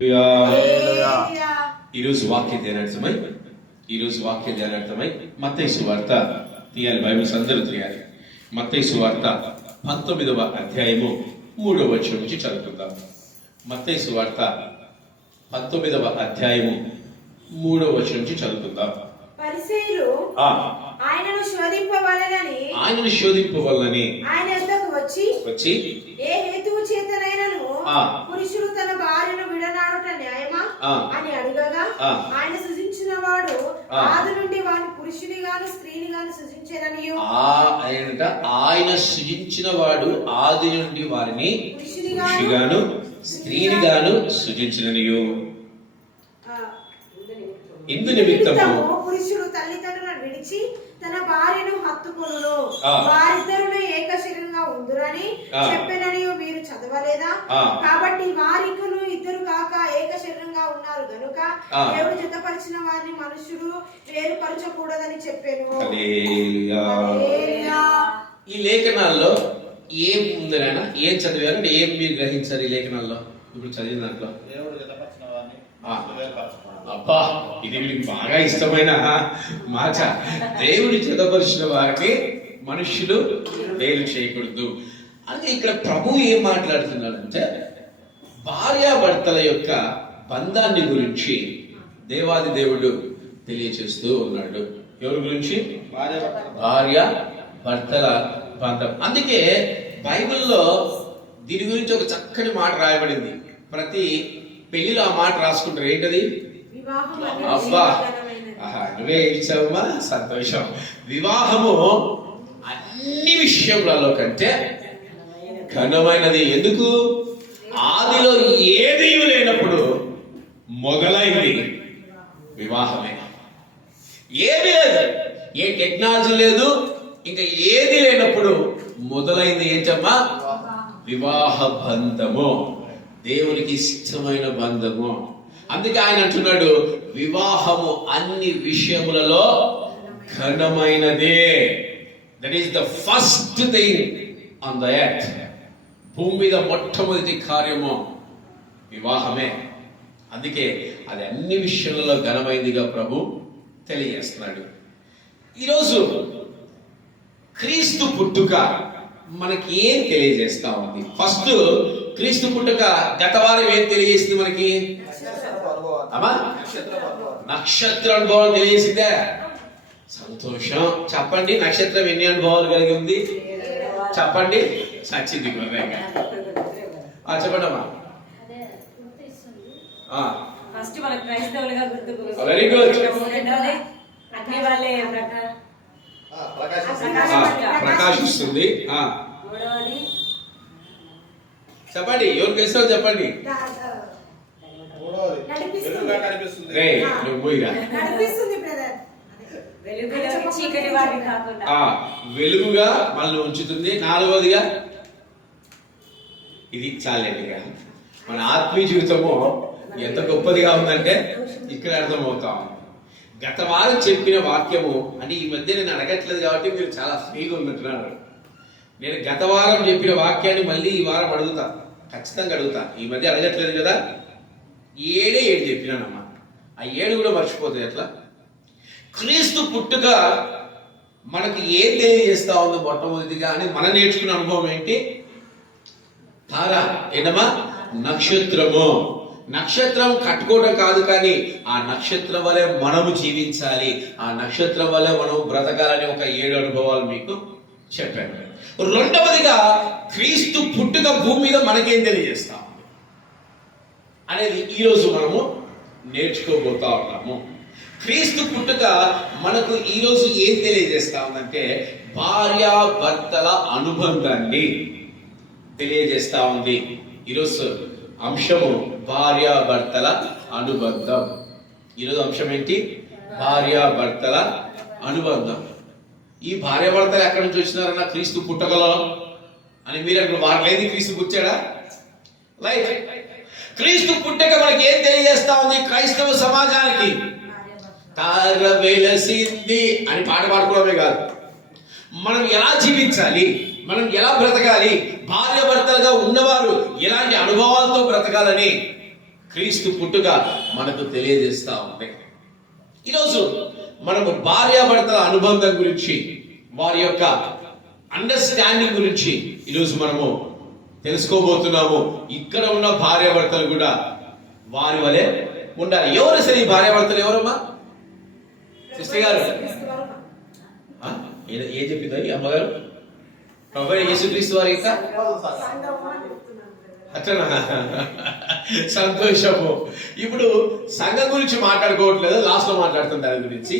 ఈరోజు వాక్య ధ్యానార్థమై మత్తయి సువార్త తీయాలి. బైబిల్స్ అందరూ తీయాలి. మత్తయి సువార్త 19వ అధ్యాయము 3వ వచనం నుంచి చదువుకుందాం. మత్తయి సువార్త 19వ అధ్యాయము 3వ వచనం నుంచి చదువుకుందాం. పరిసయ్యులు ఆయనను శోధింపవలెనని ఆయన యొద్దకు వచ్చి ఏ హేతువు చేతనైనను పురుషుడు తన భార్యను విడనాడుట న్యాయమా అని అడగగా, ఆయన సృజించిన వాడు ఆది నుండి వాని పురుషుని గాను స్త్రీని గాను సృజించెననియు, ఆయన సృజించిన వాడు ఆది నుండి వారిని పురుషుని గాను స్త్రీని గాను సృజించిననియు, ఇందు నిమిత్తము పురుషుడు తల్లిదండ్రులను విడిచి తన భార్యను హత్తుకొనును, వారిద్దరును ఏక శరీరంగా ఉందురని చెప్పెనని మీరు చదవలేదా? కాబట్టి వారికను ఇద్దరు కాక ఏక శరీరంగా ఉన్నారు గనుక దేవుడు జతపరిచిన వారిని మనుషుడు వేరుపరచకూడదని చెప్పాను. ఈ లేఖనాల్లో ఏం ఉందనైనా ఏం చదివారు, ఏం మీరు గ్రహించారు ఈ లేఖనాల్లో? ఇప్పుడు చదివిన దాంట్లో అబ్బా, ఇది వీడికి బాగా ఇష్టమైన మాట. దేవుడి జతపరిచిన వారిని మనుషులు వేరు చేయకూడదు అంటే ఇక్కడ ప్రభు ఏం మాట్లాడుతున్నాడంటే భార్యాభర్తల యొక్క బంధాన్ని గురించి దేవాది దేవుడు తెలియచేస్తూ ఉన్నాడు. ఎవరి గురించి? భార్య భర్తల బంధం. అందుకే బైబిల్లో దీని గురించి ఒక చక్కని మాట రాయబడింది. ప్రతి పెళ్లిలో ఆ మాట రాసుకుంటారు. ఏంటది? అబ్బా, నువ్వే ఇచ్చావమ్మా, సంతోషం. వివాహము అన్ని విషయములలో కంటే ఘనమైనది. ఎందుకు? ఆదిలో ఏది లేనప్పుడు మొదలైంది వివాహమే. ఏది లేదు, ఏ టెక్నాలజీ లేదు, ఇంకా ఏది లేనప్పుడు మొదలైంది ఏంటమ్మా? వివాహ బంధము, దేవునికి ఇష్టమైన బంధము. అందుకే ఆయన అంటున్నాడు, వివాహము అన్ని విషయములలో ఘనమైనదే. That is the first thing on the earth. భూమి మీద మొట్టమొదటి కార్యము వివాహమే. అందుకే అది అన్ని విషయాలలో ఘనమైనదిగా ప్రభు తెలియజేస్తున్నాడు. ఈరోజు క్రీస్తు పుట్టుక మనకి ఏం తెలియజేస్తా ఉంది? ఫస్ట్ క్రీస్తు పుట్టుక గత వారం ఏం తెలియజేసింది మనకి? నక్షత్ర అనుభవం తెలియజేసిందే. సంతోషం. చెప్పండి, నక్షత్రం ఎన్ని అనుభవాలు కలిగి ఉంది? చెప్పండి. సచ్చింది చెప్పండి అమ్మా. Very good. ప్రకాశిస్తుంది. చెప్పండి, ఎవరు తెలుసో చెప్పండి. వెలుగుగా మనల్ని ఉంచుతుంది. నాలుగవదిగా ఇది చాలండి. మన ఆత్మీయ జీవితము ఎంత గొప్పదిగా ఉందంటే ఇక్కడ అర్థమవుతాం. గత వారం చెప్పిన వాక్యము అంటే ఈ మధ్య నేను అడగట్లేదు కాబట్టి మీరు చాలా ఫ్రీగా ఉన్నట్టున్నారు. నేను గత వారం చెప్పిన వాక్యాన్ని మళ్ళీ ఈ వారం అడుగుతా, ఖచ్చితంగా అడుగుతా. ఈ మధ్య అడగట్లేదు కదా. 7 చెప్పినానమ్మా. ఆ 7 కూడా మర్చిపోతుంది ఎట్లా? క్రీస్తు పుట్టుక మనకి ఏం తెలియజేస్తా ఉంది? మొట్టమొదటిగా అని మనం నేర్చుకున్న అనుభవం ఏంటి? తార ఏంటమ్మా? నక్షత్రము. నక్షత్రం కట్టుకోవడం కాదు, కానీ ఆ నక్షత్రం వలె మనము జీవించాలి, ఆ నక్షత్రం వలె మనం బ్రతకాలని ఒక 7 అనుభవాలు మీకు చెప్పాను. రెండవదిగా క్రీస్తు పుట్టుక భూమి మీద మనకేం తెలియజేస్తాం అనేది ఈరోజు మనము నేర్చుకోబోతా ఉన్నాము. క్రీస్తు పుట్టుక మనకు ఈరోజు ఏం తెలియజేస్తా ఉందంటే భార్యాభర్తల అనుబంధాన్ని తెలియజేస్తా ఉంది. ఈరోజు అంశము భార్యాభర్తల అనుబంధం. ఈరోజు అంశం ఏంటి? భార్యాభర్తల అనుబంధం. ఈ భార్యాభర్తలు ఎక్కడి నుంచి వచ్చినారన్న క్రీస్తు పుట్టుకలో అని మీరు అక్కడ వాడలేదు. క్రీస్తు పుట్టాడా? రైట్. క్రీస్తు పుట్టుక మనకి ఏం తెలియజేస్తా ఉంది? క్రైస్తవ సమాజానికి తార వెలసింది అని పాట పాడుకోవడమే కాదు, మనం ఎలా జీవించాలి, మనం ఎలా బ్రతకాలి, భార్యాభర్తలుగా ఉన్నవారు ఎలాంటి అనుభవాలతో బ్రతకాలని క్రీస్తు పుట్టుక మనకు తెలియజేస్తా ఉంది. ఈరోజు మనము భార్యాభర్తల అనుబంధం గురించి, వారి యొక్క అండర్స్టాండింగ్ గురించి ఈరోజు మనము తెలుసుకోబోతున్నాము. ఇక్కడ ఉన్న భార్యాభర్తలు కూడా వారి వలె ఉండాలి. ఎవరు అసలు ఈ భార్యాభర్తలు? ఎవరమ్మా సిస్టర్ గారు? ఏం చెప్పింది అమ్మగారు? ప్రభు యేసుక్రీస్తు వారి యొక్క అట్లనా? సంతోషము. ఇప్పుడు సంఘం గురించి మాట్లాడుకోవట్లేదు, లాస్ట్ లో మాట్లాడుతుంది దాని గురించి.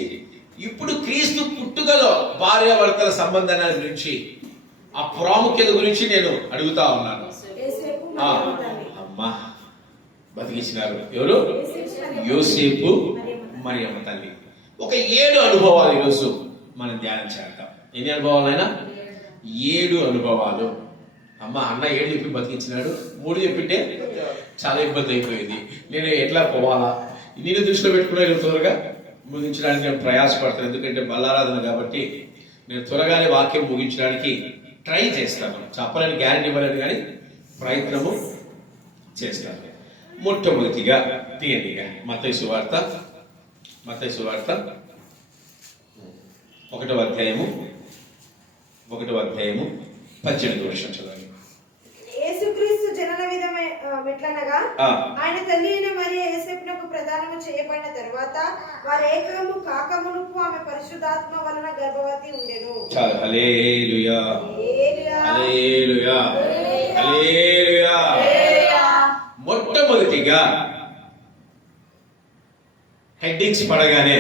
ఇప్పుడు క్రీస్తు పుట్టుకలో భార్యాభర్తల సంబంధాల గురించి, ఆ ప్రాముఖ్యత గురించి నేను అడుగుతా ఉన్నాను. అమ్మా బతికించినారు. ఎవరు? యోసేపు మరియమ్మ తల్లి. ఒక 7 అనుభవాలు ఈరోజు మనం ధ్యానం చేద్దాం. ఎన్ని అనుభవాలైనా? 7 అనుభవాలు. అమ్మ అన్న 7 చెప్పి బతికించినాడు, 3 చెప్పింటే చాలా ఇబ్బంది అయిపోయింది. నేను ఎట్లా పోవాలా? నేను దృష్టిలో పెట్టుకున్నాను త్వరగా ముగించడానికి నేను ప్రయాసపడతాను. ఎందుకంటే బలారాధన కాబట్టి నేను త్వరగానే వాక్యం ముగించడానికి ట్రై చేస్తాను. చెప్పలేని గ్యారెంటీ ఇవ్వలేదు, కానీ ప్రయత్నము చేస్తాను. మొట్టమొదటిగా తీయండిగా మత్తయి సువార్త 1వ అధ్యాయము 18వ వచనం చదవండి. యేసుక్రీస్తు జనన విధమే మెట్లనగా ఆయన తల్లి అయిన మరియ యోసేపునకు ప్రదానము చేయబడిన తర్వాత వారు ఏకము కాకమునుపు ఆమె పరిశుద్ధాత్మ వలన గర్భవతి ఉండెను. చాలు. హల్లెలూయా, హల్లెలూయా, హల్లెలూయా. మొట్టమొదటిగా హెడ్డింగ్స్ పడగానే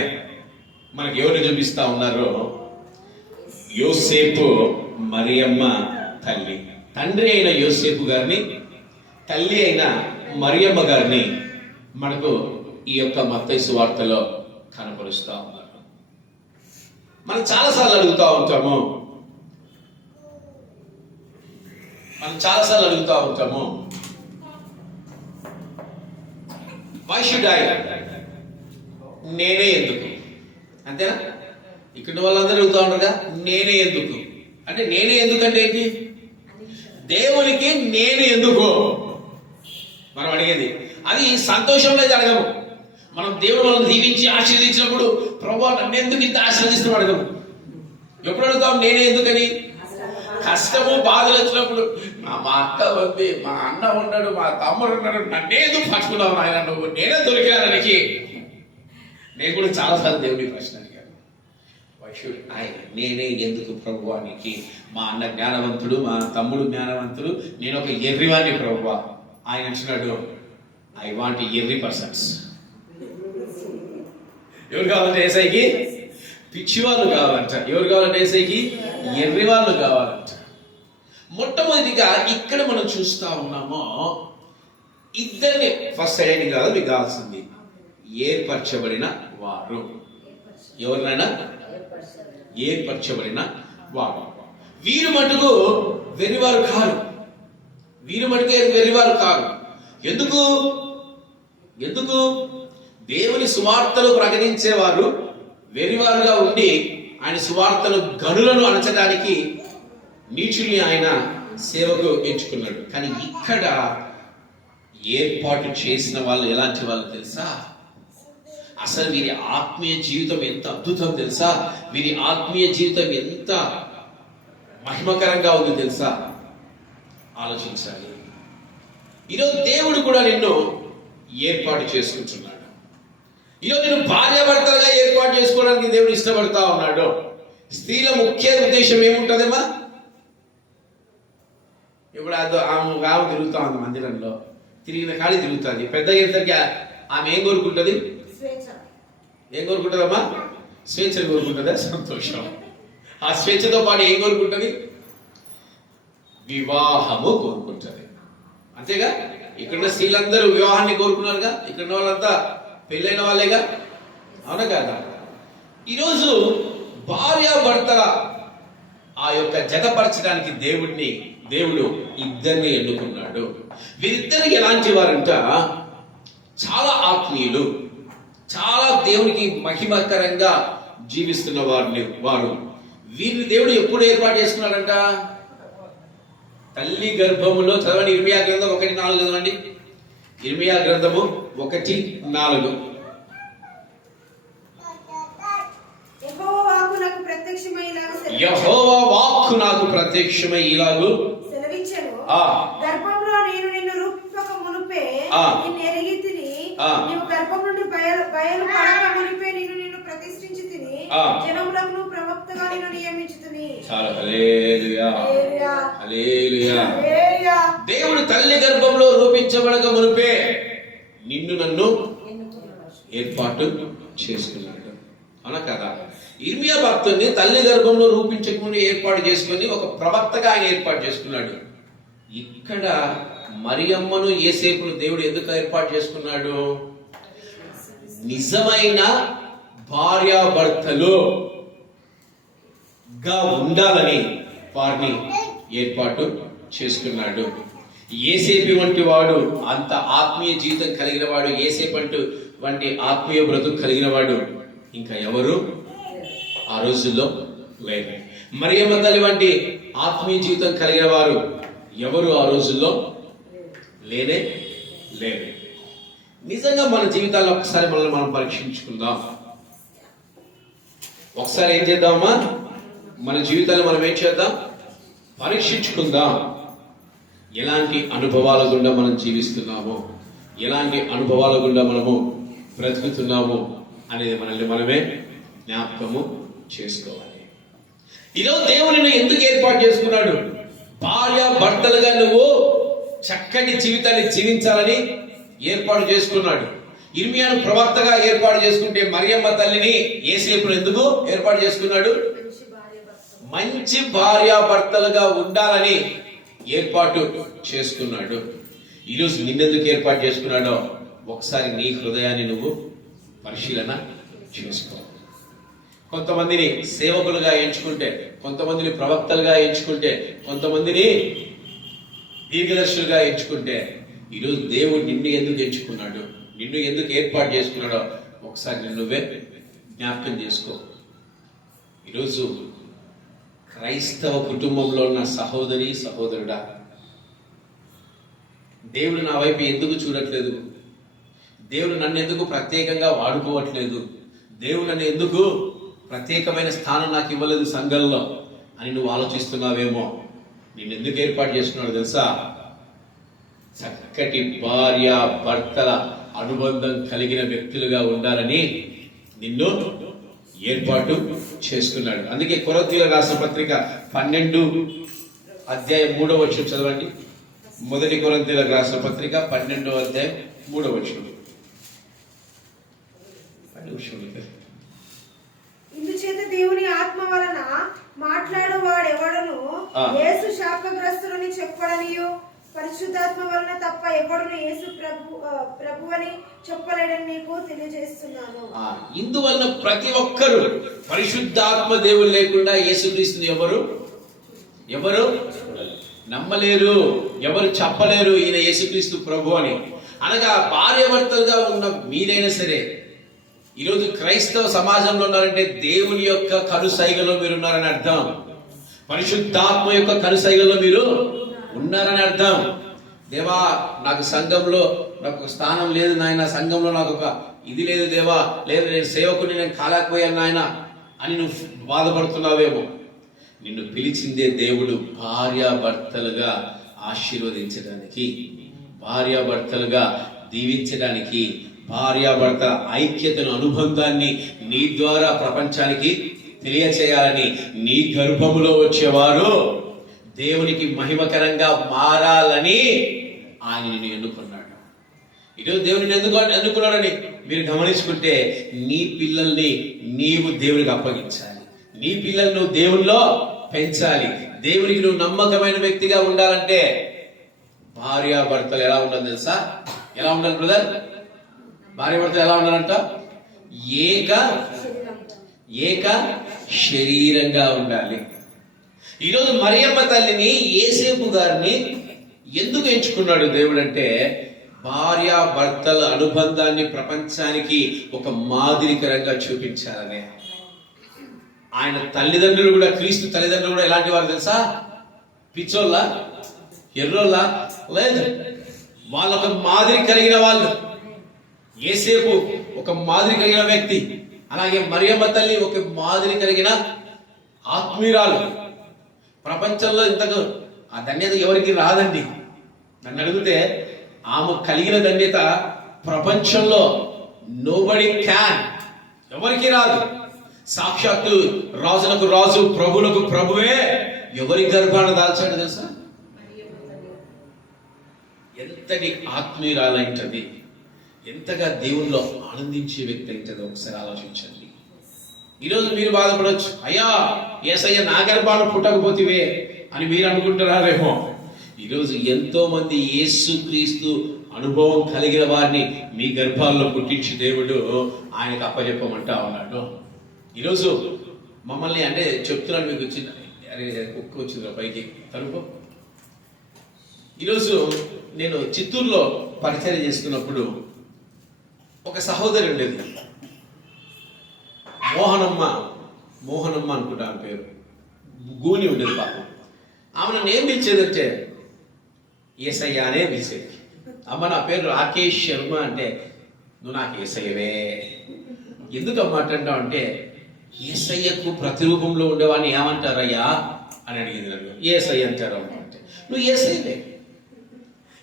మనకి ఎవరు చూపిస్తా ఉన్నారో, యోసేపు మరియమ్మ తల్లి. తండ్రి అయిన యోసేపు గారిని, తల్లి అయిన మరియమ్మ గారిని మనకు ఈ యొక్క మత్తయి సువార్తలో కనపరుస్తా ఉన్నారు. మనం చాలాసార్లు అడుగుతా ఉంటాము, వై షుడ్ ఐ? నేనే ఎందుకు? అంతేనా? ఇక్కడ వాళ్ళందరూ అడుగుతా ఉంటారుగా, నేనే ఎందుకు అంటే, నేనే ఎందుకంటే ఏంటి? దేవునికి నేను ఎందుకు మనం అడిగేది. అది సంతోషంలో అడగము. మనం దేవుడు మనం దీవించి ఆశీర్వదించినప్పుడు, ప్రభువా నన్ను ఎందుకు ఇంత ఆశీర్వదిస్తూ అడగము. ఎప్పుడు అడుగుతాం నేనే ఎందుకని? కష్టము బాధలు వచ్చినప్పుడు, మా అక్క ఉంది, మా అన్న ఉన్నాడు, మా తమ్ముడు ఉన్నాడు, నన్నే ఎందుకు పట్టుకున్నావు ఆయన, నువ్వు నేనే దొరికినానికి. నేను కూడా చాలాసార్లు దేవుడిని ప్రశ్న అడిగాను, నేనే ఎందుకు ప్రభువానికి? మా అన్న జ్ఞానవంతుడు, మా తమ్ముడు జ్ఞానవంతుడు, నేను ఒక ఎర్రివాణి ప్రభువా. ఆయన అంటున్నాడు, ఐ వాంట్ ఎర్రి పర్సన్స్. ఎవరు కావాలంటే ఏసైకి? పిచ్చి వాళ్ళు కావాలంట. ఎవరు కావాలంటే ఏసైకి? ఎర్రి వాళ్ళు కావాలంట. మొట్టమొదటిగా ఇక్కడ మనం చూస్తా ఉన్నామో, ఇద్దరిని ఫస్ట్ ఐడెంటిటీ కాదు మీకు కావాల్సింది, ఏర్పరచబడిన వారు. ఎవరినైనా ఏర్పరచబడిన వారు. వీరు మటుకు వెర్రివారు కారు. వెర్రివారు కారు. ఎందుకు? దేవుని సువార్తలు ప్రకటించేవారు వెర్రివారుగా ఉండి ఆయన సువార్తలు గనులను అణచడానికి నీచుల్ని ఆయన సేవకు ఎంచుకున్నాడు. కానీ ఇక్కడ ఏర్పాటు చేసిన వాళ్ళు ఎలాంటి వాళ్ళు తెలుసా? అసలు వీరి ఆత్మీయ జీవితం ఎంత అద్భుతం తెలుసా? వీరి ఆత్మీయ జీవితం ఎంత మహిమకరంగా ఉంది తెలుసా? ఆలోచించాలి. ఈరోజు దేవుడు కూడా నిన్ను ఏర్పాటు చేసుకుంటున్నాడు. ఈరోజు నేను భార్యాభర్తలుగా ఏర్పాటు చేసుకోవడానికి దేవుడు ఇష్టపడతా ఉన్నాడు. స్త్రీల ముఖ్య ఉద్దేశం ఏముంటుందమ్మా? ఇప్పుడు ఆమె తిరుగుతా ఉంది మందిరంలో, తిరిగిన కాడి తిరుగుతుంది. పెద్ద అయ్యేసరికి ఆమె ఏం కోరుకుంటుంది? ఏం కోరుకుంటుందమ్మా? స్వేచ్ఛను కోరుకుంటుందా? సంతోషం. ఆ స్వేచ్ఛతో పాటు ఏం కోరుకుంటుంది? వివాహము కోరుకుంటుంది. అంతేగా? ఇక్కడ స్త్రీలందరూ వివాహాన్ని కోరుకున్నారుగా. ఇక్కడ వాళ్ళంతా పెళ్ళైన వాళ్ళేగా, అవునా కాదా? ఈరోజు భార్యాభర్తల ఆ యొక్క జతపరచడానికి దేవుడు ఇద్దరిని ఎన్నుకున్నాడు. వీరిద్దరికి ఎలాంటి వారంట? చాలా ఆత్మీయులు, చాలా దేవునికి మహిమకరంగా జీవిస్తున్న వారు. వీరిని దేవుడు ఎప్పుడు ఏర్పాటు చేసుకున్నాడంట? తల్లి గర్భములో. చదవండి, ఇర్మియా గ్రంథం 1:4 చదవండి. ఇర్మియా గ్రంథము 1:4. యెహోవా వాక్కు నాకు ప్రత్యక్షమై ఇలాగు సెలవిచ్చెను. ఆ గర్భంలో నేను నిన్ను రూపక మునుపే నిన్ను ఎరిగితిని. నీవు గర్భం నుండి బయలుపడక మునుపే నిన్ను ప్రతిష్ఠించి తిని జనములకు ప్రవక్తగా నిన్ను నియమించుతిని. చాలా హల్లెలూయా హల్లెలూయా. దేవుడు తల్లి గర్భంలో రూపించబడక మునుపే నిన్ను నన్ను ఏర్పాటు చేసుకున్నాడు. అవునా కదా? ఇర్మియా భక్తుడిని తల్లి గర్భంలో రూపించకుండా ఏర్పాటు చేసుకుని ఒక ప్రవక్తగా ఆయన ఏర్పాటు చేసుకున్నాడు. ఇక్కడ మరియమ్మను యేసేపును దేవుడు ఎందుకు ఏర్పాటు చేసుకున్నాడు? నిజమైన భార్యాభర్తలు గా ఉండాలని వారిని ఏర్పాటు చేసుకున్నాడు. యేసేపు వంటి వాడు అంత ఆత్మీయ జీవితం కలిగిన వాడు, యేసేపు వంటి ఆత్మీయ బ్రతుకు కలిగిన వాడు ఇంకా ఎవరు ఆ రోజుల్లో లేరు. మరియమ్మ తల్లి వంటి ఆత్మీయ జీవితం కలిగిన వారు ఎవరు ఆ రోజుల్లో లేనే లేరు. నిజంగా మన జీవితాల్లో ఒకసారి మనల్ని మనం పరీక్షించుకుందాం. ఒకసారి ఏం చేద్దామా? మన జీవితాన్ని మనం ఏం చేద్దాం? పరీక్షించుకుందాం. ఎలాంటి అనుభవాల గుండా మనం జీవిస్తున్నామో, ఎలాంటి అనుభవాల గుండా మనము బ్రతుకుతున్నాము అనేది మనల్ని మనమే జ్ఞాపకము చేసుకోవాలి. ఈరోజు దేవుని ఎందుకు ఏర్పాటు చేసుకున్నాడు? భార్య భర్తలుగా నువ్వు చక్కటి జీవితాన్ని జీవించాలని ఏర్పాటు చేసుకున్నాడు. ఇర్మియాను ప్రవక్తగా ఏర్పాటు చేసుకుంటే మరియమ్మ తల్లిని యేసేపును ఎందుకు ఏర్పాటు చేసుకున్నాడు? మంచి భార్యాభర్తలుగా ఉండాలని ఏర్పాటు చేసుకున్నాడు. ఈరోజు నిన్నెందుకు ఏర్పాటు చేసుకున్నాడో ఒకసారి నీ హృదయాన్ని నువ్వు పరిశీలన చేసుకో. కొంతమందిని సేవకులుగా ఎంచుకుంటే, కొంతమందిని ప్రవక్తలుగా ఎంచుకుంటే, కొంతమందిని దీర్ఘదర్శులుగా ఎంచుకుంటే, ఈరోజు దేవుడు నిన్ను ఎందుకు ఎంచుకున్నాడు, నిన్ను ఎందుకు ఏర్పాటు చేసుకున్నాడో ఒకసారి నువ్వే జ్ఞాపకం చేసుకో. ఈరోజు క్రైస్తవ కుటుంబంలో ఉన్న సహోదరి సహోదరుడా, దేవుడు నా వైపు ఎందుకు చూడట్లేదు? దేవుడు నన్ను ఎందుకు ప్రత్యేకంగా వాడుకోవట్లేదు? దేవుడు నన్ను ఎందుకు ప్రత్యేకమైన స్థానం నాకు ఇవ్వలేదు సంఘంలో అని నువ్వు ఆలోచిస్తున్నావేమో. నేను ఎందుకు ఏర్పాటు చేసుకున్నాడు తెలుసా? చక్కటి భార్య భర్తల అనుబంధం కలిగిన వ్యక్తులుగా ఉండాలని నిన్ను ఏర్పాటు చేసుకున్నాడు. అందుకే కొరింథీయులకు రాసిన పత్రిక 12:3 చదవండి. 1 కొరింథీయులకు రాసిన పత్రిక 12:3. ఇందుచేత దేవుని ఆత్మ వలన మాట్లాడు వాడెవడను యేసు శాపగ్రస్తులని చెప్పడనియు, పరిశుద్ధాత్మ వలన తప్ప ఎవడును యేసు ప్రభు అని చెప్పలేడని నీకు తెలియజేస్తున్నాను. ఇందువలన ప్రతి ఒక్కరు పరిశుద్ధాత్మ దేవుడు లేకుండా యేసుక్రీస్తుని ఎవరు నమ్మలేరు, ఎవరు చెప్పలేరు ఈయన యేసుక్రీస్తు ప్రభు అని. అనగా భార్యాభర్తలుగా ఉన్న మీరైనా సరే ఈరోజు క్రైస్తవ సమాజంలో ఉన్నారంటే దేవుని యొక్క కనుసైగలో మీరు ఉన్నారని అర్థం. పరిశుద్ధాత్మ యొక్క కనుసైగలో మీరు ఉన్నారని అర్థం. దేవా, నాకు సంఘంలో నాకు స్థానం లేదు నాయన, సంఘంలో నాకు ఒక ఇది లేదు దేవా, లేదు నేను సేవకుని నేను కాలేకపోయాను నాయన అని నువ్వు బాధపడుతున్నావేమో. నిన్ను పిలిచిందే దేవుడు భార్యాభర్తలుగా ఆశీర్వదించడానికి, భార్యాభర్తలుగా దీవించడానికి, భార్యాభర్తల ఐక్యతను అనుబంధాన్ని నీ ద్వారా ప్రపంచానికి తెలియచేయాలని. నీ గర్భములో వచ్చేవారు దేవునికి మహిమకరంగా మారాలని ఆయన నిన్ను ఎన్నుకున్నాడు. ఈరోజు దేవుని ఎందుకు ఎన్నుకున్నాడని మీరు గమనించుకుంటే, నీ పిల్లల్ని నీవు దేవునికి అప్పగించాలి, నీ పిల్లల్ని నువ్వు దేవునిలో పెంచాలి. దేవునికి నువ్వు నమ్మకమైన వ్యక్తిగా ఉండాలంటే భార్యాభర్తలు ఎలా ఉండాలి తెలుసా? ఎలా ఉండాలి బ్రదర్? భార్యాభర్తలు ఎలా ఉండాలంట? ఏక శరీరంగా ఉండాలి. ఈరోజు మరియమ్మ తల్లిని యేసేపు గారిని ఎందుకు ఎంచుకున్నాడు దేవుడు అంటే, భార్యాభర్తల అనుబంధాన్ని ప్రపంచానికి ఒక మాదిరికరంగా చూపించాలనే. ఆయన తల్లిదండ్రులు కూడా, క్రీస్తు తల్లిదండ్రులు కూడా ఎలాంటి వారు తెలుసా? పిచ్చోళ్ళ, ఎర్రోళ్ళ లేదు. వాళ్ళొక మాదిరి కలిగిన వాళ్ళు. యేసేపు ఒక మాదిరి కలిగిన వ్యక్తి, అలాగే మరియమ్మ తల్లి ఒక మాదిరి కలిగిన ఆత్మీయురాలు. ప్రపంచంలో ఇంతకు ఆ ధన్యత ఎవరికి రాదండి. నన్ను అడిగితే ఆమె కలిగిన ధన్యత ప్రపంచంలో నోబడి క్యాన్, ఎవరికి రాదు. సాక్షాత్తు రాజులకు రాజు, ప్రభులకు ప్రభువే ఎవరి గర్భాన్ని దాల్చాడు తెలుసా? ఎంతటి ఆత్మీయురాలైంటది, ఎంతగా దేవుల్లో ఆనందించే వ్యక్తి అయితే ఒకసారి ఆలోచించండి. ఈరోజు మీరు బాధపడవచ్చు, అయ్యా యేసయ్య నా గర్భాన పుట్టకపోతివే అని మీరు అనుకుంటున్నారేమో. ఈరోజు ఎంతో మంది యేసుక్రీస్తు అనుభవం కలిగిన వారిని మీ గర్భాల్లో పుట్టించి దేవుడు ఆయనకు అప్పచెప్పమంటా ఉన్నాడు. ఈరోజు మమ్మల్ని అంటే చెప్తున్నాను మీకు, చిన్న అరే కుక్క వచ్చింది పైకి తలుపు. ఈరోజు నేను చిత్తూరులో పరిచయం చేసుకున్నప్పుడు ఒక సహోదరి ఉండేది, మోహనమ్మ అనుకుంటా ఆమె పేరు. గూని ఉండేది పాపం. ఆమె నన్ను ఏం పిలిచేదంటే యేసయ్య అనే పిలిచేది. అమ్మ నా పేరు రాకేష్ శర్మ అంటే, నువ్వు నాకు యేసయ్యవే. ఎందుకు అమ్మ అంటావు అంటే, యేసయ్యకు ప్రతిరూపంలో ఉండేవాడిని ఏమంటారయ్యా అని అడిగింది నన్ను. యేసయ్య అంటారు అమ్మ అంటే, నువ్వు యేసయ్యవే.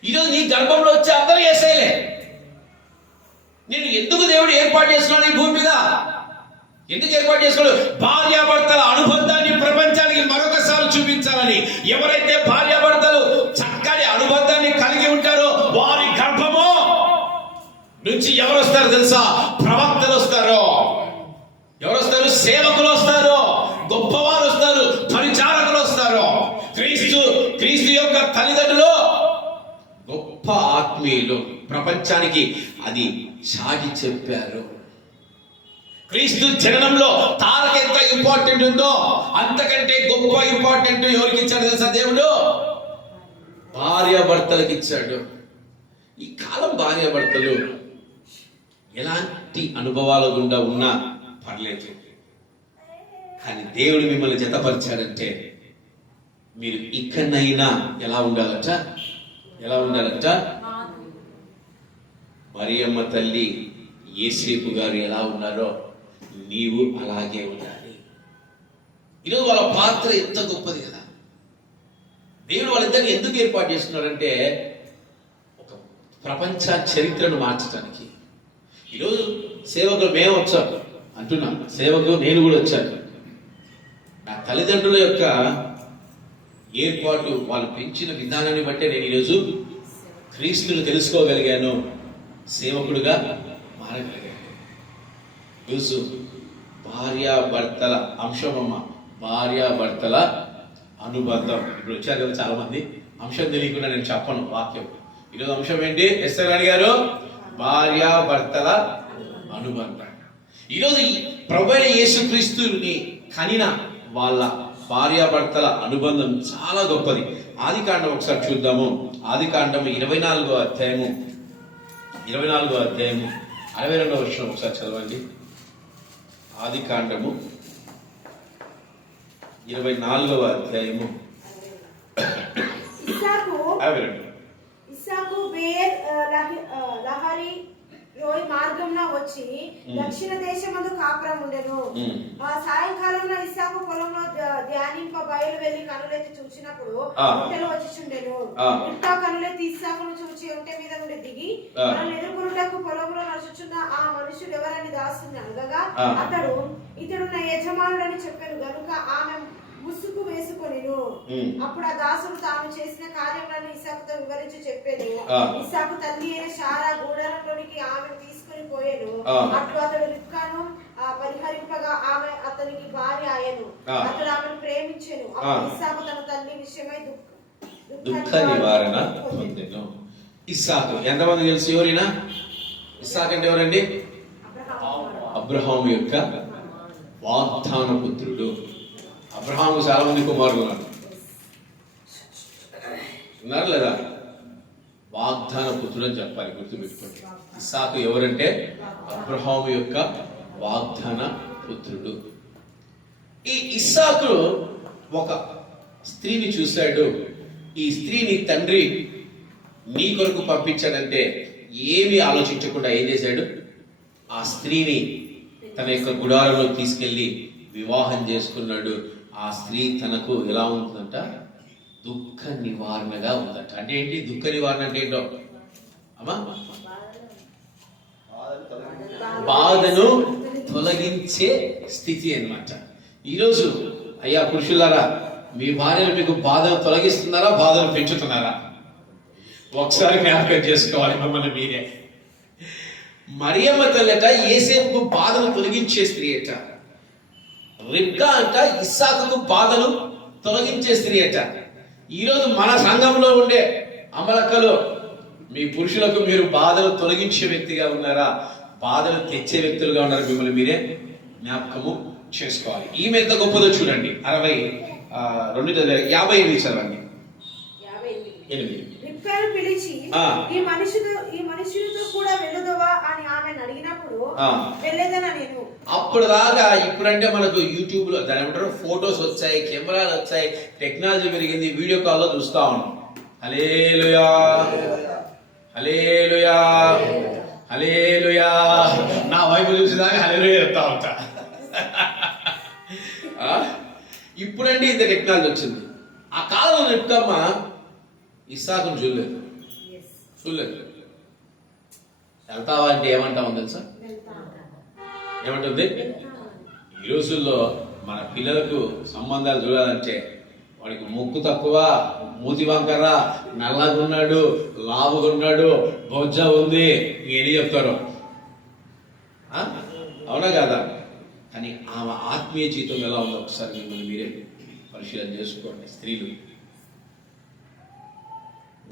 ఈరోజు నీ గర్భంలో వచ్చే అందరూ యేసయ్యలే. నేను ఎందుకు దేవుడు ఏర్పాటు చేసుకున్నాడు ఈ భూమి మీద? ఎందుకు ఏర్పాటు చేసుకున్నాడు? భార్యాభర్తల అనుబంధాన్ని ప్రపంచానికి మరొకసారి చూపించాలని. ఎవరైతే భార్యాభర్తలు చక్కని అనుబంధాన్ని కలిగి ఉంటారో వారి గర్భము నుంచి ఎవరు వస్తారు తెలుసా? ప్రవక్తలు వస్తారు. ఎవరు వస్తారు? సేవకులు వస్తారు, గొప్పవారు వస్తారు, పరిచారకులు వస్తారు. క్రీస్తు యొక్క తల్లిదండ్రులు గొప్ప ఆత్మీయులు, ప్రపంచానికి అది సాగి చెప్పారు. క్రీస్తు జననంలో తారక ఎంత ఇంపార్టెంట్ ఉందో అంతకంటే గొప్ప ఇంపార్టెంట్ ఎవరికి ఇచ్చాడు తెలుసా? దేవుడు భార్యాభర్తలకు ఇచ్చాడు. ఈ కాలం భార్యాభర్తలు ఎలాంటి అనుభవాల గుండా ఉన్నా పర్లేదు, కానీ దేవుడు మిమ్మల్ని జతపరిచాడంటే మీరు ఇక్కడైనా ఎలా ఉండాలట? మరియమ్మ తల్లి యేసేపు గారు ఎలా ఉన్నారో నీవు అలాగే ఉండాలి. ఈరోజు వాళ్ళ పాత్ర ఎంత గొప్పది కదా. దేవుడు వాళ్ళిద్దరిని ఎందుకు ఏర్పాటు చేస్తున్నారంటే ఒక ప్రపంచ చరిత్రను మార్చడానికి. ఈరోజు సేవకులు మేము వచ్చాం అంటున్నాం, సేవకులు నేను కూడా వచ్చాను. నా తల్లిదండ్రుల యొక్క ఏర్పాటు, వాళ్ళు పెంచిన విధానాన్ని బట్టే నేను ఈరోజు క్రీస్తుని తెలుసుకోగలిగాను, సేవకుడుగా మారగలిగాను. ఈరోజు భార్యాభర్తల అంశమమ్మ, భార్యాభర్తల అనుబంధం. ఇప్పుడు వచ్చారు కదా చాలా మంది, అంశం తెలియకుండా నేను చెప్పను వాక్యం. ఈరోజు అంశం ఏంటి? ఎస్టర్ రాణి గారు, భార్యాభర్తల అనుబంధం. ఈరోజు ప్రభువైన యేసుక్రీస్తుని కనిన వాళ్ళ భార్యాభర్తల అనుబంధం చాలా గొప్పది. ఆదికాండం ఒకసారి చూద్దాము. ఆదికాండం 24వ అధ్యాయము 62వ వచనం ఒకసారి చదవండి. ఆదికాండము 24వ అధ్యాయము. ఇస్సాకు బేర్ లహరి లోయ మార్గంలో వచ్చి దక్షిణ దేశమందు కాపురం ఉండెను. ఆ సాయంకాలంలో ఇస్సాకు పొలంలో ధ్యానింప బయలు వెళ్లి కనులెత్తి చూసినప్పుడు ఒంటెలు వచ్చిచుండెను. ఇంకా కనులెత్తి ఇస్సాకును చూచి ఒంటె మీద నుండి దిగి మనం ఎదుర్కొనుటకు పొలంలో నడుచుచున్న ఆ మనుషుడు ఎవరని దాసుని అడగగా ఇతడు నా యజమానుడని చెప్పాను గనుక ఆమె ముసుగు వేసుకొనిను. అప్పుడు ఆ దాసుడు తాను చేసిన కార్యములను ఇస్సాకుతో వివరించి చెప్పాను. ఇస్సాకు తల్లి అయిన శారా గూడారంలోనికి ఆమెను తీసుకుని పోయాను. అట్లు అతడు రిబ్కాను పరిహరింపగా ఆమె అతనికి భార్య ఆయను. అతడు ఆమెను ప్రేమించెను. అప్పుడు ఇస్సాకు తన తల్లి విషయమై దుఃఖ నివారణ పొందెను. ఇస్సాకు ఎంతమంది తెలుసు? ఎవరైనా ఇస్సాకు అంటే ఎవరండి? అబ్రహాము యొక్క వాగ్దాన పుత్రుడు. అబ్రహాము చాలా మంది కుమారులు ఉన్నారు లేదా? వాగ్దాన పుత్రుడు అని చెప్పాలి, గుర్తుపెట్టుకోండి. ఇస్సాకు ఎవరంటే అబ్రహాము యొక్క వాగ్దాన పుత్రుడు. ఈ ఇస్సాకు ఒక స్త్రీని చూశాడు. ఈ స్త్రీని తండ్రి నీ కొరకు పంపించాడంటే ఏమీ ఆలోచించకుండా ఏం చేశాడు? ఆ స్త్రీని తన యొక్క గుడారంలో తీసుకెళ్లి వివాహం చేసుకున్నాడు. ఆ స్త్రీ తనకు ఎలా ఉంటుందంట? దుఃఖ నివారణగా ఉందట. అంటే ఏంటి దుఃఖ నివారణ అంటే ఏంటో అమ్మా? బాధను తొలగించే స్థితి అన్నమాట. ఈరోజు అయ్యా పురుషులారా, మీ భార్యలు మీకు బాధను తొలగిస్తున్నారా, బాధను పెంచుతున్నారా? ఒకసారి జ్ఞాపకం చేసుకోవాలి మిమ్మల్ని మీరే. మరియమ్మ తల్లట యేసేపుకు బాధను తొలగించే స్త్రీ అట. రిబ్కా అంట ఇస్సాకుకు బాధను తొలగించే స్త్రీ అట. ఈరోజు మన సంఘంలో ఉండే అమలక్కలు, మీ పురుషులకు మీరు బాధను తొలగించే వ్యక్తిగా ఉన్నారా, బాధను తెచ్చే వ్యక్తులుగా ఉన్నారా? మిమ్మల్ని మీరే జ్ఞాపకము చేసుకోవాలి. ఈమె ఎంత గొప్పదో చూడండి. 52 చదవండి. 8. రిబ్కాను పిలిచి ఈ మనుషులతో కూడా వెళ్ళదవా అని ఆమెను అడిగినప్పుడు వెళ్ళేదనా నేను. అప్పుడు దాకా ఇప్పుడంటే మనకు యూట్యూబ్ లో దాని ఏమంటారు ఫోటోస్ వచ్చాయి, కెమెరాలు వచ్చాయి, టెక్నాలజీ పెరిగింది, వీడియో కాల్ లో చూస్తా ఉన్నాం. హల్లెలూయా హల్లెలూయా హల్లెలూయా. నా వైపు చూసేదాకా హల్లెలూయా చెప్తా ఉంటా. ఇప్పుడంటే ఇంత టెక్నాలజీ వచ్చింది. ఆ కాలంలో చెప్తామ్మ ఇస్సాకును చూడలేదు. వెళ్తావా అంటే ఏమంటామో తెలుసా? ఏమంటుంది? ఈ రోజుల్లో మన పిల్లలకు సంబంధాలు చూడాలంటే వాడికి ముక్కు తక్కువ, మూతి వంకర, నల్లగున్నాడు, లావుగున్నాడు, బొజ్జ ఉంది, ఇంకేం చెప్తారు? అవునా కాదా? కానీ ఆమె ఆత్మీయ జీవితం ఎలా ఉందో ఒకసారి మిమ్మల్ని మీరే పరిశీలన చేసుకోండి. స్త్రీలు,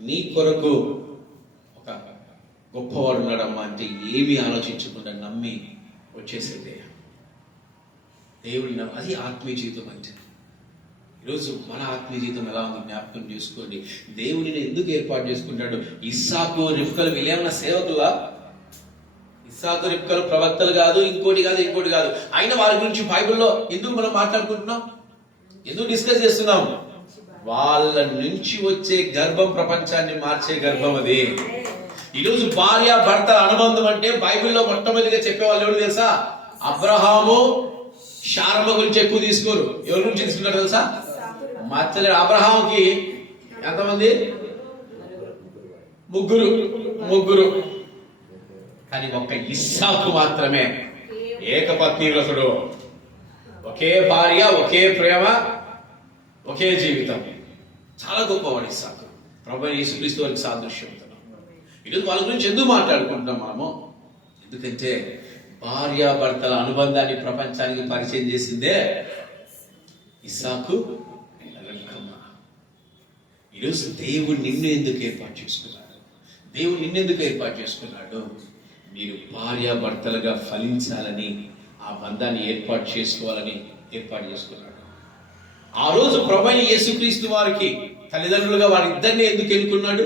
నీ కొరకు ఒక గొప్పవాడు ఉన్నాడమ్మా అంటే ఏమీ ఆలోచించకుండా నమ్మి వచ్చేసింది దేవుడి. అది ఆత్మీయ జీవితం అంటే. ఈరోజు మన ఆత్మీయ జీవితం ఎలా ఉంది జ్ఞాపకం చేసుకోండి. దేవుడిని ఎందుకు ఏర్పాటు చేసుకుంటాడు? ఇస్సాకు రిబ్కాలు వీళ్ళేమన్నా సేవకులా? ఇస్సాకు రిబ్కాలు ప్రవక్తలు కాదు, ఇంకోటి కాదు. అయినా వారి గురించి బైబిల్లో ఎందుకు మనం మాట్లాడుకుంటున్నాం, ఎందుకు డిస్కస్ చేస్తున్నాం? వాళ్ళ నుంచి వచ్చే గర్భం ప్రపంచాన్ని మార్చే గర్భం అది. ఈరోజు భార్య భర్తల అనుబంధం అంటే బైబిల్లో మొట్టమొదటిగా చెప్పేవాళ్ళు ఎవరు తెలుసా? అబ్రహాము శారమ్మ గురించి ఎక్కువ తీసుకోరు. ఎవరి గురించి తీసుకున్నారు తెలుసా? మచ్చలేడు. అబ్రహాంకి ఎంతమంది? ముగ్గురు. కానీ ఒక్క ఇస్సాకు మాత్రమే ఏకపత్ని వ్రతుడు. ఒకే భార్య, ఒకే ప్రేమ, ఒకే జీవితం. చాలా గొప్పవాడు ఇస్సాకు. ప్రభువైన యేసుక్రీస్తు వారికి సాదృశ్యం. ఈరోజు వాళ్ళ గురించి ఎందుకు మాట్లాడుకుంటున్నాం మనము? ఎందుకంటే భార్యాభర్తల అనుబంధాన్ని ప్రపంచానికి పరిచయం చేసిందే ఇస్సాకు, రిబ్కమ్మ. ఈరోజు దేవుడు నిన్ను ఎందుకు ఏర్పాటు చేసుకున్నాడు? మీరు భార్యాభర్తలుగా ఫలించాలని, ఆ బంధాన్ని ఏర్పాటు చేసుకోవాలని ఏర్పాటు చేసుకున్నాడు. ఆ రోజు ప్రభువైన యేసుక్రీస్తు వారికి తల్లిదండ్రులుగా వారిద్దరిని ఎందుకు ఎన్నుకున్నాడు?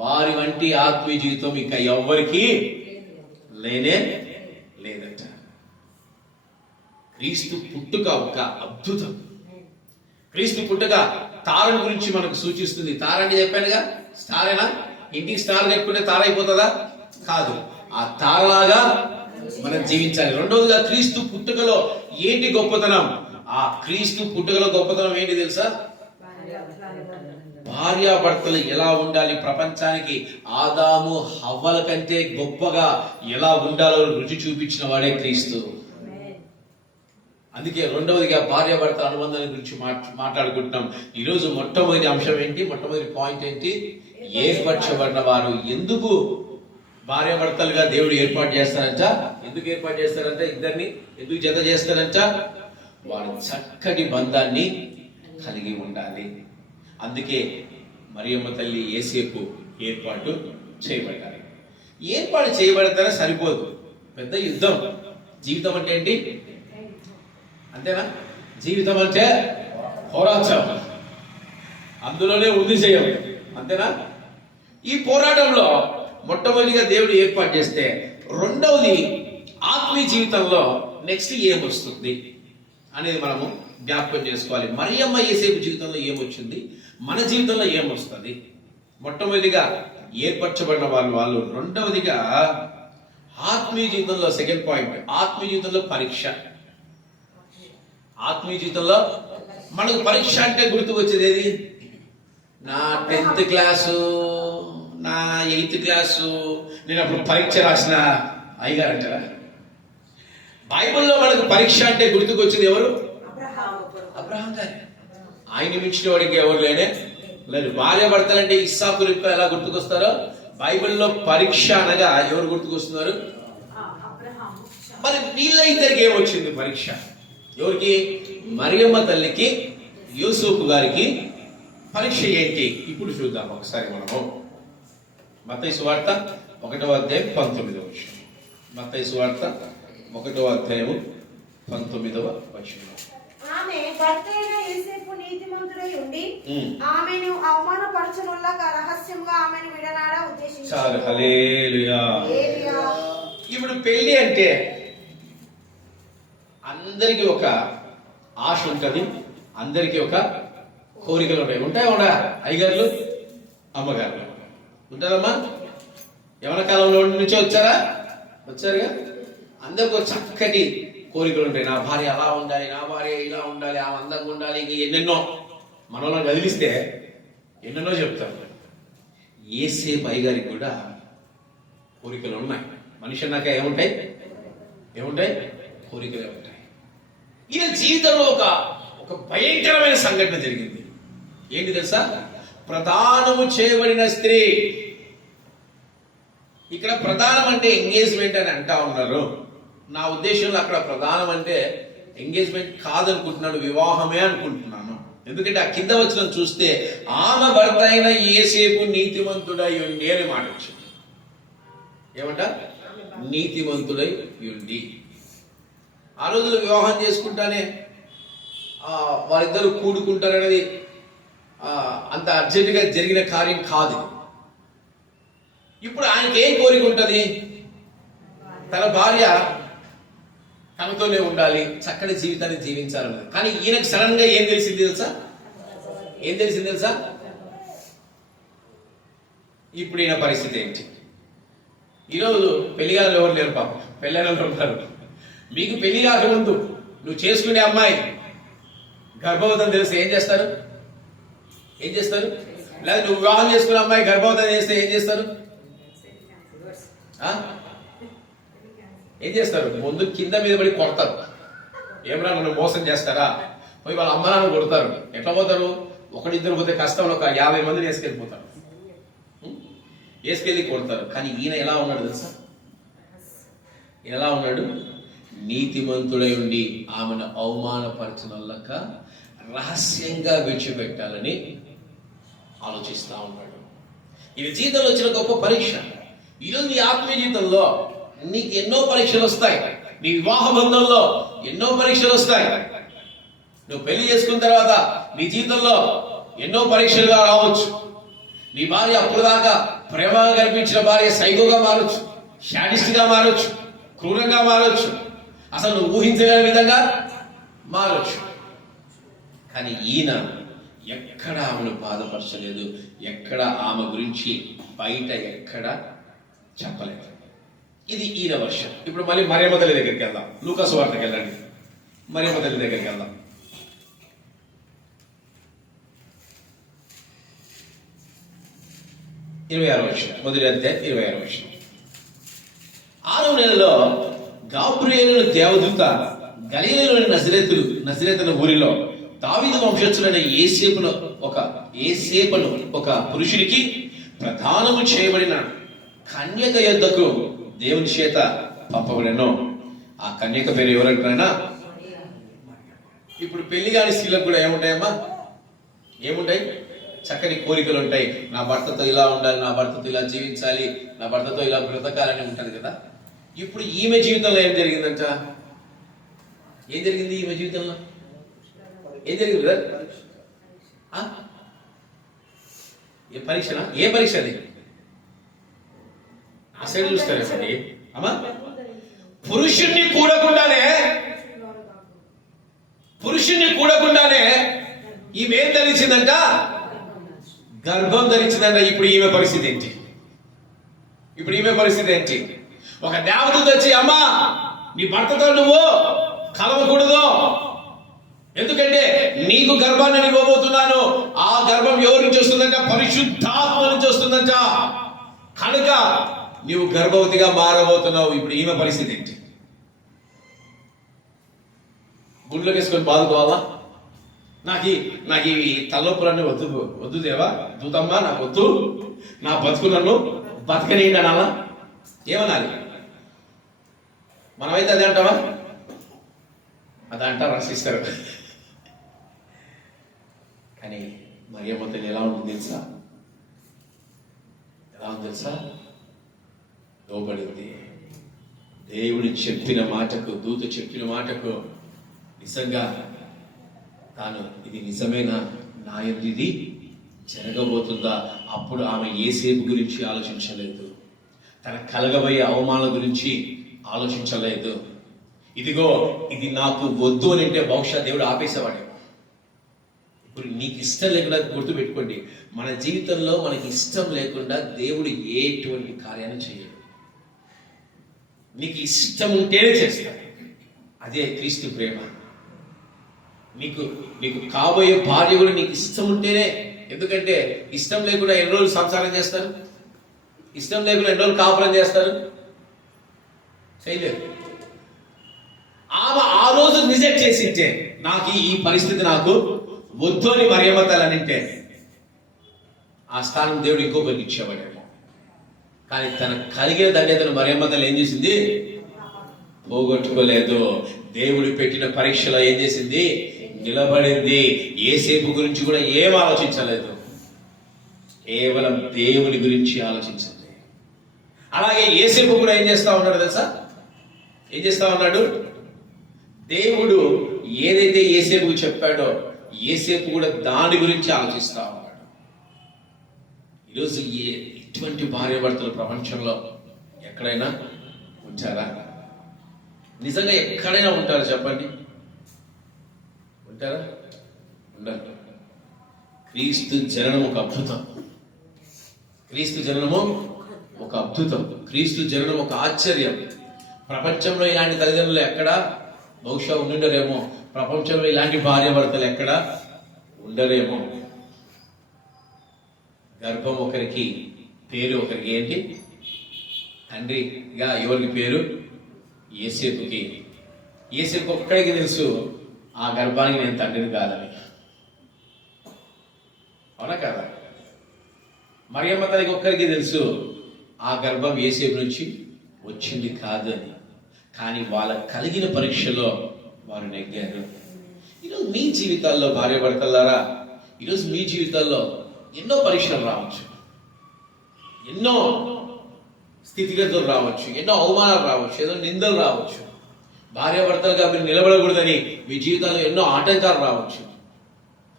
వారి వంటి ఆత్మీయ జీవితం ఇంకా ఎవ్వరికి లేనే లేదట. క్రీస్తు పుట్టుక ఒక అద్భుతం. క్రీస్తు పుట్టుక తారని గురించి మనకు సూచిస్తుంది. తార అంటే చెప్పానుగా, స్టారేనా? ఇంటికి స్టార్ కట్టుకుంటే తార అయిపోతుందా? కాదు. ఆ తారలాగా మనం జీవించాలి. రెండవదిగా క్రీస్తు పుట్టుకలో ఏంటి గొప్పతనం? ఆ క్రీస్తు పుట్టుకలో గొప్పతనం ఏంటి తెలుసా? భార్యాభర్తలు ఎలా ఉండాలి, ప్రపంచానికి ఆదాము హవ్వల కంటే గొప్పగా ఎలా ఉండాలో రుచి చూపించిన వాడే క్రీస్తు. అందుకే రెండవదిగా భార్యాభర్తల అనుబంధాల గురించి మాట్లాడుకుంటున్నాం. ఈరోజు మొట్టమొదటి అంశం ఏంటి? మొట్టమొదటి పాయింట్ ఏంటి? ఏర్పరచబడిన వారు. ఎందుకు భార్యాభర్తలుగా దేవుడు ఏర్పాటు చేస్తారంట? ఇద్దరిని ఎందుకు జత చేస్తారంట? వారు చక్కటి బంధాన్ని కలిగి ఉండాలి. అందుకే మరియమ్మ తల్లి యేసేపు ఏర్పాటు చేయబడ్డారు. ఏర్పాటు చేయబడతారా సరిపోదు, పెద్ద యుద్ధం. జీవితం అంటే ఏంటి? అంతేనా? జీవితం అంటే పోరాటం, అందులోనే ఉంది జయం. అంతేనా? ఈ పోరాటంలో మొట్టమొదటిగా దేవుడు ఏర్పాటు చేస్తే, రెండవది ఆత్మీయ జీవితంలో నెక్స్ట్ ఏమొస్తుంది అనేది మనము జ్ఞాపకం చేసుకోవాలి. మరియమ్మ యేసేపు జీవితంలో ఏమొచ్చింది, మన జీవితంలో ఏమొస్తుంది? మొట్టమొదటిగా ఏర్పరచబడిన వాళ్ళు. రెండవదిగా ఆత్మీయ జీవితంలో సెకండ్ పాయింట్, ఆత్మీయ జీవితంలో పరీక్ష. ఆత్మీయ జీవితంలో మనకు పరీక్ష అంటే గుర్తుకొచ్చేది ఏది? నా 10th క్లాసు, నా 8th క్లాసు, నేను అప్పుడు పరీక్ష రాసిన అయ్యగారు అంటారా? బైబిల్లో మనకు పరీక్ష అంటే గుర్తుకొచ్చేది ఎవరు? అబ్రహాం గారు. ఆయన మించిన వాడికి ఎవరు లేదు. భార్య భర్తలంటే ఇస్సాకు రిబ్కా ఎలా గుర్తుకొస్తారో, బైబిల్లో పరీక్ష అనగా ఎవరు గుర్తుకొస్తున్నారు? మరి వీళ్ళ ఇద్దరికి ఏమొచ్చింది పరీక్ష? ఎవరికి? మరియమ్మ తల్లికి, యూసుఫ్ గారికి పరీక్ష ఏంటి? ఇప్పుడు చూద్దాం ఒకసారి మనము. మత్తయి సువార్త 1వ అధ్యాయం 19వ వచనం. మత్తయి సువార్త 1వ అధ్యాయం 19వ వచనం. ఆమె భర్త అయిన యోసేపు నీతిమంతుడై ఉండి ఆమెను అవమానపరచనులాక రహస్యంగా ఆమెను విడనాడ ఉద్దేశించాడు. హల్లెలూయా. ఇప్పుడు పెళ్లి అంటే అందరికీ ఒక ఆశ ఉంటుంది, అందరికీ ఒక కోరికలు ఉంటాయి. ఉంటా అయ్యగారులు, అమ్మగారులు ఉంటారమ్మా. యవన కాలంలో నుంచి వచ్చారుగా. అందరికి ఒక చక్కటి కోరికలు ఉంటాయి. నా భార్య అలా ఉండాలి, నా భార్య ఇలా ఉండాలి, ఆ అందంగా ఉండాలి, ఇంక ఎన్నెన్నో మనలో కదిలిస్తే ఎన్నెన్నో చెప్తారు. యేసేపు అయ్యగారికి కూడా కోరికలు ఉన్నాయి. మనిషి అన్నాక ఏముంటాయి? కోరికలే ఉంటాయి. ఈయన జీవితంలో ఒక భయంకరమైన సంఘటన జరిగింది. ఏంటి తెలుసా? ప్రదానము చేయబడిన స్త్రీ. ఇక్కడ ప్రధానం అంటే ఎంగేజ్మెంట్ అని అంటా ఉన్నారు. నా ఉద్దేశంలో అక్కడ ప్రధానం అంటే ఎంగేజ్మెంట్ కాదనుకుంటున్నాను, వివాహమే అనుకుంటున్నాను. ఎందుకంటే ఆ కింద వచ్చిన చూస్తే ఆమె భర్త అయిన యేసేపు నీతిమంతుడై ఉండి అని మాట వచ్చింది. ఏమంట? నీతిమంతుడై ఉండి. ఆ రోజులు వివాహం చేసుకుంటానే వారిద్దరు కూడుకుంటారనేది అంత అర్జెంటుగా జరిగిన కార్యం కాదు. ఇప్పుడు ఆయనకి ఏం కోరిక ఉంటుంది? తన భార్య తనతోనే ఉండాలి, చక్కటి జీవితాన్ని జీవించాలన్నది. కానీ ఈయనకు సడన్ గా ఏం తెలిసింది తెలుసా? ఇప్పుడు ఈయన పరిస్థితి ఏంటి? ఈరోజు పెళ్లిగారు ఎవరు లేరు, పాపం పెళ్ళైన ఉంటారు. మీకు పెళ్లి కాకముందు నువ్వు చేసుకునే అమ్మాయి గర్భవతం తెలిస్తే ఏం చేస్తారు? లేదా నువ్వు వివాహం చేసుకునే అమ్మాయి గర్భవతం చేస్తే ఏం చేస్తారు? ముందు కింద మీద పడి కొడతారు. ఏమన్నా నన్ను మోసం చేస్తారా? పోయి వాళ్ళ అమ్మ నాన్న కొడతారు. ఎట్లా పోతారు? ఒకడిద్దరు పోతే కష్టంలో ఒక 50 మందిని వేసుకెళ్ళిపోతారు, వేసుకెళ్ళి కొడతారు. కానీ ఈయన ఎలా ఉన్నాడు తెలుసా? ఎలా ఉన్నాడు? నీతిమంతుడై ఉండి ఆమెను అవమానపరచనల్లక రహస్యంగా విడిచిపెట్టాలని ఆలోచిస్తా ఉన్నాడు. ఇది జీవితంలో వచ్చిన గొప్ప పరీక్ష. ఈరోజు నీ ఆత్మీయ జీవితంలో నీకు ఎన్నో పరీక్షలు వస్తాయి. నీ వివాహ బంధంలో ఎన్నో పరీక్షలు వస్తాయి. నువ్వు పెళ్లి చేసుకున్న తర్వాత నీ జీవితంలో ఎన్నో పరీక్షలుగా రావచ్చు. నీ భార్య అప్పుడు దాకా ప్రేమగా కనిపించిన భార్య సైకోగా మారొచ్చు, శాడిస్ట్ గా మారొచ్చు, క్రూరంగా మారొచ్చు, అసలు నువ్వు ఊహించగల విధంగా మారొచ్చు. కానీ ఈయన ఎక్కడ ఆమెను బాధపరచలేదు, ఎక్కడ ఆమె గురించి బయట ఎక్కడ చెప్పలేదు. ఇది ఈయన వర్షం. ఇప్పుడు మళ్ళీ మరియమ్మ తల్లి దగ్గరికి వెళ్దాం. లూకా సువార్తకి వెళ్ళండి, మరియమ్మ తల్లి దగ్గరికి వెళ్దాం. 26వ వచనం, మొదటి అధ్యాయం 26వ వచనం. 6వ నెలలో గాబ్రియేలు దేవదూత గలిలయలోని నజరేతు ఊరిలో దావీదు వంశస్థులైన యేసేపును ఒక పురుషునికి ప్రదానము చేయబడిన కన్యక యొద్దకు దేవుని చేత పంపబడెను. ఆ కన్యక పేరు ఎవరంటున్నా? ఇప్పుడు పెళ్లి కాని స్త్రీలకు కూడా ఏముంటాయమ్మా? ఏముంటాయి? చక్కని కోరికలు ఉంటాయి. నా భర్తతో ఇలా ఉండాలి, నా భర్తతో ఇలా జీవించాలి, నా భర్తతో ఇలా బ్రతకాలని ఉంటది కదా. ఇప్పుడు ఈమె జీవితంలో ఏం జరిగిందంట? ఏం జరిగింది ఈమె జీవితంలో? ఏం జరిగింది కదా? ఏ పరీక్షనా? ఏ పరీక్ష అది? ఆ సైడ్ చూస్తారే అమ్మా. పురుషుణ్ణి కూడకుండానే ఈమె ఏం తెలిసిందంట? గర్భం ధరించిందంట. ఇప్పుడు ఈమె పరిస్థితి ఏంటి? ఇప్పుడు ఈమె పరిస్థితి ఏంటి? ఒక దేవదూత వచ్చి, అమ్మా నీ భర్తతో నువ్వు కలవకూడదు, ఎందుకంటే నీకు గర్భాన్ని ఇవ్వబోతున్నాను. ఆ గర్భం ఎవరి నుంచి వస్తుందంట? పరిశుద్ధాత్మ నుంచి వస్తుందంట. కనుక నీవు గర్భవతిగా మారబోతున్నావు. ఇప్పుడు ఈమె పరిస్థితి ఏంటి? గుండెలోకి వేసుకొని బాదుకోవాలా? నాకు ఈ తలనొప్పులన్నీ వద్దు దేవా, దూతమ్మా నాకు వద్దు, నా బతుకు నన్ను బతకనేయండి అనాలా? ఏమనాలి? మనమైతే అదే అంటావా? అదే అంటారు, రసిస్తారు. కానీ మరియమ్మ తల్లి ఎలా ఉంటుంది తెలుసా? ఎలా ఉంది తెలుసా? లోబడింది. దేవుడు చెప్పిన మాటకు, దూత చెప్పిన మాటకు నిజంగా తాను ఇది నిజమేనా, నా యందు ఇది జరగబోతుందా? అప్పుడు ఆమె యేసేపు గురించి ఆలోచించలేదు, తన కలగబోయే అవమానాల గురించి ఆలోచించలేదు. ఇదిగో ఇది నాకు వద్దు అని అంటే బహుశా దేవుడు ఆపేసేవాడు. ఇప్పుడు నీకు ఇష్టం లేకుండా గుర్తుపెట్టుకోండి, మన జీవితంలో మనకి ఇష్టం లేకుండా దేవుడు ఎటువంటి కార్యాన్ని చేయడు. నీకు ఇష్టం ఉంటేనే చేస్తాడు. అదే క్రీస్తు ప్రేమ. నీకు కాబోయే భార్య కూడా నీకు ఇష్టం ఉంటేనే. ఎందుకంటే ఇష్టం లేకుండా ఎన్ని రోజులు సంసారం చేస్తారు? ఇష్టం లేకుండా ఎన్ని రోజులు కాపురం చేస్తారు? చేయలేదు. ఆమె ఆ రోజు రిజెక్ట్ చేసింటే, నాకు ఈ పరిస్థితి నాకు వద్దు అని మరియమ్మ తల్లి అనింటే, ఆ స్థానం దేవుడు ఇంకొకరికి ఇచ్చేవాడేమో. కానీ తన కలిగిన ధన్యతను మరియమ్మ తల్లి ఏం చేసింది? పోగొట్టుకోలేదు. దేవుడు పెట్టిన పరీక్షలో ఏం చేసింది? నిలబడింది. యేసేపు గురించి కూడా ఏం ఆలోచించలేదు, కేవలం దేవుని గురించి ఆలోచించింది. అలాగే యేసేపు కూడా ఏం చేస్తా ఉన్నాడు తెలుసా? ఏం చేస్తా ఉన్నాడు? దేవుడు ఏదైతే యేసేపుకు చెప్పాడో యేసేపు కూడా దాని గురించి ఆలోచిస్తా ఉన్నాడు. ఈరోజు ఇటువంటి భార్యాభర్తలు ప్రపంచంలో ఎక్కడైనా ఉంటారా? నిజంగా ఎక్కడైనా ఉంటారా చెప్పండి? ఉంటారా? ఉండరు. క్రీస్తు జననం ఒక అద్భుతం. క్రీస్తు జననము ఒక అద్భుతం. క్రీస్తు జననం ఒక ఆశ్చర్యం. ప్రపంచంలో ఇలాంటి తల్లిదండ్రులు ఎక్కడా బహుశా ఉండుండరేమో. ప్రపంచంలో ఇలాంటి భార్యాభర్తలు ఎక్కడా ఉండరేమో. గర్భం ఒకరికి, పేరు ఒకరికి. ఏంటి? తండ్రిగా ఎవరికి పేరు? యేసేపుకి. యేసేపు ఒక్కడికి తెలుసు ఆ గర్భానికి నేను తండ్రిని కాదని. అవునా కాదా? మరియమ్మ తల్లికి ఒక్కరికి తెలుసు ఆ గర్భం యేసేపు నుంచి వచ్చింది కాదు అని. కానీ వాళ్ళ కలిగిన పరీక్షలో వారు నెగ్గారు. ఈరోజు మీ జీవితాల్లో భార్యాభర్తలారా, ఈరోజు మీ జీవితాల్లో ఎన్నో పరీక్షలు రావచ్చు, ఎన్నో స్థితిగతులు రావచ్చు, ఎన్నో అవమానాలు రావచ్చు, ఏదో నిందలు రావచ్చు. భార్యాభర్తలుగా మీరు నిలబడకూడదని మీ జీవితంలో ఎన్నో ఆటంకాలు రావచ్చు.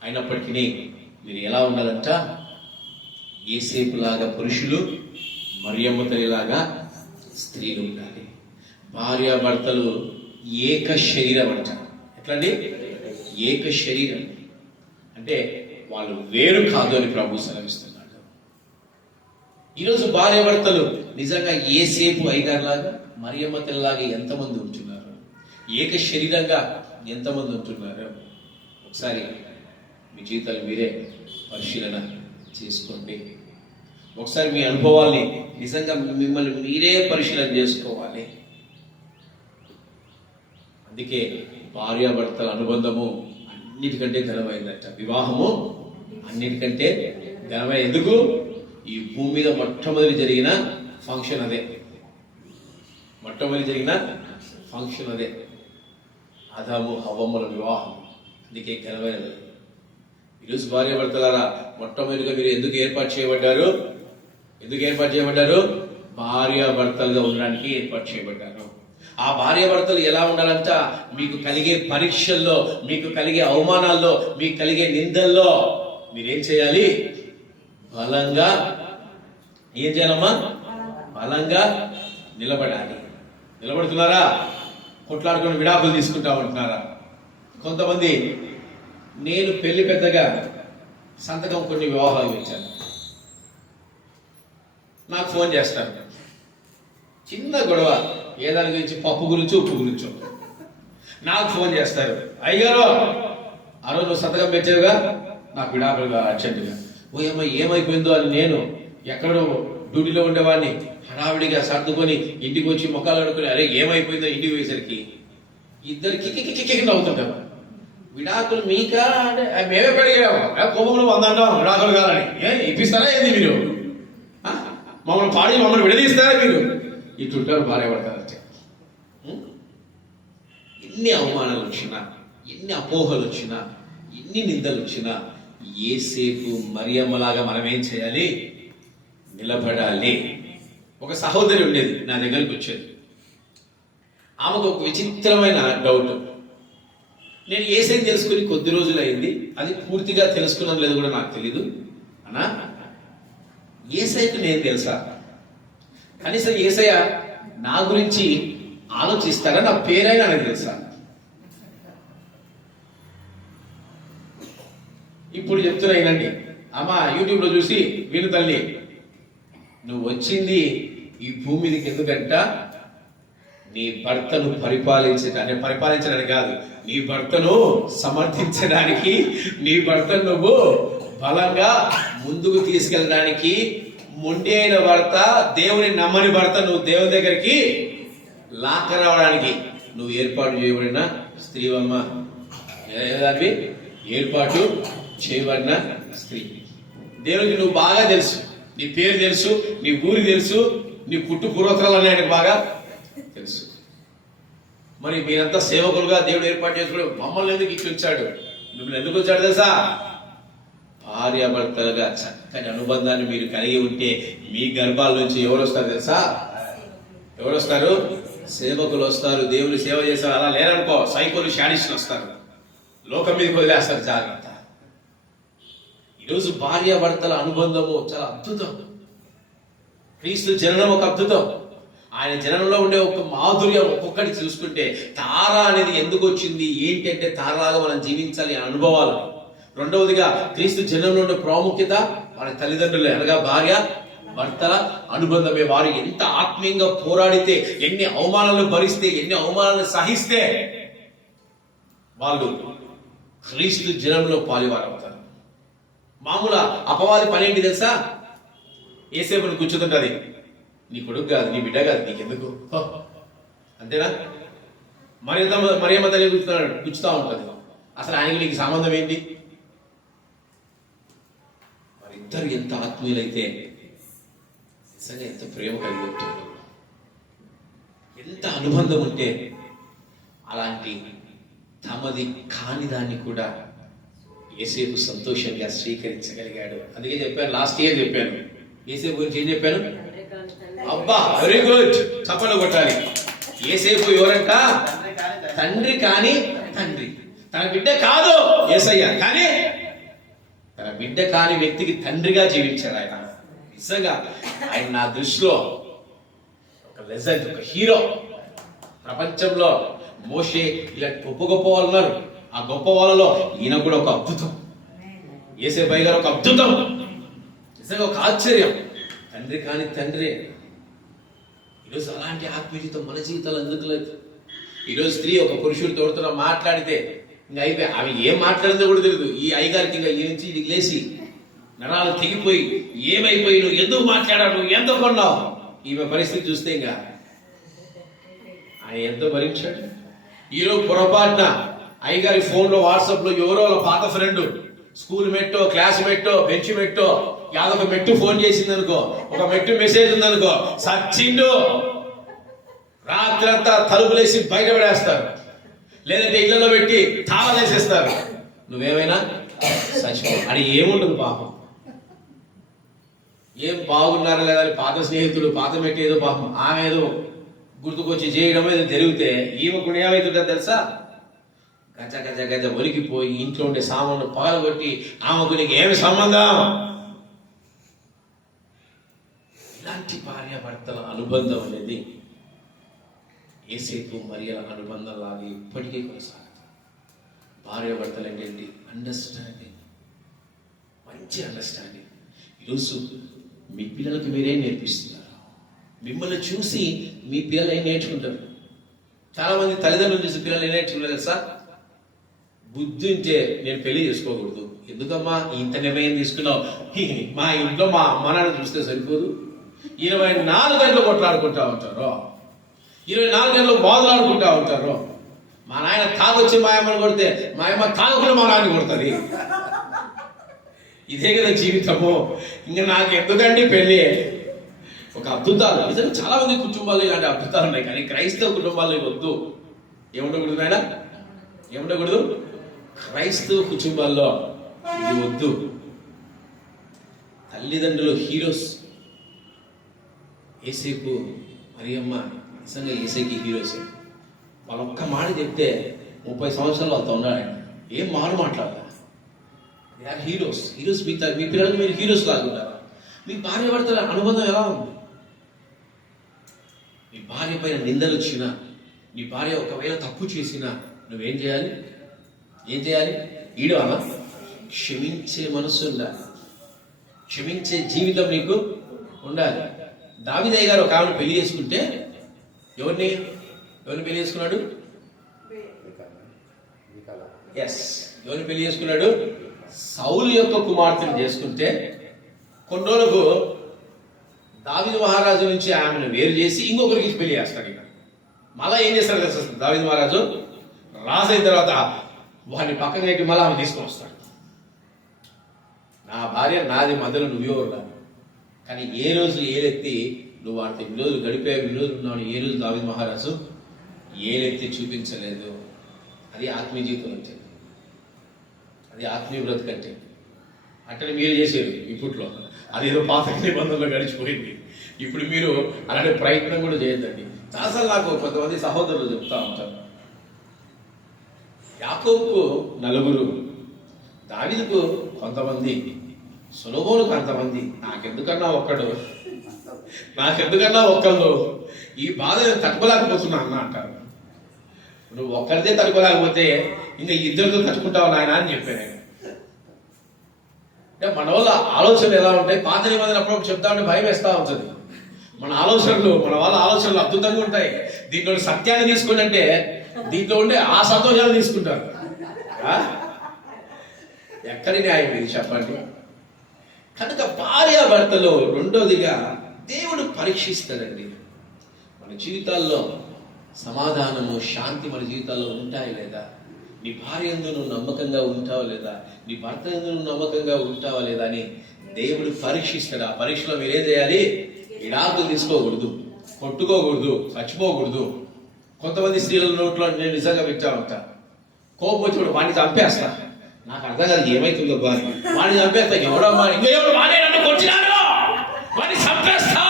అయినప్పటికీ మీరు ఎలా ఉండాలంట? యేసేపు లాగా పురుషులు, మరియమ్మ తల్లిలాగా స్త్రీలు ఉండాలి. భార్యాభర్తలు ఏక శరీరం అంటారు. ఎట్లండి? ఏక శరీరం అంటే వాళ్ళు వేరు కాదు అని ప్రభు సెలవిస్తున్నాడు. ఈరోజు భార్యాభర్తలు నిజంగా యేసేపు ఐదారులాగా, మరియమ్మ తల్లిలాగా ఎంతమంది ఉంటున్నారు? ఏక శరీరంగా ఎంతమంది ఉంటున్నారు? ఒకసారి మీ జీవితాలు మీరే పరిశీలన చేసుకోండి. ఒకసారి మీ అనుభవాల్ని నిజంగా మిమ్మల్ని మీరే పరిశీలన చేసుకోవాలి. అందుకే భార్యాభర్తల అనుబంధము అన్నిటికంటే ఘనమైందట. వివాహము అన్నిటికంటే ఘనమైన. ఎందుకు? ఈ భూమి మీద మొట్టమొదటి జరిగిన ఫంక్షన్ అదే. మొట్టమొదటి జరిగిన ఫంక్షన్ అదే, ఆదాము హవ్వమ్మల వివాహం. అందుకే ఘనమైనది. ఈరోజు భార్యాభర్తలారా, మొట్టమొదటిగా మీరు ఎందుకు ఏర్పాటు చేయబడ్డారు? ఎందుకు ఏర్పాటు చేయబడ్డారు? భార్యాభర్తలుగా ఉండడానికి ఏర్పాటు చేయబడ్డారు. ఆ భార్యాభర్తలు ఎలా ఉండాలంట? మీకు కలిగే పరీక్షల్లో, మీకు కలిగే అవమానాల్లో, మీకు కలిగే నిందల్లో మీరేం చేయాలి? బలంగా ఏం చేయాలమ్మా? బలంగా నిలబడాలి. నిలబడుతున్నారా? కొట్లాడుకొని విడాకులు తీసుకుంటా ఉంటున్నారా? కొంతమంది నేను పెళ్లి పెద్దగా సంతకం కొన్ని వివాహాలు ఇచ్చాను, నాకు ఫోన్ చేస్తారు. చిన్న గొడవ, ఏ దాని గురించి, పప్పు గురించి ఉప్పు గురించో నాకు ఫోన్ చేస్తారు. అయ్యారో ఆ రోజు నువ్వు సంతకం పెట్టావుగా, నాకు విడాకులుగా అర్జెంటుగా. ఓ ఏమో ఏమైపోయిందో అని నేను ఎక్కడో డ్యూటీలో ఉండేవాడిని హడావిడిగా సర్దుకొని ఇంటికి వచ్చి మొక్కలు అడుక్కుని అరే ఏమైపోయిందో ఇంటికి పోయేసరికి ఇద్దరు కిక్కి నవ్వుతుంటారు. విడాకులు మీకా అంటే మేమే పెరిగాము, కోపంలో 100 అంటాం విడాకులు కాదని. ఇప్పిస్తారా ఏంది మీరు? మమ్మల్ని పాడి మమ్మల్ని విడదీస్తారా మీరు? ఇటుంటారు, భార్య పడతారు. ఎన్ని అవమానాలు వచ్చినా, ఎన్ని అపోహలు వచ్చినా, ఎన్ని నిందలు వచ్చినా యేసేపు మరియమ్మలాగా మనం ఏం చేయాలి? నిలబడాలి. ఒక సహోదరి ఉండేది, నా దగ్గరికి వచ్చేది. ఆమెకు ఒక విచిత్రమైన డౌట్. నేను యేసయ్యని తెలుసుకుని కొద్ది రోజులు అయింది, అది పూర్తిగా తెలుసుకున్నది లేదు కూడా నాకు తెలీదు. అన్నా యేసయ్యకు నేను తెలుసా? కనీసం యేసయ్య నా గురించి ఆలోచిస్తారా? నా పేరైనా నాకు తెలుసా? ఇప్పుడు చెప్తున్నా వినండి. అమ్మ యూట్యూబ్లో చూసి విను తల్లి, నువ్వు వచ్చింది ఈ భూమి మీదకి ఎందుకంట? నీ భర్తను పరిపాలించడానికి కాదు, నీ భర్తను సమర్థించడానికి, నీ భర్తను నువ్వు బలంగా ముందుకు తీసుకెళ్ళడానికి. మొండి అయిన భర్త, దేవుని నమ్మని భర్త నువ్వు దేవుని దగ్గరికి లాక్కరావడానికి నువ్వు ఏర్పాటు చేయబడిన స్త్రీవమ్మ. ఏదాన్ని ఏర్పాటు చేయబడిన స్త్రీ. దేవునికి నువ్వు బాగా తెలుసు, నీ పేరు తెలుసు, నీ ఊరి తెలుసు, నీ పుట్టు పూర్వోత్తరాలు ఆయనకు బాగా తెలుసు. మరి మీరంతా సేవకులుగా దేవుడు ఏర్పాటు చేసుకుని మమ్మల్ని ఎందుకు ఇచ్చి ఉంచాడు? మిమ్మల్ని ఎందుకు వచ్చాడు తెలుసా? భార్యాభర్తలుగా చక్కని అనుబంధాన్ని మీరు కలిగి ఉంటే మీ గర్భాల నుంచి ఎవరు వస్తారు తెలుసా? ఎవరు వస్తారు? సేవకులు వస్తారు, దేవుని సేవ చేస్తారు. అలా లేరనుకో, సైకోలు శాడిస్టులు వస్తారు, లోకం మీదకి వదిలేస్తారు. జాగ్రత్త. ఈరోజు భార్యాభర్తల అనుబంధము చాలా అద్భుతం. క్రీస్తు జననం ఒక అద్భుతం. ఆయన జనంలో ఉండే ఒక మాధుర్యం ఒక్కొక్కటి చూసుకుంటే, తార అనేది ఎందుకు వచ్చింది ఏంటి అంటే తారలాగా మనం జీవించాలి అనే అనుభవాలు. రెండవదిగా క్రీస్తు జనంలో ఉండే ప్రాముఖ్యత వారి తల్లిదండ్రులు అనగా భార్య భర్తల అనుబంధమే. వారు ఎంత ఆత్మీయంగా పోరాడితే, ఎన్ని అవమానాలను భరిస్తే, ఎన్ని అవమానాలను సహిస్తే వాళ్ళు క్రీస్తు జనంలో పాలివారు అవుతారు. మామూలు అపవాది పని ఏంటి తెలుసా? ఏసేపుని కూర్చుంటుంటది, నీ కొడుకు కాదు, నీ బిడ్డ కాదు, నీకెందుకు? అంతేనా? మరియమ్మ తల్లి కూర్చుతా ఉంటుంది. అసలు ఆయనకి నీకు సంబంధం ఏంటి? వారిద్దరు ఎంత ఆత్మీయులైతే నిజంగా ఎంత ప్రేమ కలిగి ఉంటుంది, ఎంత అనుబంధం ఉంటే అలాంటి తమది కాని దాన్ని కూడా యేసేపు సంతోషంగా స్వీకరించగలిగాడు. అందుకే చెప్పాను, లాస్ట్ ఇయర్ చెప్పాను, యేసేపు గురించి ఏం చెప్పాను? అబ్బా వెరీ గుడ్, చప్పట్లు కొట్టాలి. యేసేపు ఎవరంట? తండ్రి కాని తండ్రి. తన బిడ్డ కాదు యేసయ్య, కానీ తన బిడ్డ కాని వ్యక్తికి తండ్రిగా జీవించాడు ఆయన. నిజంగా ఆయన నా దృష్టిలో ఒక లెజెండ్, ఒక హీరో. ప్రపంచంలో మోషే ఇలా గొప్ప గొప్ప వాళ్ళు ఉన్నారు, ఆ గొప్ప వాళ్ళలో ఈయన కూడా ఒక అద్భుతం. యేసేపు గారు ఒక అద్భుతం, నిజంగా ఒక ఆశ్చర్యం. తండ్రి కాని తండ్రి. ఈరోజు అలాంటి ఆత్మీయత మన జీవితాలు ఎందుకు లేదు? ఈరోజు స్త్రీ ఒక పురుషుడు తోడుతున్నా మాట్లాడితే ఇంకా అయిపోయి, అవి ఏం మాట్లాడిందో కూడా తెలియదు. ఈ అయ్యగారికి ఇంకా ఈ నుంచి ఇది లేచి నరాలు తెగిపోయి ఏమైపోయి, నువ్వు ఎందుకు మాట్లాడావు, నువ్వు ఎందుకు కొన్నావు? ఈమె పరిస్థితి చూస్తే ఇంకా ఆయన ఎంతో భరించాడు. ఈరోజు పొరపాటున అయ్యగారి ఫోన్లో వాట్సాప్ లో ఎవరో పాత ఫ్రెండ్, స్కూల్ మెట్టో, క్లాస్ మెట్టో, బెంచ్ మెట్టో, యాదొక మెట్టు ఫోన్ చేసింది అనుకో, ఒక మెట్టు మెసేజ్ ఉందనుకో, సచ్చిండు రాత్రంతా తలుపులేసి బయట పడేస్తారు, లేదంటే ఇళ్లలో పెట్టి తాళాలు వేసేస్తారు. నువ్వేమైనా చచ్చిపో అని ఏముండదు పాపం. ఏం బాగున్నారా లేదా పాత స్నేహితుడు పాత మెట్టేదో పాపం ఆమె ఏదో గుర్తుకొచ్చి చేయడం ఏదో జరిగితే ఈమె కూడా ఏమవుతుందో తెలుసా? గజ గజ గజ ఒలికిపోయి ఇంట్లో ఉండే సామాన్లు పగలగొట్టి ఆమెకు నీకు ఏమి సంబంధం? ఇలాంటి భార్యాభర్తల అనుబంధం అనేది యేసేపు మరియల అనుబంధం లాగా ఇప్పటికీ కొనసాగుతుంది. భార్యాభర్తలు ఏంటి? అండర్స్టాండింగ్, మంచి అండర్స్టాండింగ్. ఈరోజు మీ పిల్లలకు మీరేం నేర్పిస్తున్నారు? మిమ్మల్ని చూసి మీ పిల్లలు ఏం నేర్చుకుంటారు? చాలా మంది తల్లిదండ్రులు చూసి పిల్లలు ఏం నేర్చుకుంటారు తెలుసా? బుద్ధి ఉంటే నేను పెళ్లి చేసుకోకూడదు, ఎందుకమ్మా ఇంత నిర్ణయం తీసుకున్నావు? మా ఇంట్లో మా అమ్మ నాన్న చూస్తే సరిపోదు, 24 గంటలు కొట్లాడుకుంటా ఉంటారు, 24 గంటలు బాధలాడుకుంటా ఉంటారు. మా నాయన తాగొచ్చి మా అమ్మని కొడితే మా అమ్మ తాగకుండా మా నాన్న కొడుతుంది. ఇదే కదా జీవితము. ఇంకా నాకు ఎందుకండి పెళ్ళి? ఒక అద్భుతాలు నిజంగా చాలా మంది కుటుంబాలు ఇలాంటి అద్భుతాలు ఉన్నాయి, కానీ క్రైస్తవ కుటుంబాల్లో వద్దు. ఏముండకూడదు నాయన? ఏముండకూడదు? క్రైస్తవ కుటుంబాల్లో ఇది వద్దు. తల్లిదండ్రులు హీరోస్. ఏసేపు మరియమ్మ నిజంగా ఏసైకి హీరోస్. వాళ్ళు ఒక్క మాట చెప్తే 30 సంవత్సరాలు వాళ్ళతో ఉన్నాడు ఆయన. ఏం మారు మాట్లాడాలి? హీరోస్. హీరోస్ మీ పిల్లలకు మీరు హీరోస్ లాగుంటారా? మీ భార్య భర్తల అనుబంధం ఎలా ఉంది? నీ భార్య పైన నిందలు వచ్చినా, నీ భార్య ఒకవేళ తప్పు చేసినా నువ్వేం చేయాలి? ఏం చేయాలి? ఈడవాలా? క్షమించే మనసు ఉండాలి, క్షమించే జీవితం నీకు ఉండాలి. దావీదయ్య గారు ఒక ఆమెను పెళ్లి చేసుకుంటే ఎవరిని పెళ్లి చేసుకున్నాడు? ఎవరిని పెళ్లి చేసుకున్నాడు? సౌలు యొక్క కుమార్తెను చేసుకుంటే కొన్ని రోజులకు దావీదు మహారాజు నుంచి ఆమెను వేరు చేసి ఇంకొకరికి పెళ్లి చేస్తాడు. ఇక మళ్ళా ఏం చేస్తాడు తెలుసా? దావీదు మహారాజు రాజు అయిన తర్వాత వాడిని పక్కన పెట్టి మళ్ళీ ఆమె తీసుకొని వస్తాడు. నా భార్య నాది, మధ్యలో నువ్వెవరు రాదు. కానీ ఏ రోజు ఏలెత్తి నువ్వు వాడితో ఇన్ని రోజులు గడిపే, ఇన్ని రోజులు ఉన్నావు, ఏ రోజు దావీదు మహారాజు ఏలెత్తి చూపించలేదు. అది ఆత్మీయ జీవితం అంటే, అది ఆత్మీయ బ్రతుకంటే. అంటే మీరు చేసేది ఇప్పట్లో అదేదో పాత నిబంధనలో గడిచిపోయింది. ఇప్పుడు మీరు అలాంటి ప్రయత్నం కూడా చేయొద్దండి. చాలాసార్లు నాకు కొంతమంది సహోదరులు చెప్తా ఉంటారు, యాకోబుకు 4, దావీదుకు కొంతమంది, సొలొమోనుకు అంతమంది, నాకెందుకన్నా ఒక్కళ్ళు, ఈ బాధ నేను తట్టుకోలేకపోతున్నా అన్న అంటారు. నువ్వు ఒక్కరిదే తట్టుకోలేకపోతే ఇంకా ఇద్దరితో తట్టుకుంటావు నాయన అని చెప్పాను. అంటే మన వాళ్ళ ఆలోచనలు ఎలా ఉంటాయి? పాత నిబంధన అప్పుడు చెప్తా ఉంటే భయం వేస్తూ ఉంటుంది. మన వాళ్ళ ఆలోచనలు అద్భుతంగా ఉంటాయి. దీంట్లో సత్యాన్ని తీసుకుని అంటే దీంట్లో ఉండే ఆ సంతోషాలు తీసుకుంటారు. ఎక్కడి న్యాయం ఇది చెప్పండి? కనుక భార్యాభర్తలో రెండోదిగా దేవుడు పరీక్షిస్తాడండి. మన జీవితాల్లో సమాధానము, శాంతి మన జీవితాల్లో ఉంటాయి లేదా? నీ భార్య యందు నువ్వు నమ్మకంగా ఉంటావా లేదా? నీ భర్త యందు నువ్వు నమ్మకంగా ఉంటావా లేదా అని దేవుడు పరీక్షిస్తాడు. ఆ పరీక్షలో మీరేం చేయాలి? విడాకులు తీసుకోకూడదు, కొట్టుకోకూడదు, చచ్చిపోకూడదు. కొంతమంది స్త్రీల నోట్లో నేను నిజంగా వింటా ఉంటా, కోపం వచ్చినప్పుడు వాడిని చంపేస్తా. నాకు అర్థం కాదు ఏమైతుందో బాగా, వాడిని చంపేస్తా. ఎవడమ్మా ఇంకెవడు వాడే నన్ను కొట్టినాడు, వాడిని చంపేస్తా.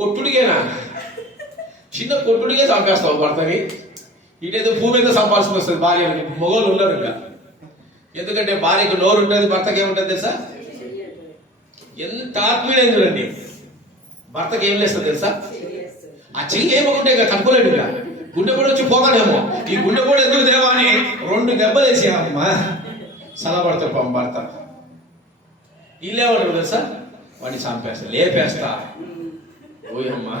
కొట్టుడికేనా? చిన్న కొట్టుడికే చంపేస్తావు భర్తని. ఇటేదో భూమి మీద సంపాల్సిన వస్తుంది భార్య. మొగోళ్ళు ఉండరు ఇంకా. ఎందుకంటే భార్యకు నోరు ఉంటుంది, భర్తకి ఏముంటుంది తెలుసా? ఎంత ఆత్మీయులండి. భర్తకి ఏం లేస్తుంది తెలుసా? ఆ చెయ్యి ఏమకుంటే ఇంకా కట్టుకోలేడు. ఇంకా గుండె కూడా వచ్చి పోగలేమో. ఈ గుండె కూడా ఎందుకు దేవా అని 2 దెబ్బలు వేసేయమ్మా సలబడతా భర్త. ఇల్లేమంటారు తెలుసా? వాడిని చంపేస్తా, లేపేస్తా. ఓయమ్మా,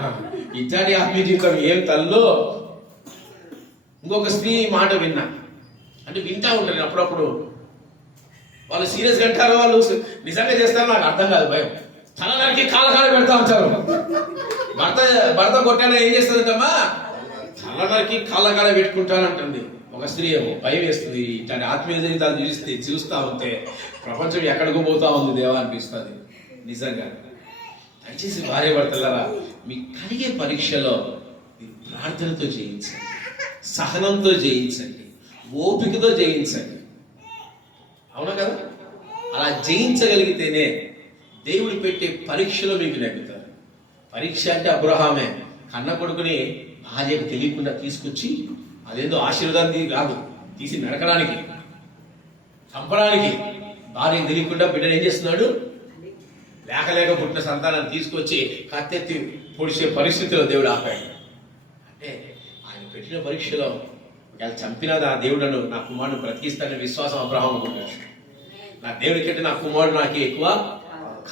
ఇట్లాంటి ఆత్మీయ జీవితం ఏం తల్లో. ఇంకొక స్త్రీ మాట విన్నా, అంటే వింటా ఉంటాను అప్పుడప్పుడు. వాళ్ళు సీరియస్గా అంటారు, వాళ్ళు నిజంగా చేస్తారో నాకు అర్థం కాదు. భయం తలనరికి కాలకాలు పెడతా ఉంటారు. భర్త కొట్టాడో ఏం చేస్తుందమ్మా? తలనరికి కాలకాల పెట్టుకుంటానంటుంది ఒక స్త్రీ. ఏమో భయం వేస్తుంది. ఇట్లాంటి ఆత్మీయ జీవితాలు చూస్తా ఉంటే ప్రపంచం ఎక్కడికి పోతా ఉంది దేవా అనిపిస్తుంది నిజంగా. దయచేసి భార్య భర్తలారా, మీకు కలిగే పరీక్షలో మీరు ప్రార్థనతో జయించండి, సహనంతో జయించండి, ఓపికతో జయించండి. అవునా కదా? అలా జయించగలిగితేనే దేవుడు పెట్టే పరీక్షలో మీకు నెగ్గుతారు. పరీక్ష అంటే అబ్రహామే కన్న కొడుకుని భార్యకు తెలియకుండా తీసుకొచ్చి, అదేందో ఆశీర్వాదాన్ని కాదు, తీసి నరకడానికి, చంపడానికి. భార్యకు తెలియకుండా బిడ్డను ఏం చేస్తున్నాడు? లేక పుట్టిన సంతానాన్ని తీసుకొచ్చి కత్తెత్తి పొడిచే పరిస్థితిలో దేవుడు ఆపాడు. అంటే ఆయన పెట్టిన పరీక్షలో చంపినది ఆ దేవుడను నా కుమారుడు బ్రతికిస్తాడని విశ్వాసం అబ్రహాముకు ఉండొచ్చు. నా దేవుడి కంటే నా కుమారుడు నాకే ఎక్కువ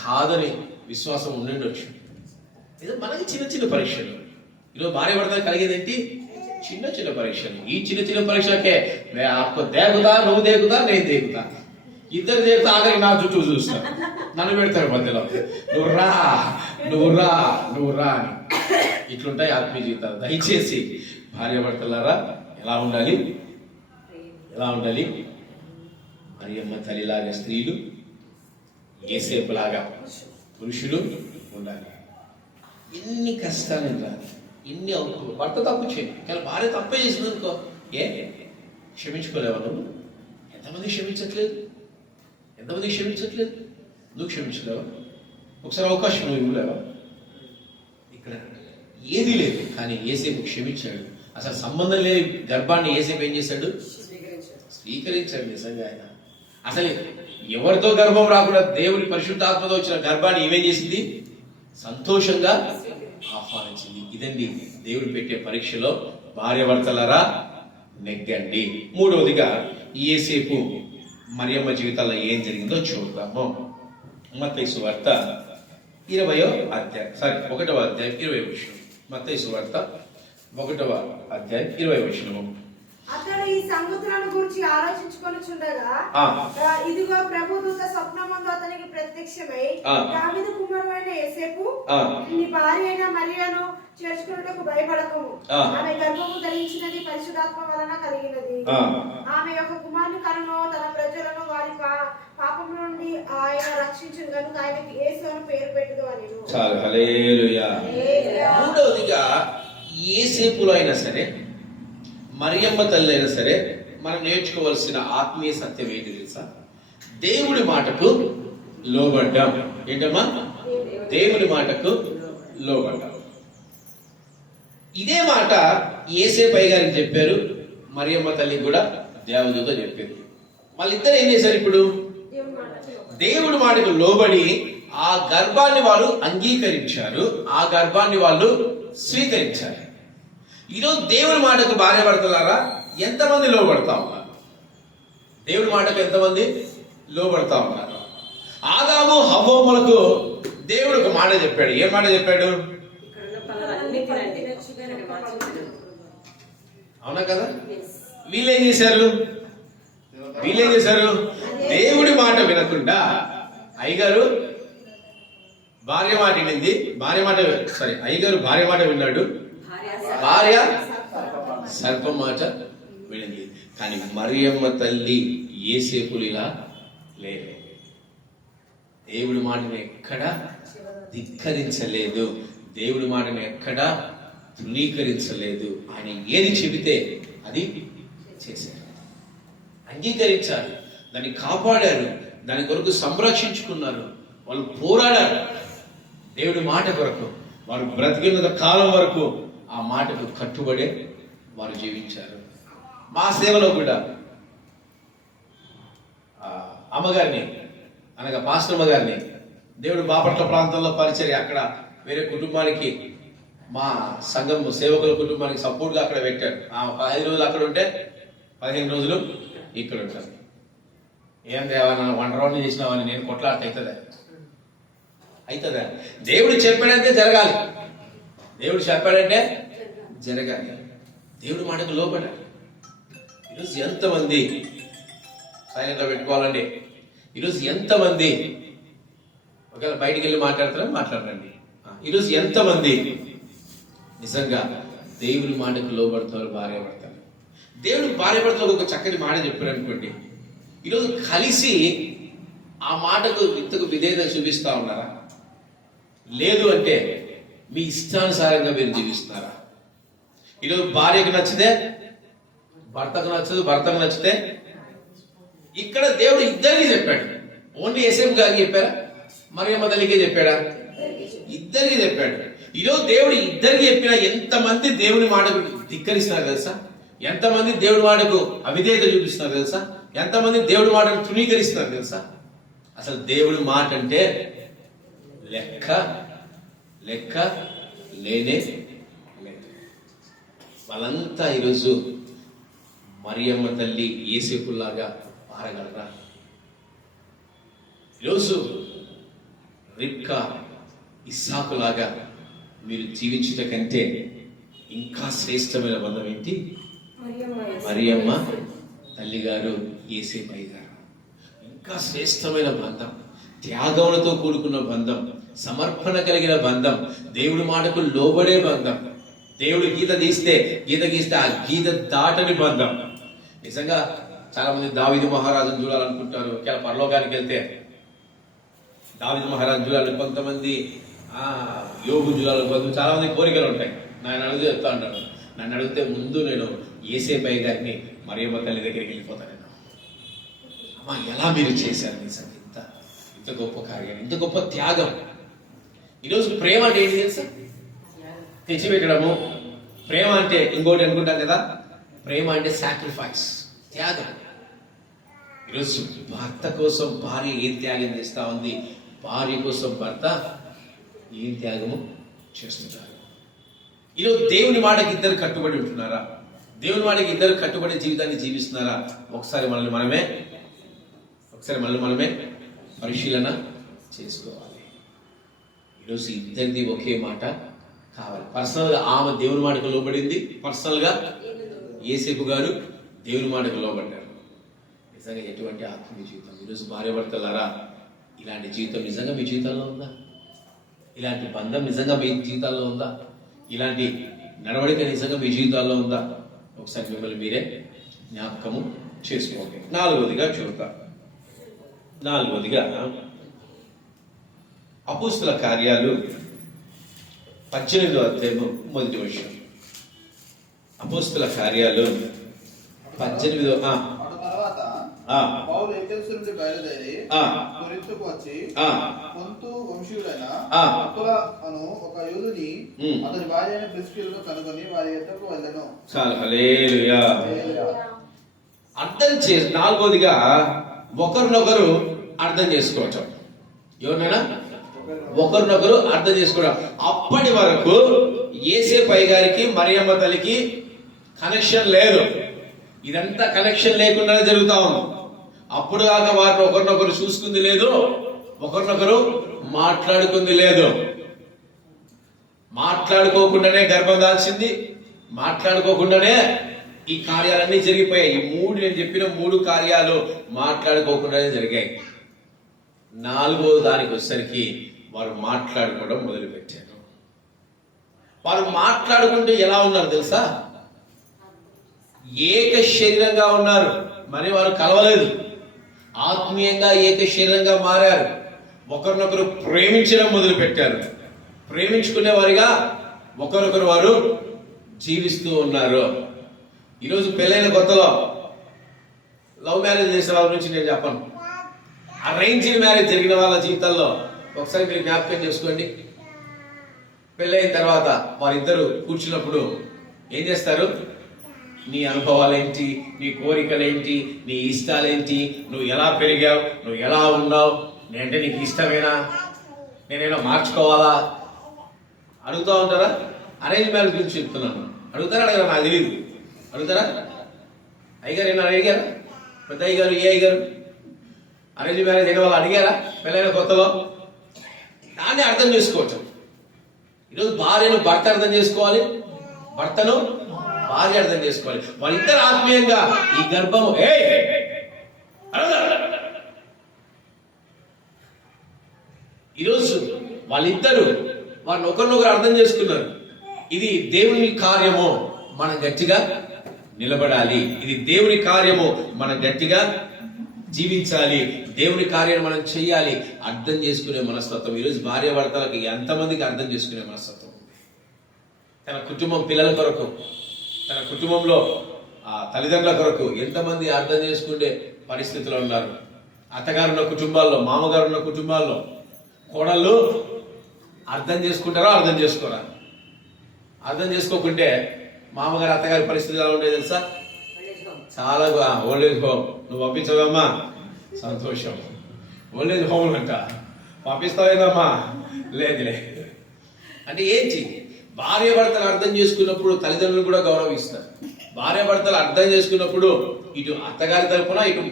కాదని విశ్వాసం ఉండిండొచ్చు. ఇది మనకి చిన్న చిన్న పరీక్షలు. ఈరోజు భార్య భర్త కలిగేది ఏంటి? చిన్న చిన్న పరీక్షలు. ఈ చిన్న చిన్న పరీక్షకే దేకుతా, నువ్వు దేకుతా, నేను దేకుతా, ఇద్దరు దేకుతా, ఆఖరికి నా చుట్టూ చూస్తా, నన్ను పెడతారు మధ్యలో, నువ్వు రా నువ్వు రా నువ్వు రా అని. ఇట్లుంటాయి ఆత్మీయ జీవితాలు. దయచేసి భార్య భర్తలారా ఎలా ఉండాలి? ఎలా ఉండాలి? మరియమ్మ తల్లిలాగా స్త్రీలు, యేసేపులాగా పురుషులు ఉండాలి. ఎన్ని కష్టాలు రాదు, ఎన్ని అవుతుంది. భర్త తప్పు చేయండి, కానీ భార్య తప్పే చేసింది అనుకో, క్షమించుకోలేవా నువ్వు? ఎంతమంది క్షమించట్లేదు? నువ్వు క్షమించలేవా? ఒకసారి అవకాశం నువ్వు ఇవ్వలేవా? ఇక్కడ ఏది లేదు, కానీ యేసేపు క్షమించాడు. అసలు సంబంధం లేని గర్భాన్ని యేసేపు ఏం చేశాడు? స్వీకరించాడు. నిజంగా ఆయన అసలు ఎవరితో గర్భం రాకుండా దేవుని పరిశుద్ధాత్మతో వచ్చిన గర్భాన్ని ఏమేం చేసింది? సంతోషంగా ఆహ్వానించింది. ఇదండి దేవుడు పెట్టే పరీక్షలో భార్య భర్తలారా నెగ్గండి. మూడవదిగా యేసేపు మరియమ్మ జీవితాల్లో ఏం జరిగిందో చూద్దాము. మత్తయి సువార్త 1వ అధ్యాయం 20వ వచనం. మత్తయి సువార్త 1వ అధ్యాయం 20వ వచనం. అతడు ఈ సంగతులను గురించి ఆలోచించుకొనుచుండగా ఇదిగో ప్రభుదూత స్వప్నమందు అతనికి ప్రత్యక్షమై, దావీదు కుమారుడైన యేసేపు, నీ భార్య అయిన మరియను చేర్చుకున్నటకు భయపడకము. ఆమె గర్భము ధరించినది పరిశుద్ధాత్మ వలన కలిగినది. ఆమె యొక్క కుమారుని కనును, తన ప్రజలను వారి పాపం నుండి ఆయన రక్షించును గనుక ఆయనకి యేసు అని పేరు పెట్టుదు అని. హల్లెలూయా. మూడవదిగా యేసేపులో అయినా సరే, మరియమ్మ తల్లి అయినా సరే మనం నేర్చుకోవాల్సిన ఆత్మీయ సత్యం ఏంటి తెలుసా? దేవుడి మాటకు లోబడ్డాం. ఏంటమ్మా? దేవుడి మాటకు లోబడ్డాం. ఇదే మాట యేసేపయ్య గారికి చెప్పారు, మరియమ్మ తల్లి కూడా దేవదూత చెప్పారు. వాళ్ళిద్దరు ఏం చేశారు? ఇప్పుడు దేవుడి మాటకు లోబడి ఆ గర్భాన్ని వాళ్ళు అంగీకరించారు, ఆ గర్భాన్ని వాళ్ళు స్వీకరించారు. ఈరోజు దేవుడి మాటకు భార్య భర్తలారా ఎంతమంది లోబడతా ఉన్నారు? దేవుడి మాటకు ఎంతమంది లోబడతా ఉన్నారు? ఆదాము హవ్వములకు దేవుడు ఒక మాట చెప్పాడు. ఏ మాట చెప్పాడు? అవునా కదా? వీళ్ళేం చేశారు? దేవుడి మాట వినకుండా అయ్యగారు భార్య మాట వినింది, అయ్యగారు భార్య మాట విన్నాడు, భార్య సర్పం మాట వినింది. కానీ మరియమ్మ తల్లి యేసేపులు ఇలా లేదు. దేవుడి మాటను ఎక్కడా ధిక్కరించలేదు, దేవుడి మాటను ఎక్కడా తృణీకరించలేదు. ఆయన ఏది చెబితే అది చేశారు, అంగీకరించారు, దాన్ని కాపాడారు, దాని కొరకు సంరక్షించుకున్నారు. వాళ్ళు పోరాడారు దేవుడి మాట కొరకు. వారు బ్రతికినంత కాలం వరకు ఆ మాటకు కట్టుబడే వారు జీవించారు. మా సేవలో కూడా అమ్మగారిని, అనగా పాస్టర్ అమ్మగారిని దేవుడు బాపట్ల ప్రాంతంలో పరిచర్య, అక్కడ వేరే కుటుంబానికి, మా సంఘం సేవకుల కుటుంబానికి సపోర్ట్గా అక్కడ పెట్టాడు. 15 రోజులు అక్కడ ఉంటే 15 రోజులు ఇక్కడ ఉంటారు. ఏం దేవా, 1 రౌండ్ చేసినావని నేను కొట్లాడితే అవుతుందా? దేవుడు చెప్పాడంటే జరగాలి, దేవుడు చెప్పాడంటే జరగాలి. దేవుడి మాటకు లోబడాలి. ఈరోజు ఎంతమంది సైలెంట్గా పెట్టుకోవాలండి. ఈరోజు ఎంతమంది ఒకవేళ బయటికి వెళ్ళి మాట్లాడరండి. ఈరోజు ఎంతమంది నిజంగా దేవుడి మాటకు లోబడతారు భార్య భర్తలు? దేవుడు భార్య భర్తలకు ఒక చక్కటి మాట చెప్పారు అనుకోండి, ఈరోజు కలిసి ఆ మాటకు ఇంతకు విధేయత చూపిస్తా ఉన్నారా? లేదు అంటే మీ ఇష్టానుసారంగా మీరు జీవిస్తున్నారా? ఈరోజు భార్యకు నచ్చితే భర్తకు నచ్చదు, భర్తకు నచ్చితే. ఇక్కడ దేవుడు ఇద్దరికి చెప్పాడు. ఓన్లీ యేసేపు గారికి చెప్పారా? మరియమ్మ తల్లికే చెప్పాడా? ఇద్దరికి చెప్పాడు. ఈరోజు దేవుడు ఇద్దరికి చెప్పినా ఎంతమంది దేవుని మాటకు ధిక్కరిస్తున్నారు తెలుసా? ఎంతమంది దేవుడి మాటకు అవిధేయత చూపిస్తున్నారు తెలుసా? ఎంతమంది దేవుడి మాటకు తృణీకరిస్తున్నారు తెలుసా? అసలు దేవుడి మాట అంటే లెక్క లేనే లేదు. వాళ్ళంతా ఈరోజు మరియమ్మ తల్లి యేసేపులాగా మారగలరా? ఈరోజు రిబ్కా ఇస్సాకులాగా మీరు జీవించుట కంటే ఇంకా శ్రేష్టమైన బంధం ఏంటి? మరియమ్మ తల్లిగారు, యేసేపయ్య గారు. ఇంకా శ్రేష్టమైన బంధం, త్యాగములతో కూడుకున్న బంధం, సమర్పణ కలిగిన బంధం, దేవుడి మాటకు లోబడే బంధం. దేవుడు గీత గీస్తే ఆ గీత దాటని బంధం. నిజంగా చాలా మంది దావీదు మహారాజును చూడాలనుకుంటారు. ఒకవేళ పరలోకానికి వెళ్తే దావీదు మహారాజు చూడాలని, కొంతమంది యోగు చూడాలని, కొంతమంది చాలా మంది కోరికలు ఉంటాయి. నన్ను అడిగితే చెప్తా ఉంటాను. నన్ను అడిగితే ముందు నేను యేసేపయ్య గారిని మరియమ్మ తల్లి దగ్గరికి వెళ్ళిపోతాను. నేను, అమ్మా ఎలా మీరు చేశారు నిజంగా ఇంత గొప్ప కార్యం, ఇంత గొప్ప త్యాగం. ఈరోజు ప్రేమ అంటే ఏంటి తెలుసా? తెచ్చిపెట్టడము. ప్రేమ అంటే ఇంకోటి అనుకుంటాం కదా, ప్రేమ అంటే సాక్రిఫైస్, త్యాగం. ఈరోజు భర్త కోసం భార్య ఏం త్యాగం చేస్తా ఉంది, భార్య కోసం భర్త ఏం త్యాగము చేస్తుంటారు. ఈరోజు దేవుని మాటకి ఇద్దరు కట్టుబడి ఉంటున్నారా? దేవుని మాటకి ఇద్దరు కట్టుబడి జీవితాన్ని జీవిస్తున్నారా? ఒకసారి మనల్ని మనమే పరిశీలన చేసుకోవాలి. ఈరోజు ఇద్దరిది ఒకే మాట కావాలి. పర్సనల్గా ఆమె దేవుని మాటకు లోబడింది, పర్సనల్గా యేసేపు గారు దేవుని మాటకు లోబడ్డారు. నిజంగా ఎటువంటి ఆత్మీయ జీవితం! ఈరోజు భార్య భర్తలారా, ఇలాంటి జీవితం నిజంగా మీ జీవితాల్లో ఉందా? ఇలాంటి బంధం నిజంగా మీ జీవితాల్లో ఉందా? ఇలాంటి నడవడిక నిజంగా మీ జీవితాల్లో ఉందా? ఒకసారి మిమ్మల్ని మీరే జ్ఞాపకము చేసుకోండి. నాలుగవదిగా అపోస్తల కార్యాలు 18వ అధ్యాయము 1వ వచనం. అపోస్తల కార్యాలు 18వ పౌలు ఎఫెసు నుండి బయలుదేరి కొరింథుకు వచ్చి పొంతు వంశీయుడైన అకుల అను ఒక యూదుని అతని భార్య అయిన ప్రిస్కిల్లను కనుగొని వారి యొద్దకు వెళ్ళెను. చాలు, హల్లెలూయా. నాలుగోదిగా ఒకరినొకరు అర్థం చేసుకోవటం. ఎవరినైనా ఒకరినొకరు అర్థం చేసుకోవడం. అప్పటి వరకు యేసేపయ్య గారికి మరియమ్మ తల్లికి కనెక్షన్ లేదు. ఇదంతా కనెక్షన్ లేకుండానే జరుగుతా ఉంది. అప్పుడు దాకా వారిని ఒకరినొకరు చూసుకుంది లేదు, ఒకరినొకరు మాట్లాడుకుంది లేదు. మాట్లాడుకోకుండానే గర్భం దాల్చింది, మాట్లాడుకోకుండానే ఈ కార్యాలన్నీ జరిగిపోయాయి. నేను చెప్పిన 3 కార్యాలు మాట్లాడుకోకుండానే జరిగాయి. 4వ దానికి వచ్చేసరికి వారు మాట్లాడుకోవడం మొదలుపెట్టారు. వారు మాట్లాడుకుంటూ ఎలా ఉన్నారు తెలుసా? ఏక శరీరంగా ఉన్నారు. మరి వారు కలవలేదు, ఆత్మీయంగా ఏక శరీరంగా మారారు. ఒకరినొకరు ప్రేమించడం మొదలు పెట్టారు. ప్రేమించుకునే వారిగా ఒకరొకరు వారు జీవిస్తూ ఉన్నారు. ఈరోజు పెళ్ళైన కొత్తలో లవ్ మ్యారేజ్ చేసిన వాళ్ళ గురించి నేను చెప్పను. అరేంజ్డ్ మ్యారేజ్ జరిగిన వాళ్ళ జీవితాల్లో ఒకసారి మీరు జ్ఞాపకం చేసుకోండి. పెళ్ళైన తర్వాత వారిద్దరు కూర్చున్నప్పుడు ఏం చేస్తారు? నీ అనుభవాలేంటి, నీ కోరికలేంటి, నీ ఇష్టాలేంటి, నువ్వు ఎలా పెరిగావు, నువ్వు ఎలా ఉన్నావు, నేనంటే నీకు ఇష్టమేనా, నేనేనా మార్చుకోవాలా అడుగుతూ ఉంటారా? అరేంజ్ మ్యారేజ్ గురించి చెప్తున్నాను. అడుగుతారా అడగరా నాకు తెలియదు. అడుగుతారా? అయ్యగారు ఏమన్నా అడిగారా? పెద్ద అయ్యగారు, ఏ అయ్యగారు అరేంజ్ మ్యారేజ్ అయిన వాళ్ళు అడిగారా? పెళ్ళైన కొత్తలో దాన్ని అర్థం చేసుకోవచ్చు. ఈరోజు భార్యను భర్త అర్థం చేసుకోవాలి, భర్తను భార్య అర్థం చేసుకోవాలి. వాళ్ళిద్దరు ఆత్మీయంగా ఈ గర్భము ఈరోజు వాళ్ళిద్దరు వారిని ఒకరినొకరు అర్థం చేసుకున్నారు. ఇది దేవుని కార్యము, మనం గట్టిగా నిలబడాలి. ఇది దేవుని కార్యము, మనం గట్టిగా జీవించాలి. దేవుని కార్యాన్ని మనం చెయ్యాలి. అర్థం చేసుకునే మనస్తత్వం ఈరోజు భార్య భర్తలకు ఎంతమందికి అర్థం చేసుకునే మనస్తత్వం ఉంది? తన కుటుంబం పిల్లల కొరకు, తన కుటుంబంలో తల్లిదండ్రుల కొరకు ఎంతమంది అర్థం చేసుకునే పరిస్థితులు ఉన్నారు? అత్తగారున్న కుటుంబాల్లో, మామగారున్న కుటుంబాల్లో కోడళ్ళు అర్థం చేసుకుంటారా, అర్థం చేసుకోరా? అర్థం చేసుకోకుంటే మామగారు అత్తగారి పరిస్థితి ఎలా ఉండేది తెలుసా? చాలా ఓల్డేజ్ హోమ్. నువ్వు పంపించవమ్మా, సంతోషం. ఓల్డేజ్ హోమ్ అంట పంపిస్తావేదమ్మా, లేదులే అంటే ఏంటి? భార్య భర్తలు అర్థం చేసుకున్నప్పుడు తల్లిదండ్రులు కూడా గౌరవిస్తారు. భార్య భర్తలు అర్థం చేసుకున్నప్పుడు ఇటు అత్తగారి తరపున, ఇటు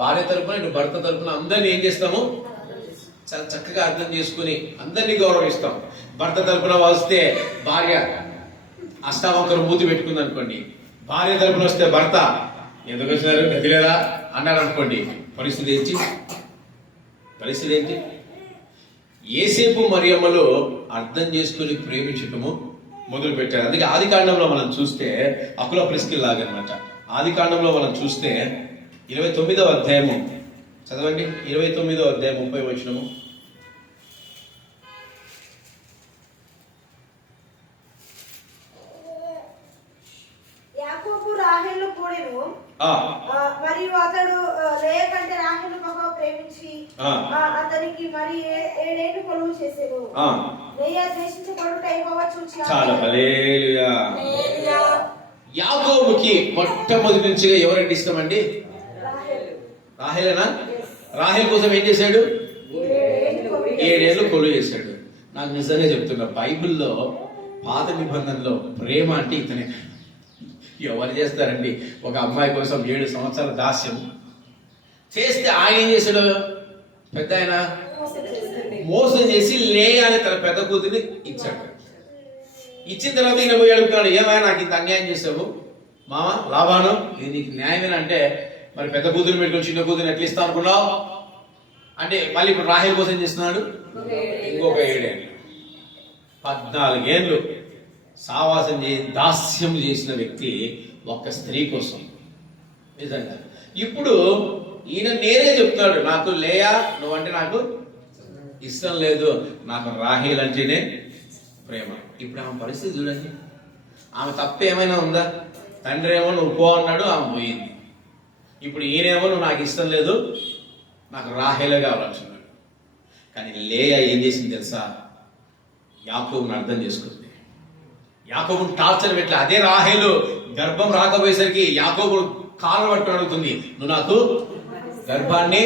భార్య తరపున, ఇటు భర్త తరపున అందరినీ ఏం చేస్తాము? చాలా చక్కగా అర్థం చేసుకుని అందరినీ గౌరవిస్తాం. భర్త తరపున వస్తే భార్య అష్టావంకర మూతి పెట్టుకుంది అనుకోండి, భార్య తరపున వస్తే భర్త ఎందుకు వచ్చినారు గది లేదా అన్నారు అనుకోండి, పరిస్థితి ఏంటి? యేసేపు మరియమ్మలు అర్థం చేసుకుని ప్రేమించటము మొదలు పెట్టారు. అందుకే ఆది కాండంలో మనం చూస్తే అకుల ప్రిస్కిల్ లాగనమాట. ఆది కాండంలో మనం చూస్తే 29వ అధ్యాయము చదవండి. 29వ అధ్యాయం 30 వచనము. యాకోబు రాహేలు కూడెను, మరియు అతడు లేయ కంటే రాహేలు బహు ప్రేమించి అతనికి మరి 7 ఏళ్ళు కొలువు చేసేను. లేయ ద్వేషించబడుట యెహోవా చూచి చాలా హల్లెలూయా. యాకోబుకి మొట్టమొదటి నుంచి ఎవరంటే ఇష్టం అండి? రాహేలేనా? రాహేల్ కోసం ఏం చేశాడు? 7 ఏళ్ళు కొలువు చేశాడు. నాకు నిజంగా చెప్తున్నా, బైబిల్లో పాత నిబంధనలో ప్రేమ అంటే ఇతనే. ఎవరు చేస్తారండి? ఒక అమ్మాయి కోసం 7 సంవత్సరాల దాస్యం చేస్తే ఆయన ఏం చేశాడు? పెద్ద ఆయన మోసం చేసి లేయాని తన పెద్ద కూతురిని ఇచ్చాడు. ఇచ్చిన తర్వాత ఈయన పోయి అడుగుతున్నాడు, ఏమైనా నాకు ఇంత అన్యాయం చేసావు మామ లాభాను, ఇది నీకు న్యాయమేనా అంటే, మరి పెద్ద కూతురు పెట్టుకుని చిన్న కూతురిని ఎట్లా ఇస్తా అనుకున్నావు అంటే, మళ్ళీ ఇప్పుడు రాహేల్ కోసం చేస్తున్నాడు ఇంకొక 7 ఏళ్ళు. 14 ఏళ్ళు సావాసం చేసి దాస్యం చేసిన వ్యక్తి ఒక్క స్త్రీ కోసం. నిజంగా ఇప్పుడు ఈయన నేనే చెప్తున్నాడు, నాకు లేయా నువ్వంటే నాకు ఇష్టం లేదు, నాకు రాహేల్ అంటేనే ప్రేమ. ఇప్పుడు ఆమె పరిస్థితి చూడండి, ఆమె తప్పు ఏమైనా ఉందా? తండ్రి ఏమో నువ్వు పో అన్నాడు, ఆమె పోయింది. ఇప్పుడు ఈయనేమో నువ్వు నాకు ఇష్టం లేదు, నాకు రాహేలే కావాలంటున్నాడు. కానీ లేయా ఏం చేసింది తెలుసా? యాకోబుని అర్థం చేసుకుంది. యాకోబుని టార్చర్ పెట్టలే. అదే రాహేలు గర్భం రాకపోయేసరికి యాకోబు కాళ్ళు పట్టుకుని అడుగుతుంది, నువ్వు నాకు గర్భాన్ని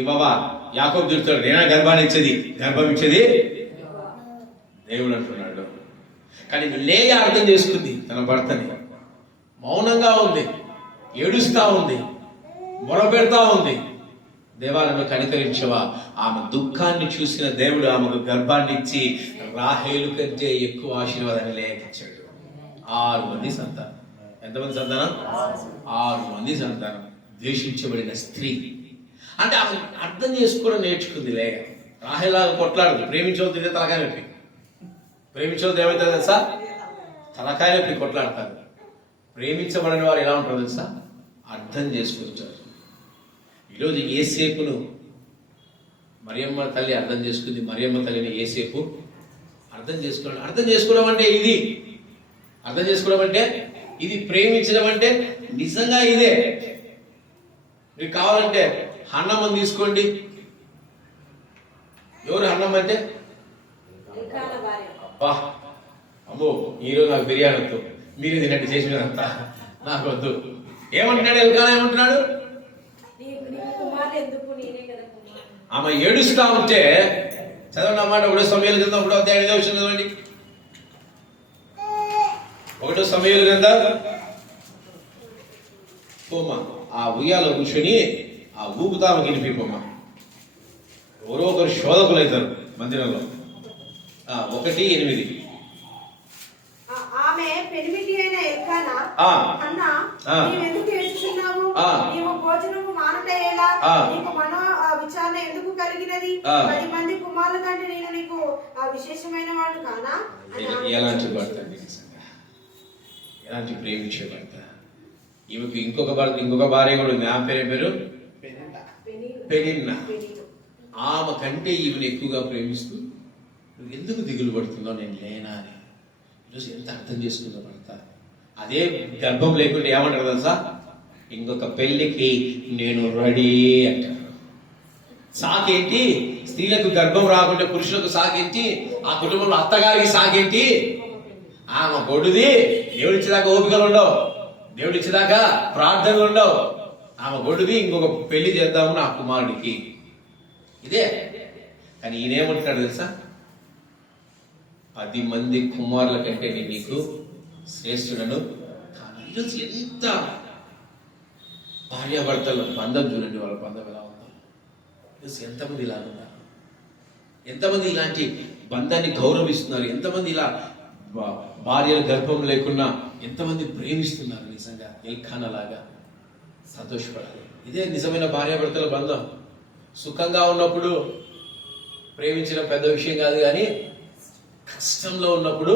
ఇవ్వవా? యాకోబు తిడుతాడు, నేనా గర్భాన్ని ఇచ్చేది? గర్భం ఇచ్చేది దేవుడు అంటున్నాడు. కానీ లేయా అర్థం చేసుకుంది తన భర్తని. మౌనంగా ఉంది, ఏడుస్తా ఉంది, మొరపెడతా ఉంది, దేవా నన్ను కనికరించవా? ఆమె దుఃఖాన్ని చూసిన దేవుడు ఆమెకు గర్భాన్ని ఇచ్చి రాహేలు కంటే ఎక్కువ ఆశీర్వాదాన్ని లేఖించాడు. 6 మంది సంతానం. ఎంతమంది సంతానం? 6 మంది సంతానం. ద్వేషించబడిన స్త్రీ అంటే ఆమె అర్థం చేసుకోవడం నేర్చుకుంది లేక. రాహేలాగా కొట్లాడదు. ప్రేమించవద్దు ఇదే తలకాయ నొప్పి. ప్రేమించవద్దు ఏమవుతుంది తెలుసా? తలకాయ నొప్పి కొట్లాడతారు. ప్రేమించబడిన వారు ఎలా ఉంటారు తెలుసా? అర్థం చేసుకుంటారు. ఈరోజు యేసేపును మరియమ్మ తల్లి అర్థం చేసుకుంది. మరియమ్మ తల్లిని యేసేపు అర్థం చేసుకోవడం. అర్థం చేసుకోవడం అంటే ఇది. అర్థం చేసుకోవడం అంటే ఇది. ప్రేమించడం అంటే నిజంగా ఇదే. మీకు కావాలంటే హన్నమ్మని తీసుకోండి. ఎవరు హన్నమ్మ అంటే? అబ్బా అమ్మో, ఈరోజు నాకు బిర్యానీ వద్దు, మీరు తినట్టు చేసినంత నాకు వద్దు. ఏమంటున్నాడు ఎల్కానా? ఏమంటున్నాడు? ఆమె ఏడుస్తా ఉంటే చదవండి అన్నమాట. 1 సమయాల గ్రంథం 1వ అధ్యాయం 5వ వచనం చదవండి. 1 సమయాల గ్రంథం. పోమ్మా ఆ ఉయ్యాలో కూర్చొని ఆ ఊపుతాము గినిపిపోమ్మా. ఎవరో ఒకరు శోధకులు అవుతారు మందిరంలో. 1:8. ఆమె పెనిమిటి అయిన ఎల్కానా, అన్నా నీవెందుకు ఏడుస్తున్నావు? నీవు భోజనము మానుట ఎలా? నీకు మనో విచారణ ఎందుకు కలిగినది? 10 మంది కుమారుల కంటే నేను నీకు విశేషమైన వాడు కానా? ఎలాంటి భర్త, ఎలాంటి ప్రేమించే భర్త. ఈమెకు ఇంకొక భార్య కూడా ఉంది. ఆమె పేరు పెనిన్నా. ఆమె కంటే ఈమెను ఎక్కువగా ప్రేమిస్తూ నువ్వు ఎందుకు దిగులు పడుతున్నావు నేను లేనా అని ఈరోజు ఎంత అర్థం చేసుకుందా భర్త. అదే గర్భం లేకుంటే ఏమంటారు తెలుసా? ఇంకొక పెళ్లికి నేను రెడీ అంటారు. సాకేంటి? స్త్రీలకు గర్భం రాకుంటే పురుషులకు సాకేంటి? ఆ కుటుంబంలో అత్తగారికి సాకేంటి? ఆమె గొడ్డుది. దేవుడిచ్చేదాకా ఓపికలు ఉండవు, దేవుడిచ్చేదాకా ప్రార్థనలు ఉండవు. ఆమె గొడ్డుది. ఇంకొక పెళ్లి చేద్దాము నా కుమారుడికి. ఇదే. కానీ ఈయనేమంటున్నాడు తెలుసా? 10 మంది కుమారుల కంటే నేను నీకు శ్రేష్ఠుడను. ఈరోజు ఎంత భార్యాభర్తల బంధం చూడండి, వాళ్ళ బంధం ఎలా ఉందో. ఈరోజు ఎంతమంది ఇలా ఉన్నారు? ఎంతమంది ఇలాంటి బంధాన్ని గౌరవిస్తున్నారు? ఎంతమంది ఇలా భార్యల గర్భం లేకున్నా ఎంతమంది ప్రేమిస్తున్నారు? నిజంగా ఎల్ఖానా లాగా సంతోషపడాలి. ఇదే నిజమైన భార్యాభర్తల బంధం. సుఖంగా ఉన్నప్పుడు ప్రేమించడం పెద్ద విషయం కాదు, కానీ కష్టంలో ఉన్నప్పుడు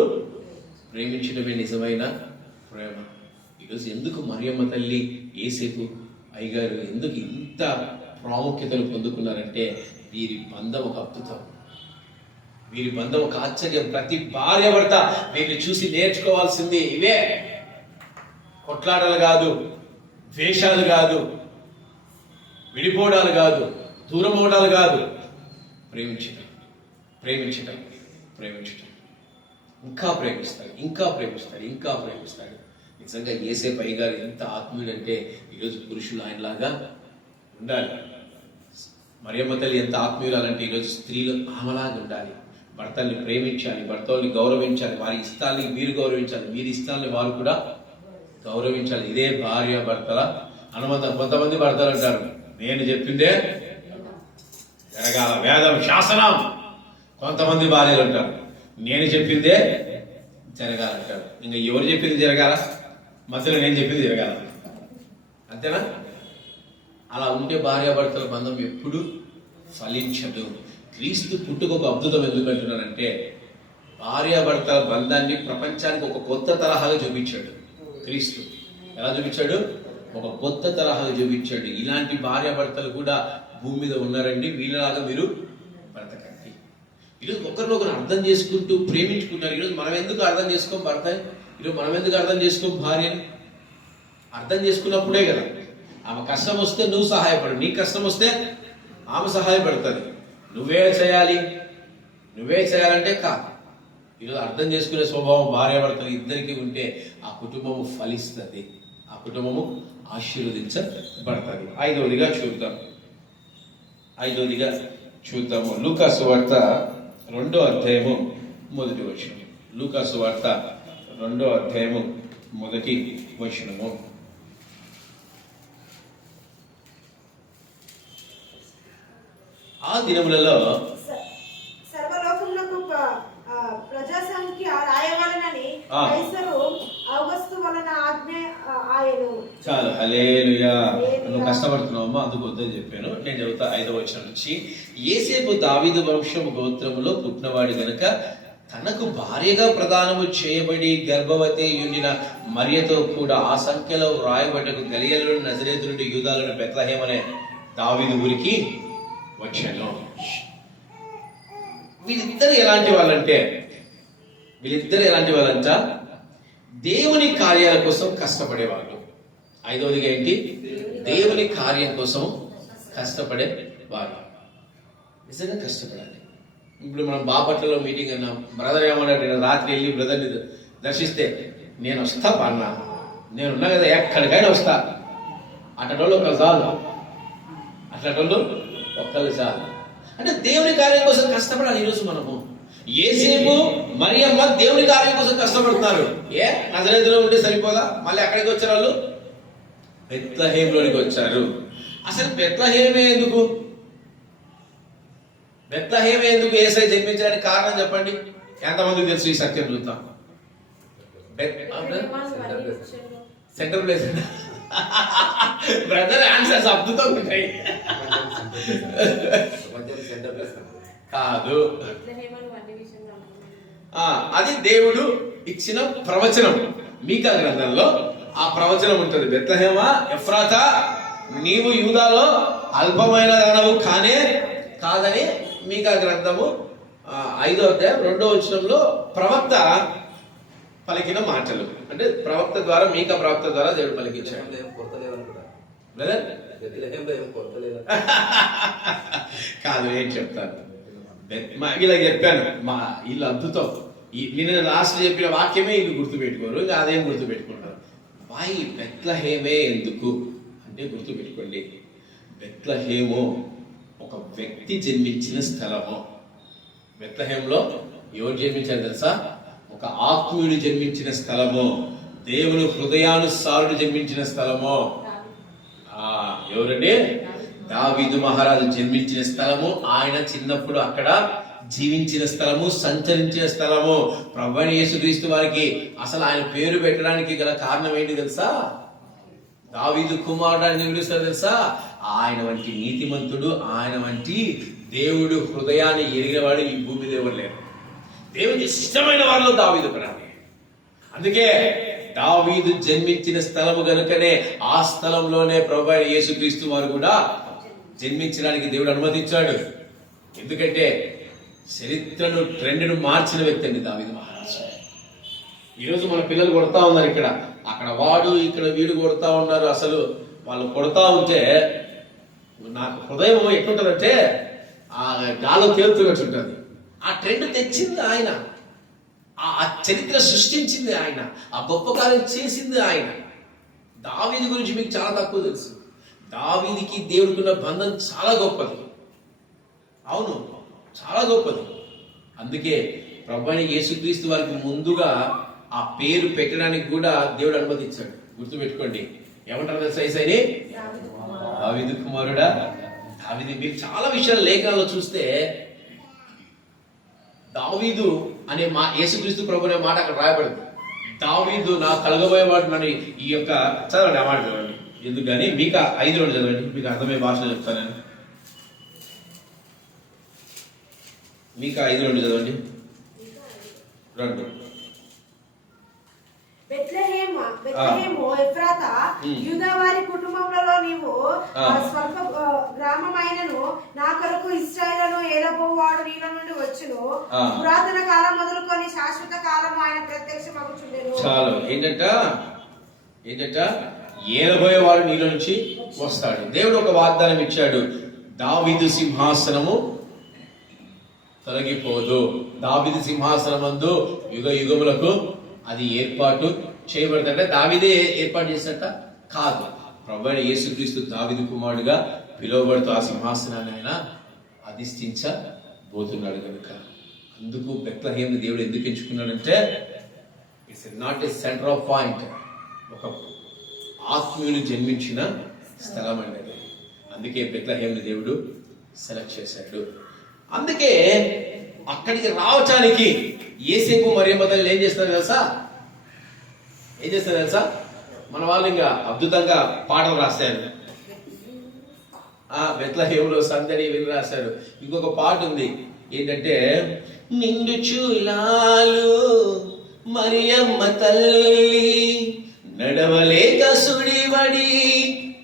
ప్రేమించడమే నిజమైన ప్రేమ. ఈరోజు ఎందుకు మరియమ్మ తల్లి, యేసేపు అయ్యగారు ఎందుకు ఇంత ప్రాముఖ్యతను పొందుకున్నారంటే వీరి బంధం ఒక అద్భుతం, వీరి బంధం ఒక ఆశ్చర్యం. ప్రతి భార్యాభర్త వీరిని చూసి నేర్చుకోవాల్సింది ఇవే. కొట్లాటలు కాదు, ద్వేషాలు కాదు, విడిపోవడాలు కాదు, దూరం అవడాలు కాదు, ప్రేమించటం, ప్రేమించటం, ప్రేమించటం. ఇంకా ప్రేమిస్తాడు, ఇంకా ప్రేమిస్తాడు, ఇంకా ప్రేమిస్తాడు. నిజంగా యేసేపు అయ్యగారు ఎంత ఆత్మీయుడంటే ఈరోజు పురుషులు ఆయనలాగా ఉండాలి. మరియమ్మ తల్లి ఎంత ఆత్మీయురాలంటే ఈరోజు స్త్రీలు ఆమెలాగా ఉండాలి. భర్తల్ని ప్రేమించాలి, భర్తల్ని గౌరవించాలి, వారి ఇష్టాల్ని మీరు గౌరవించాలి, వీరి ఇష్టాల్ని వారు కూడా గౌరవించాలి. ఇదే భార్య భర్తల అనుమతం. కొంతమంది భర్తలు అంటారు, నేను చెప్పిందే జరగాల, వేదం శాసనం. కొంతమంది భార్యలు అంటారు, నేను చెప్పిందే జరగాలంటారు. ఇంకా ఎవరు చెప్పింది జరగాల? మధ్యలో నేను చెప్పింది జరగాల, అంతేనా? అలా ఉంటే భార్యాభర్తల బంధం ఎప్పుడు ఫలించదు. క్రీస్తు పుట్టుక ఒక అద్భుతం. ఎందుకు అంటున్నానంటే భార్యాభర్తల బంధాన్ని ప్రపంచానికి ఒక కొత్త తరహాగా చూపించాడు క్రీస్తు. ఎలా చూపించాడు? ఒక కొత్త తరహాగా చూపించాడు. ఇలాంటి భార్యాభర్తలు కూడా భూమి మీద ఉన్నారండి, వీళ్ళలాగా మీరు బ్రతకండి. ఈరోజు ఒకరినొకరు అర్థం చేసుకుంటూ ప్రేమించుకుంటారు. ఈరోజు మనం ఎందుకు అర్థం చేసుకోం భర్త? ఈరోజు మనం ఎందుకు అర్థం చేసుకోం భార్యని? అర్థం చేసుకున్నప్పుడే కదా. ఆమె కష్టం వస్తే నువ్వు సహాయపడు, నీ కష్టం వస్తే ఆమె సహాయపడుతుంది. నువ్వే చేయాలి, నువ్వే చేయాలంటే కాదు. ఈరోజు అర్థం చేసుకునే స్వభావం భార్యాభర్తలు ఇద్దరికి ఉంటే ఆ కుటుంబము ఫలిస్తుంది, ఆ కుటుంబము ఆశీర్వదించబడుతుంది. ఐదవదిగా చూద్దాము లూకా సువార్త 2వ అధ్యాయము 1వ వచనం. లూకా సువార్త 2వ అధ్యాయము 1వ వచనము. ఆ దినములలో సర్వలోకమునకు ప్రజాసంఖ్య రాయవలనని కైసరు ఔగస్తు వలన ఆజ్ఞ ఆయను. చాలు, హల్లెలూయా. నువ్వు కష్టపడుతున్నావమ్మా, అందుకు వద్దని చెప్పాను. నేను చెబుతా 5వ వచనం నుంచి. యేసేపు దావీదు వంశము గోత్రములో పుట్టినవాడు గనుక తనకు భార్యగా ప్రదానము చేయబడి గర్భవతి యుండిన మరియతో కూడా ఆ సంఖ్యలో రాయబడ్డకు గలియలను నజరేతు నుండి యూదాలను బెత్లెహేం అనే దావీదు ఊరికి వచ్చాను. వీళ్ళిద్దరు ఎలాంటి వాళ్ళంట? దేవుని కార్యాల కోసం కష్టపడేవాళ్ళు. 5వదిగా ఏంటి? దేవుని కార్యం కోసం కష్టపడేవాళ్ళు. నిజంగా కష్టపడాలి. ఇప్పుడు మనం బాపట్లలో మీటింగ్ అన్నాం. బ్రదర్ ఏమన్నాడు? రాత్రి వెళ్ళి బ్రదర్ని దర్శిస్తే, నేను వస్తా పన్నా, నేనున్నా కదా, ఎక్కడికైనా వస్తా. అట్టటోళ్ళు ఒకళ్ళు చాలు, అట్లాటోళ్ళు ఒక్కళ్ళు చాలు. అంటే దేవుని కార్యం కోసం కష్టపడాలి. ఈరోజు మనము యేసేపు మరియమ్మ దేవుని కార్యం కోసం కష్టపడుతున్నారు. నజరేతులో ఉంటే సరిపోదా? మళ్ళీ అక్కడికి వచ్చారు వాళ్ళు, బెత్లెహేంలోనికి వచ్చారు. అసలు బెత్లెహేమే ఎందుకు? యేసయ్య జన్మించడానికి కారణం చెప్పండి. ఎంతమందికి తెలుసు ఈ సత్యం? చూద్దాం. Centre place. బ్రదర్ ఆన్సర్స్ అద్భుతం ఉంటాయి. కాదు, అది దేవుడు ఇచ్చిన ప్రవచనం. మీకా గ్రంథంలో ఆ ప్రవచనం ఉంటుంది. బెత్లెహేమా ఎఫ్రాతా, నీవు యూదాలో అల్పమైన దానవు కాదని మీకా గ్రంథము 5వ అధ్యాయం 2వ వచనంలో ప్రవక్త పలికిన మాటలు. అంటే ప్రవక్త ద్వారా, మీకా ప్రవక్త ద్వారా దేవుడు పలికించాడు. కాదు, ఏం చెప్తాను, ఇలా చెప్పాను. మా ఇల్లు అద్భుతం. నేను లాస్ట్ చెప్పిన వాక్యమే ఇల్లు గుర్తుపెట్టుకోరు, ఇంకా అదేం గుర్తుపెట్టుకుంటారు. వై బెత్లెహేమే ఎందుకు అంటే గుర్తుపెట్టుకోండి, బెత్లెహేము ఒక వ్యక్తి జన్మించిన స్థలము. బెత్లెహేంలో ఎవరు జన్మించారు తెలుసా? ఒక ఆత్మీయుడు జన్మించిన స్థలము, దేవుని హృదయానుసారుడు జన్మించిన స్థలము. ఎవరండి? దావీదు మహారాజు జన్మించిన స్థలము. ఆయన చిన్నప్పుడు అక్కడ జీవించిన స్థలము, సంచరించిన స్థలము. ప్రభువైన యేసుక్రీస్తు వారికి అసలు ఆయన పేరు పెట్టడానికి గల కారణం ఏంటి తెలుసా? దావీదు కుమారుడు అని పిలుస్తారు తెలుసా? ఆయన వంటి నీతిమంతుడు, ఆయన వంటి దేవుడు హృదయాన్ని ఎరిగినవాడు ఈ భూమి మీద ఎవరు లేరు. దేవుడికి ఇష్టమైన వారిలో దావీదు ఒకడు. అందుకే దావీదు జన్మించిన స్థలము గనుకనే ఆ స్థలంలోనే ప్రభువైన యేసుక్రీస్తు వారు కూడా జన్మించడానికి దేవుడు అనుమతించాడు. ఎందుకంటే చరిత్రను, ట్రెండ్ను మార్చిన వ్యక్తి అండి దావీదు మహారాజు. ఈరోజు మన పిల్లలు కొడతా ఉన్నారు, ఇక్కడ అక్కడ వాడు ఇక్కడ వీడు కొడతా ఉన్నారు. అసలు వాళ్ళు కొడతా ఉంటే నాకు హృదయం ఎట్లుంటుందంటే ఆ గాలో తేలుతున్నట్టుంటుంది. ఆ ట్రెండ్ తెచ్చింది ఆయన, ఆ చరిత్ర సృష్టించింది ఆయన, ఆ గొప్ప కార్యం చేసింది ఆయన. దావీదు గురించి మీకు చాలా తక్కువ తెలుసు. దావీదుకి దేవుడికి ఉన్న బంధం చాలా గొప్పది. అవును, చాలా గొప్పది. అందుకే ప్రభువైన యేసుక్రీస్తు వారికి ముందుగా ఆ పేరు పెట్టడానికి కూడా దేవుడు అనుమతించాడు. గుర్తుపెట్టుకోండి, ఏమంటారు తెలుసా ఈసారి? దావీదు కుమారుడా. దావీదు, మీరు చాలా విషయాలు లేఖనాల్లో చూస్తే దావీదు అనే యేసుక్రీస్తు ప్రభు అనే మాట అక్కడ రాయబడింది. దావీదు నా కలగబోయేవాడు అని. ఈ యొక్క చదవండి, ఆ మాట చదవండి. ఎందుకు కానీ మీకు 5 చదవండి, మీకు అర్థమయ్యే భాషలో చెప్తాను నేను. మీకు 5 చదవండి. 2 బెత్లెహేము ఎఫ్రాతా యూదా వారి కుటుంబములలో నీవు స్వల్ప గ్రామమైనను నా కొరకు ఇశ్రాయేలును ఏలబోవాడు నీలో నుండి వచ్చును. పురాతన కాలం మొదలుకొని శాశ్వత కాలం ఆయన ప్రత్యక్షమగుచుండెను. చాలు. ఏంటంట ఏలబోయేవాడు నీలో నుంచి వస్తాడు. దేవుడు ఒక వాగ్దానం ఇచ్చాడు, దావీదు సింహాసనము తొలగిపోదు. దావీదు సింహాసనమందు యుగ యుగములకు అది ఏర్పాటు చేయబడుతుంటే దావీదే ఏర్పాటు చేసినట్ట కాదు. ప్రభువైన యేసుక్రీస్తు దావీదు కుమారుడుగా పిలువబడుతూ ఆ సింహాసనాన్ని ఆయన అధిష్ఠించబోతున్నాడు కనుక. అందుకు బెత్లెహేమును దేవుడు ఎందుకు ఎంచుకున్నాడంటే it's not a centre of point, ఒక ఆత్మీయులు జన్మించిన స్థలం అనేది. అందుకే బెత్లెహేమును దేవుడు సెలెక్ట్ చేశాడు. అందుకే అక్కడికి రావటానికి యేసేపు మరియమ్మ తల్లి ఏం చేస్తారు తెలుసా? మన వాళ్ళు ఇంకా అద్భుతంగా పాటలు రాస్తారు. బెత్లెహేములో సందడి వీళ్ళు రాశారు. ఇంకొక పాట ఉంది, ఏంటంటే నిండు చూలాలు మరియమ్మ తల్లి నడవలేక సుడివడి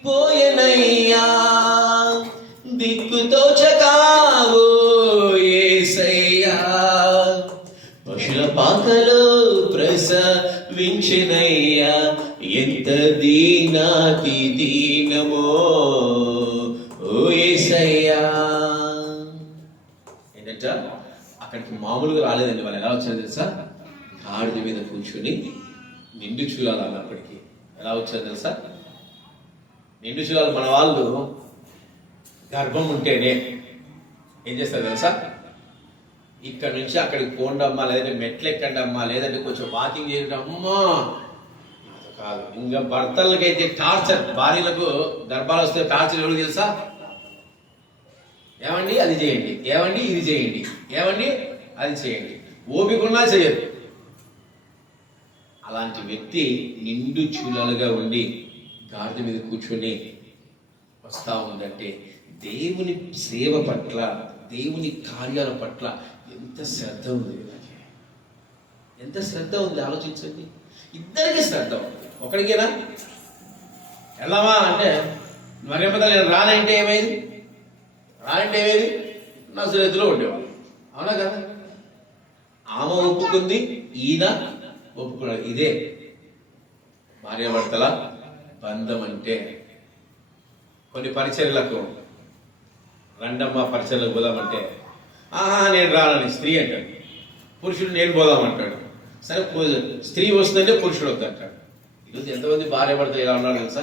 పోయనయ్యా, దిక్కుతోచకావో యేసయ్యా, పశుల పాకలో ప్రసవించినయ్యా, ఎంత దీనాతి దీనమో ఓ యేసయ్యా. ఏంటంట అక్కడికి మామూలుగా రాలేదండి. వాళ్ళు ఎలా వచ్చారు తెలుసా? గాడిద మీద కూర్చొని నిండు చూలాలు అన్నప్పటికీ ఎలా వచ్చారు తెలుసా? నిండు చూలాలు మన వాళ్ళు గర్భం ఉంటేనే ఏం చేస్తారు తెలుసా? ఇక్కడ నుంచి అక్కడికి పోండమ్మా, లేదంటే మెట్లు ఎక్కండి అమ్మా, లేదంటే కొంచెం వాకింగ్ చేయండి అమ్మా. అది కాదు. ఇంకా భర్తలకైతే టార్చర్, భార్యలకు గర్భాలు వస్తే టార్చర్ ఎవరు తెలుసా? ఏమండి అది చేయండి, ఏమండి ఇది చేయండి, ఏమండి అది చేయండి, ఓపికన్నా చేయదు. అలాంటి వ్యక్తి నిండు చూలాలుగా ఉండి గాడిద మీద కూర్చొని వస్తా ఉందంటే దేవుని సేవ పట్ల, దేవుని కార్యాల పట్ల ఎంత శ్రద్ధ ఉంది, ఎంత శ్రద్ధ ఉంది ఆలోచించండి. ఇద్దరికి శ్రద్ధ ఉంది. ఒకడికేనా వెళ్దామా అంటే మరియమ్మ తల్లి రానంటే ఏమైంది? నజరేతులో ఉండేవాళ్ళు, అవునా కదా? ఆమె ఒప్పుకుంది, ఈయన ఒప్పుకున్నాడు. ఇదే భార్యాభర్తల బంధం అంటే. కొన్ని పరిచర్యలకు రండమ్మ పరిచర్యలకు పోదామంటే నేను రానని స్త్రీ అంటాడు, పురుషుడు నేను పోదామంటాడు. సరే స్త్రీ వస్తుందంటే పురుషుడు వద్దంటాడు. ఈరోజు ఎంతమంది భార్యాభర్తలు ఇలా ఉన్నారు తెలుసా?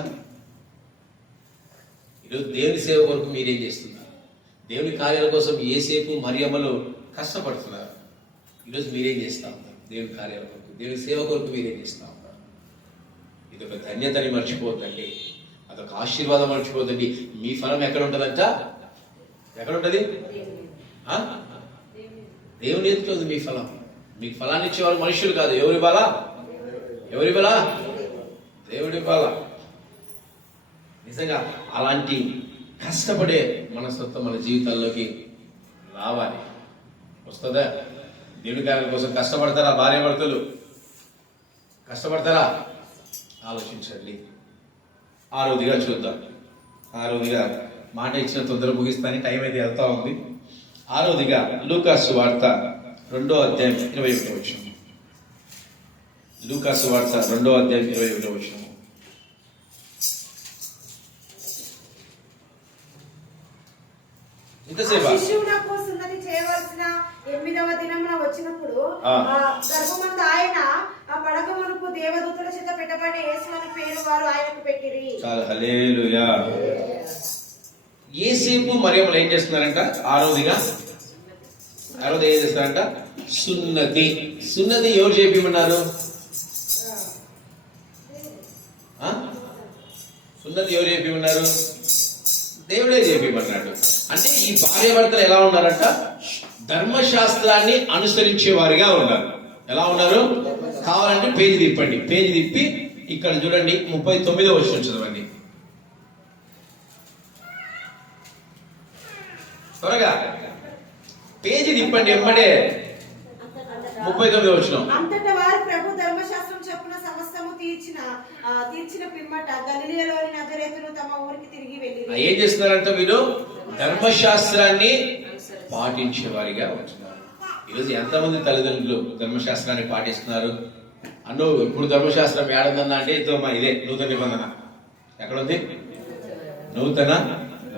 ఈరోజు దేవుని సేవ కొరకు మీరేం చేస్తున్నారు? దేవుని కార్యాల కోసం యేసేపు మరియమ్మలు కష్టపడుతున్నారు. ఈరోజు మీరేం చేస్తా ఉన్నారు? దేవుని కార్యాల కొరకు, దేవుని సేవ కొరకు మీరేం చేస్తా ఉన్నారు? ఇది ఒక ధన్యతని మర్చిపోద్దండి, అదొక ఆశీర్వాదం మర్చిపోద్దండి. మీ ఫలం ఎక్కడ ఉంటుందంట? ఎక్కడ ఉంటుంది? దేవుని ఎదుట ఉంది మీ ఫలం. మీకు ఫలాన్ని ఇచ్చేవాళ్ళు మనుషులు కాదు. ఎవరి బల? దేవుడి బల. నిజంగా అలాంటి కష్టపడే మనస్తత్వం మన జీవితాల్లోకి రావాలి. వస్తుందా? దేవుడి కార్యాల కోసం కష్టపడతారా? భార్య భర్తలు కష్టపడతారా? ఆలోచించండి. ఆరోదిగా చూద్దాం. ఆరోదిగా మాట ఇచ్చిన తొందర ముగిస్తాని, టైం అయితే వెళ్తా ఉంది. ఆరోదిగా లూకాసు వార్త 2వ అధ్యాయం 21వ వచనం. లూకాసు వార్త 2వ అధ్యాయం 21వ వచనం. ఇంతసేపు శిశువునకు సున్నతి చేయవలసిన 8వ దినమున వచ్చినప్పుడు గర్భమందు ఆయన ఆ పడక మునుపు దేవదూతల చేత పెట్టబడిన యేసు అనే పేరు వారు ఆయనకు పెట్టిరి. హల్లెలూయా. యేసేపు మరియమ్మలు ఏం చేస్తున్నారంట? ఆరోదిగా ఏం చేస్తారంట? సున్నతి ఎవరు చేపిమన్నారు? సున్నతి ఎవరు చేపిమన్నారు? దేవుడే చేపిమన్నాడు. అంటే ఈ భార్య భర్తలు ఎలా ఉన్నారంట? ధర్మశాస్త్రాన్ని అనుసరించే వారిగా ఉన్నారు. ఎలా ఉన్నారు? కావాలంటే పేజీ తిప్పండి. పేజీ తిప్పి ఇక్కడ చూడండి, 39వ వచనం చదవండి త్వరగా. పేజీ తిప్పండి ఎమ్మడే. 39వ వచనం. అంతటా వారు ప్రభు ధర్మశాస్త్రం చొప్పున సమస్తము తీర్చిన పిమ్మట గలిలయలోని నజరేతును తమ ఊరికి తిరిగి వెళ్ళిరి. ఏం చేస్తున్నారంట? వీళ్ళు ధర్మశాస్త్రాన్ని పాటించే వారిగా ఉంటున్నారు. ఈరోజు ఎంతమంది తల్లిదండ్రులు ధర్మశాస్త్రాన్ని పాటిస్తున్నారు? అన్నో ఇప్పుడు ధర్మశాస్త్రం ఏడుందన్నా అంటే ఇదే నూతన నిబంధన. ఎక్కడుంది? నూతన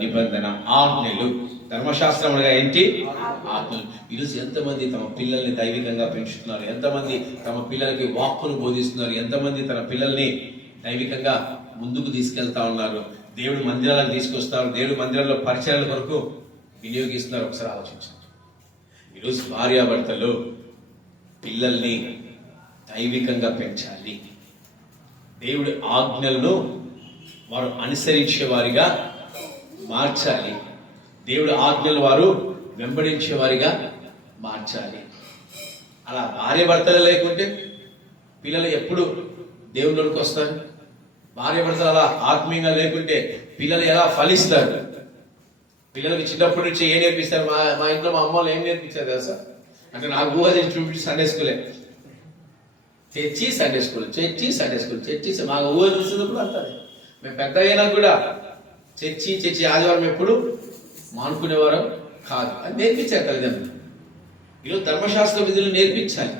నిబంధన. ఆజ్ఞలు. ధర్మశాస్త్రం అనగా ఏంటి? ఆజ్ఞలు. ఈరోజు ఎంతమంది తమ పిల్లల్ని దైవికంగా పెంచుతున్నారు? ఎంతమంది తమ పిల్లలకి వాక్కును బోధిస్తున్నారు? ఎంతమంది తన పిల్లల్ని దైవికంగా ముందుకు తీసుకెళ్తా ఉన్నారు? దేవుడి మందిరాలకు తీసుకొస్తారు. దేవుడి మందిరాల్లో పరిచయాల కొరకు వినియోగిస్తున్నారు. ఒకసారి ఆలోచించండి. ఈరోజు భార్యాభర్తలు పిల్లల్ని దైవికంగా పెంచాలి. దేవుడి ఆజ్ఞలను వారు అనుసరించే వారిగా మార్చాలి. దేవుడి ఆజ్ఞలు వారు వెంబడించే వారిగా మార్చాలి. అలా భార్య భర్తలు లేకుంటే పిల్లలు ఎప్పుడు దేవుళ్ళకి వస్తారు? భార్య భర్తలు అలా ఆత్మీయంగా లేకుంటే పిల్లలు ఎలా ఫలిస్తారు? పిల్లలకి చిన్నప్పటి నుంచి ఏం నేర్పిస్తారు? మా ఇంట్లో మా అమ్మలు ఏం నేర్పించారు తెలుసా? అంటే నాకు ఊహ చేసి చూపించి సండే స్కూలే, చర్చి సండే స్కూల్, చర్చి మాకు ఊహ చూసినప్పుడు అంటారు. మేము పెద్ద అయినా కూడా చర్చి ఆదివారం ఎప్పుడు మానుకునేవారు కాదు. అది నేర్పించారు తల్లిదండ్రులు. ఈరోజు ధర్మశాస్త్ర విధులు నేర్పించాలి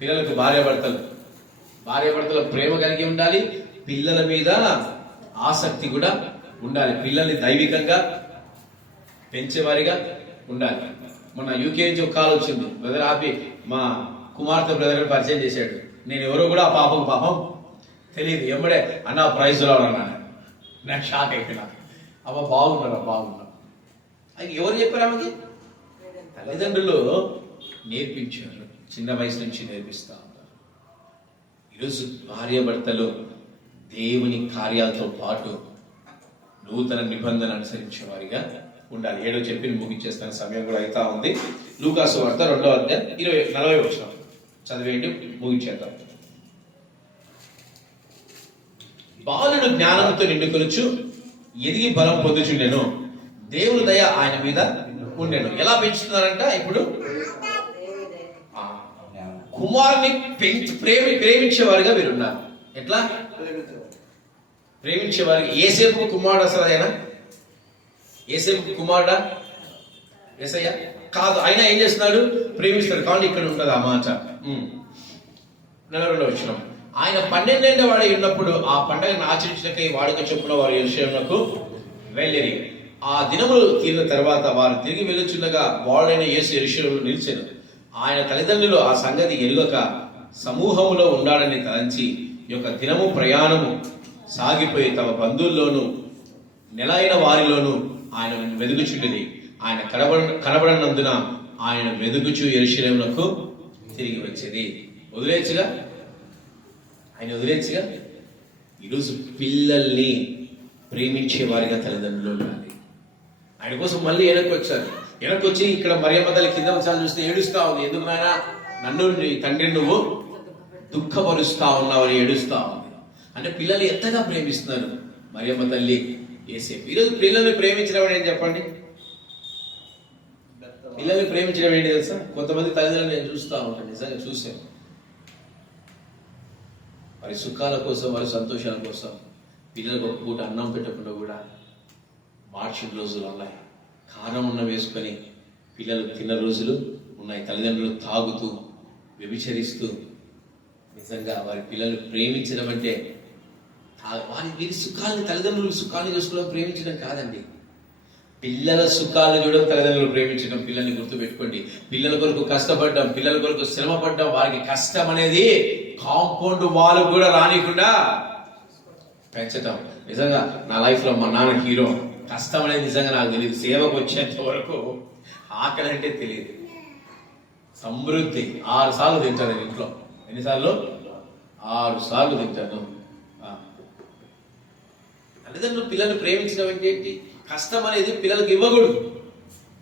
పిల్లలకు. భార్యాభర్తల ప్రేమ కలిగి ఉండాలి. పిల్లల మీద ఆసక్తి కూడా ఉండాలి. పిల్లల్ని దైవికంగా పెంచేవారిగా ఉండాలి. మొన్న యూకే నుంచి ఒక కాల్ వచ్చింది. బ్రదర్ ఆపి మా కుమార్తె బ్రదర్ పరిచయం చేశాడు. నేను ఎవరో కూడా ఆ పాపం తెలియదు. ఎమ్మడే అన్న ప్రైజ్ లో అన్నాను. నాకు షాక్ అయిపోయినా. అమ్మ బాగున్నా. అది ఎవరు చెప్పారు? ఆమెకి తల్లిదండ్రులు నేర్పించారు. చిన్న వయసు నుంచి నేర్పిస్తా ఉన్నారు. ఈరోజు భార్యాభర్తలు దేవుని కార్యాలతో పాటు నూతన నిబంధన అనుసరించే వారిగా ఉండాలి. 7వ చెప్పి ముగించేస్తాను, సమయం కూడా అవుతా ఉంది. లూకాసు వార్త 2వ అధ్యాయం 40వ వచనం చదివేయండి, ముగించేద్దాం. బాలుడు జ్ఞానంతో నిండుకొనుచు ఎదిగి బలం పొందుచుండెను. దేవుని దయ ఆయన మీద ఉండెను. ఎలా పెంచుతున్నారంట? ఇప్పుడు కుమారుని ప్రేమించేవారుగా వీరున్నారు. ఎట్లా ప్రేమించేవారు? యేసేపు కుమారుడు అసలు ఆయన? యేసేపు కుమారుడా? యేసయ్య కాదు. అయినా ఏం చేస్తున్నాడు? ప్రేమిస్తాడు. కాబట్టి ఇక్కడ ఉంటుంది ఆ మాట. 42వ వచనం. ఆయన 12 ఏళ్ల వాడై ఉన్నప్పుడు ఆ పండుగను ఆచరించడానికి వాడుక చొప్పున వారు యెరూషలేమునకు వెళ్ళిరి. ఆ దినములు తీరిన తర్వాత వారు తిరిగి వెళ్ళుచుండగా వాడైన యేసు యెరూషలేములో నిలిచెను. ఆయన తల్లిదండ్రులు ఆ సంగతి ఎరుగక సమూహములో ఉండాలని తలంచి యొక్క దినము ప్రయాణము సాగిపోయి తమ బంధువుల్లోనూ నెలైన వారిలోనూ ఆయన వెదుగుచుండేది. ఆయన కనబడనందున ఆయన వెదుగుచు యెరూషలేమునకు తిరిగి వచ్చేది. వదిలేచ్చుగా. ఈరోజు పిల్లల్ని ప్రేమించే వారిగా తల్లిదండ్రులు ఉండాలి. ఆయన కోసం మళ్ళీ వెనక్కి వచ్చారు. వెనక్కి వచ్చి ఇక్కడ మరియమ్మ తల్లి కింద వచ్చాను చూస్తే ఏడుస్తా ఉంది. ఎందుకు నాయన నన్ను నీ తండ్రిని నువ్వు దుఃఖపరుస్తా ఉన్నావని ఏడుస్తా ఉంది. అంటే పిల్లలు ఎంతగా ప్రేమిస్తున్నారు మరియమ్మ తల్లి యేసేపు. ఈరోజు పిల్లల్ని ప్రేమించడం ఏంటి చెప్పండి? పిల్లల్ని ప్రేమించడం ఏంటి తెలుసా? కొంతమంది తల్లిదండ్రులు నేను చూస్తూ ఉంటాను, నిజంగా చూశాను. వారి సుఖాల కోసం, వారి సంతోషాల కోసం పిల్లలకు ఒక పూట అన్నం పెట్టకుండా కూడా మార్చిన రోజులు ఉన్నాయి. కారం ఉన్న వేసుకొని పిల్లలు తిన్న రోజులు ఉన్నాయి. తల్లిదండ్రులు తాగుతూ వ్యభిచరిస్తూ నిజంగా వారి పిల్లలు ప్రేమించడం అంటే వీరి సుఖాలని, తల్లిదండ్రుల సుఖాన్ని చూసుకోవడం ప్రేమించడం కాదండి. పిల్లల సుఖాలు చూడడం తల్లిదండ్రులు ప్రేమించడం. పిల్లల్ని గుర్తుపెట్టుకోండి. పిల్లల కొరకు కష్టపడ్డాం, పిల్లల కొరకు శ్రమ పడ్డాం. వారికి కష్టం అనేది కాంపౌండ్ వాళ్ళు కూడా రానికుండా పెంచటం. నిజంగా నా లైఫ్ లో మా నాన్న హీరో. కష్టం అనేది నిజంగా నాకు తెలియదు. సేవకు వచ్చేంత వరకు ఆకలి అంటే తెలియదు. సమృద్ధి 6 సార్లు తింటాను ఇంట్లో. ఎన్నిసార్లు? 6 సార్లు తింటాను. తల్లిదండ్రులు పిల్లల్ని ప్రేమించడం అంటే ఏంటి? కష్టం అనేది పిల్లలకు ఇవ్వకూడదు.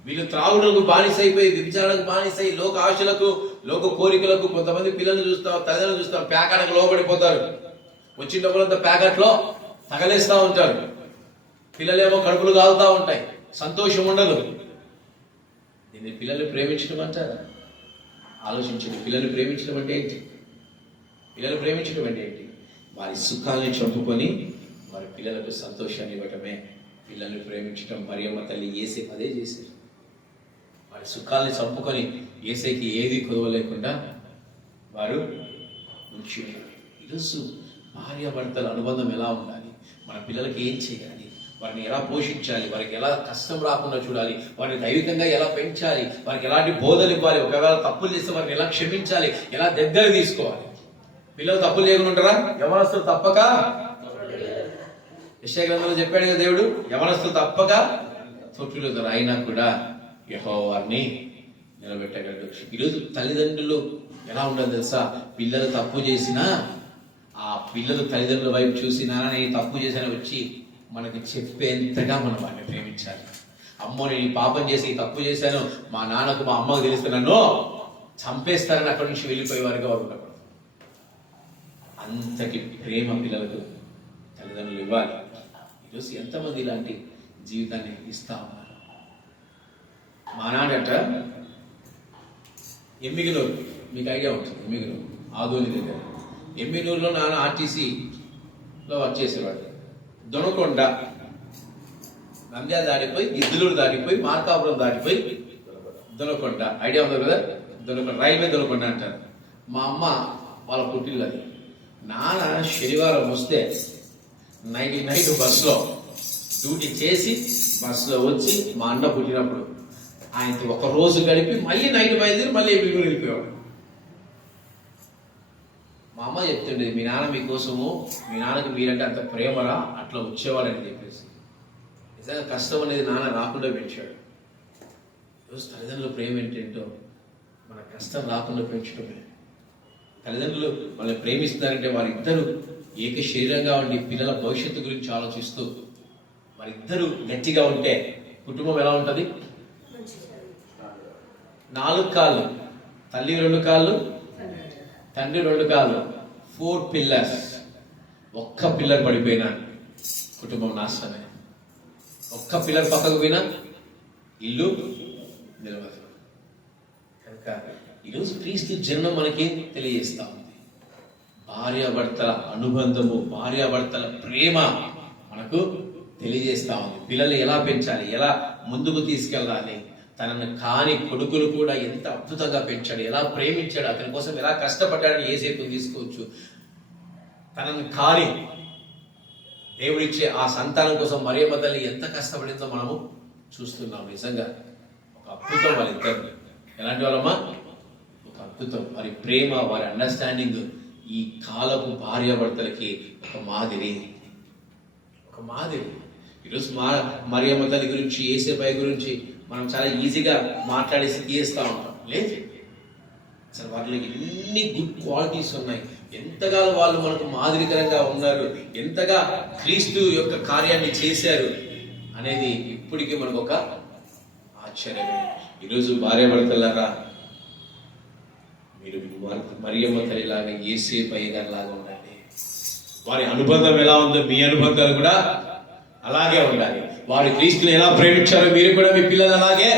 వీళ్ళు త్రాగుడులకు బానిసైపోయి, వ్యభిచారాలకు బానిసై, లోక ఆశలకు, లోక కోరికలకు కొంతమంది పిల్లల్ని చూస్తాం, తల్లిదండ్రులు చూస్తాం, ప్యాకెట్లకు లోబడిపోతారు. వచ్చిన డబ్బులంతా ప్యాకెట్లో తగలేస్తూ ఉంటారు. పిల్లలేమో కడుపులు కాలుతూ ఉంటాయి, సంతోషం ఉండదు. దీన్ని పిల్లల్ని ప్రేమించడం అంటారా? ఆలోచించండి. పిల్లల్ని ప్రేమించడం అంటే ఏంటి? పిల్లలు ప్రేమించడం అంటే ఏంటి? వారి సుఖాలని చంపుకొని వారి పిల్లలకు సంతోషాన్ని ఇవ్వటమే పిల్లల్ని ప్రేమించడం. మరియమ్మ తల్లి యేసేపు అదే చేశారు. వారి సుఖాలని చంపుకొని యేసేకి ఏది కుదవలేకుండా వారు ఉంచున్నారు. ఈరోజు భార్యాభర్తల అనుబంధం ఎలా ఉండాలి? మన పిల్లలకి ఏం చేయాలి? వారిని ఎలా పోషించాలి? వారికి ఎలా కష్టం రాకుండా చూడాలి? వారిని దైవికంగా ఎలా పెంచాలి? వారికి ఎలాంటి బోధలు ఇవ్వాలి? ఒకవేళ తప్పులు చేస్తే వారిని ఎలా క్షమించాలి? ఎలా దగ్గర తీసుకోవాలి? పిల్లలు తప్పులు చేయకుండా ఉంటారా? యవనస్తులు తప్పక, యెషయా గ్రంథంలో చెప్పాడు కదా దేవుడు, యవనస్తులు తప్పక తొట్టిల్లుతారు, అయినా కూడా యెహోవా వారిని నిలబెట్టగలడు. ఈరోజు తల్లిదండ్రులు ఎలా ఉండాలి తెలుసా? పిల్లలు తప్పు చేసినా ఆ పిల్లలు తల్లిదండ్రుల వైపు చూసి నాన్న నేను తప్పు చేశాను వచ్చి మనకి చెప్పేంతగా మనం వారిని ప్రేమించాలి. అమ్మో నేను ఈ పాపం చేసి ఈ తప్పు చేశాను, మా నాన్నకు మా అమ్మకు తెలిస్తే నన్ను చంపేస్తారని అక్కడి నుంచి వెళ్ళిపోయే వారిగా వారు ఉండకూడదు. అంతకి ప్రేమ పిల్లలకు తల్లిదండ్రులు ఇవ్వాలి. ఈరోజు ఎంతమంది ఇలాంటి జీవితాన్ని ఇస్తా ఉన్నారు? మా నాన్నట ఎమ్మిగనూరు, మీకు ఐడియా ఉంటుంది, ఎమ్మిగనూరు ఆదోని దగ్గర. ఎమ్మిగనూరులో నాన్న ఆర్టీసీలో వర్క్ చేసేవాడు. దొనకొండ, నంద్యాల దాటిపోయి, గిద్దలూరు దాటిపోయి, మార్కాపురం దాటిపోయి దొనకొండ, ఐడియా ఉంది కదా? దొనకొండ రైల్వే దొనకొండ అంటారు. మా అమ్మ వాళ్ళ పుట్టిల్లు అది. నాన్న శనివారం వస్తే నైట్ బస్సులో డ్యూటీ చేసి బస్సులో వచ్చి మా అన్న పుట్టినప్పుడు ఆయనతో ఒక రోజు గడిపి మళ్ళీ నైట్ బయలుదేరి మళ్ళీ ఎమ్మిగనూరు వెళ్ళిపోయాడు. మా అమ్మ చెప్తుండే, మీ నాన్న మీకోసము, మీ నాన్నకి మీరంటే అంత ప్రేమరా అట్లా వచ్చేవాడని చెప్పేసి. నిజంగా కష్టం అనేది నాన్న రాకుండా పెంచాడు. ఈరోజు తల్లిదండ్రుల ప్రేమ ఏంటంటో మన కష్టం రాకుండా పెంచడమే. తల్లిదండ్రులు వాళ్ళని ప్రేమిస్తున్నారంటే వారిద్దరూ ఏక శరీరంగా ఉండి పిల్లల భవిష్యత్తు గురించి ఆలోచిస్తూ వారిద్దరూ గట్టిగా ఉంటే కుటుంబం ఎలా ఉంటుంది? 4 కాళ్ళు, తల్లి 2 కాళ్ళు, తండ్రి 2 కాళ్ళు, 4 పిల్లర్స్. ఒక్క పిల్లర్ పడిపోయినా కుటుంబం నాశనమే. ఒక్క పిల్లర్ పక్కకు పోయినా ఇల్లు నిలవదు. కనుక ఈరోజు క్రీస్తు జన్మ మనకి తెలియజేస్తా ఉంది. భార్యాభర్తల అనుబంధము, భార్యాభర్తల ప్రేమ మనకు తెలియజేస్తా ఉంది. పిల్లల్ని ఎలా పెంచాలి, ఎలా ముందుకు తీసుకెళ్ళాలి. తనను కాని కొడుకులు కూడా ఎంత అద్భుతంగా పెంచాడు, ఎలా ప్రేమించాడు, అతని కోసం ఎలా కష్టపడ్డాడని యేసేపు తీసుకోవచ్చు. తనను కాని దేవుడిచ్చే ఆ సంతానం కోసం మరియమ్మ తల్లి ఎంత కష్టపడిందో మనము చూస్తున్నాం. నిజంగా ఒక అద్భుతం వాళ్ళిద్దరు. ఎలాంటి వాళ్ళమ్మా? ఒక అద్భుతం. వారి ప్రేమ, వారి అండర్స్టాండింగ్ ఈ కాలపు భార్యాభర్తలకి ఒక మాదిరి. ఈరోజు మరియమ్మ తల్లి గురించి, యేసేపయ్య గురించి మనం చాలా ఈజీగా మాట్లాడేసి తీయేస్తూ ఉంటాం. లేదు, అసలు వాటిలో ఎన్ని గుడ్ క్వాలిటీస్ ఉన్నాయి, ఎంతగా వాళ్ళు మనకు మాదిరికరంగా ఉన్నారు, ఎంతగా క్రీస్తు యొక్క కార్యాన్ని చేశారు అనేది ఇప్పటికీ మనకు ఒక ఆశ్చర్యమే. ఈరోజు భార్యాభర్తలారా, మీరు మరియమ్మ తల్లిలాగా యేసేపు అయ్యగారి లాగా ఉండండి. వారి అనుబంధం ఎలా ఉందో మీ అనుబంధాలు కూడా అలాగే ఉండాలి. వారు క్రీస్తుని ఎలా ప్రేమించారో మీరు కూడా మీ పిల్లలు అలాగే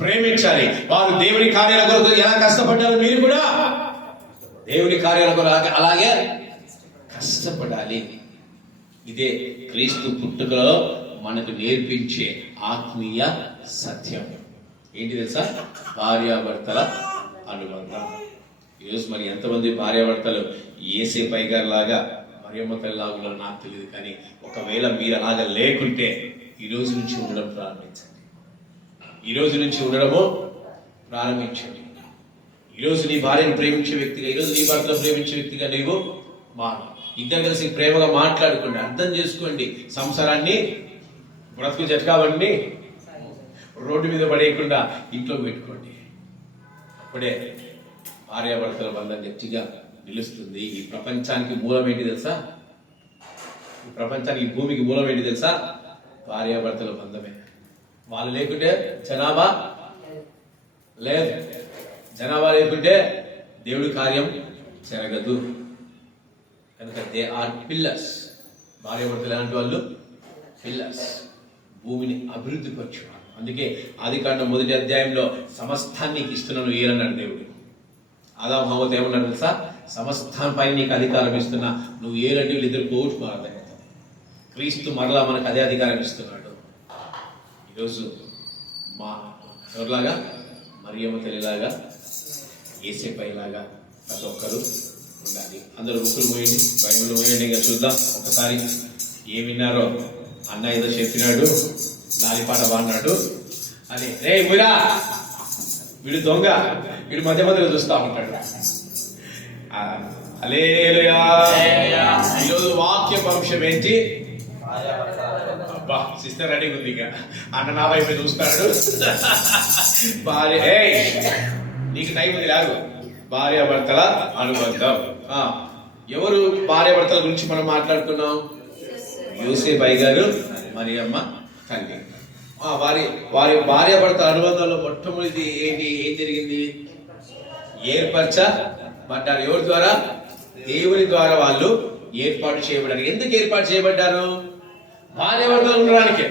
ప్రేమించాలి. వారు దేవుని కార్యాల కొరకు ఎలా కష్టపడ్డారో మీరు కూడా దేవుని కార్యాల కొరకు అలాగే కష్టపడాలి. ఇదే క్రీస్తు పుట్టుకలో మనకు నేర్పించే ఆత్మీయ సత్యం. ఏంటి తెలుసా? భార్యాభర్తల అనుబంధం. ఈరోజు మరి ఎంతమంది భార్యాభర్తలు యేసేపు అయ్యగారి లాగా మరియమ్మ తల్లి లాగా నాకు తెలియదు, కానీ ఒకవేళ మీరు అలాగా లేకుంటే ఈ రోజు నుంచి ఉండడం ప్రారంభించండి. ఈ రోజు నుంచి ఉండడము ప్రారంభించండి. ఈరోజు నీ భార్యను ప్రేమించే వ్యక్తిగా, ఈరోజు నీ భర్తను ప్రేమించే వ్యక్తిగా నీవు మారు. ఇద్దరు కలిసి ప్రేమగా మాట్లాడుకోండి, అర్థం చేసుకోండి. సంసారాన్ని బ్రతుకు జట్కాబండి రోడ్డు మీద పడేయకుండా ఇంట్లో పెట్టుకోండి. అప్పుడే భార్యాభర్తల బంధం గట్టిగా నిలుస్తుంది. ఈ ప్రపంచానికి మూలం ఏంటి తెలుసా? ఈ ప్రపంచానికి, ఈ భూమికి మూలం ఏంటి తెలుసా? భార్యాభర్తల బంధమే. వాళ్ళు లేకుంటే జనాభా లేదు. జనాభా లేకుంటే దేవుడి కార్యం జరగదు. కనుక దే ఆర్ పిల్లర్స్. భార్యాభర్తలు లాంటి వాళ్ళు పిల్లర్స్, భూమిని అభివృద్ధి పరచువారు. అందుకే ఆదికాండం 1వ అధ్యాయంలో సమస్తాన్ని నీకు ఇస్తున్నాను ఏలన్నాడు దేవుడు. ఆదాము హవ్వతో ఏమన్నాడు తెలుసా? సమస్తాంపై నీకు అధికారం ఇస్తున్నా, నువ్వు ఏలంటే వీళ్ళిద్దరు కోరుకున్నారు. క్రీస్తు మరలా మనకు అదే అధికారం ఇస్తున్నాడు. ఈరోజు మా ఎవరిలాగా? మరియమ్మ తల్లిలాగా, యేసేపు అయ్యలాగా ప్రతి ఒక్కరు ఉండాలి. అందరూ బుక్కులు మోయండి, బైబిల్ మోయండి. ఇంకా చూద్దాం ఒకసారి ఏం విన్నారో. అన్న ఏదో చెప్పినాడు, లాలిపాట పాడినాడు అని. రే మురా, వీడు దొంగ, వీడు మధ్య మధ్యలో చూస్తా ఉంటాడు. హల్లెలూయా. ఈరోజు వాక్య అంశం ఏంటి? అబ్బా, సిస్టర్ రెడీగా ఉంది. ఇక అన్న నా వైపు చూస్తాడు. భార్య, నీకు టైం ఉంది లాగు. భార్యాభర్తల అనుబంధం. ఎవరు భార్యాభర్తల గురించి మనం మాట్లాడుకున్నాం? యోసేపు అయ్యగారు, మరియమ్మ తల్లి. వారి భార్యాభర్తల అనుబంధంలో మొట్టమొదటి ఏం జరిగింది? ఏర్పరచబడ్డారు. ఎవరి ద్వారా? దేవుని ద్వారా వాళ్ళు ఏర్పాటు చేయబడ్డారు. ఎందుకు ఏర్పాటు చేయబడ్డారు? భార్యాభర్తలు ఉండడానికే.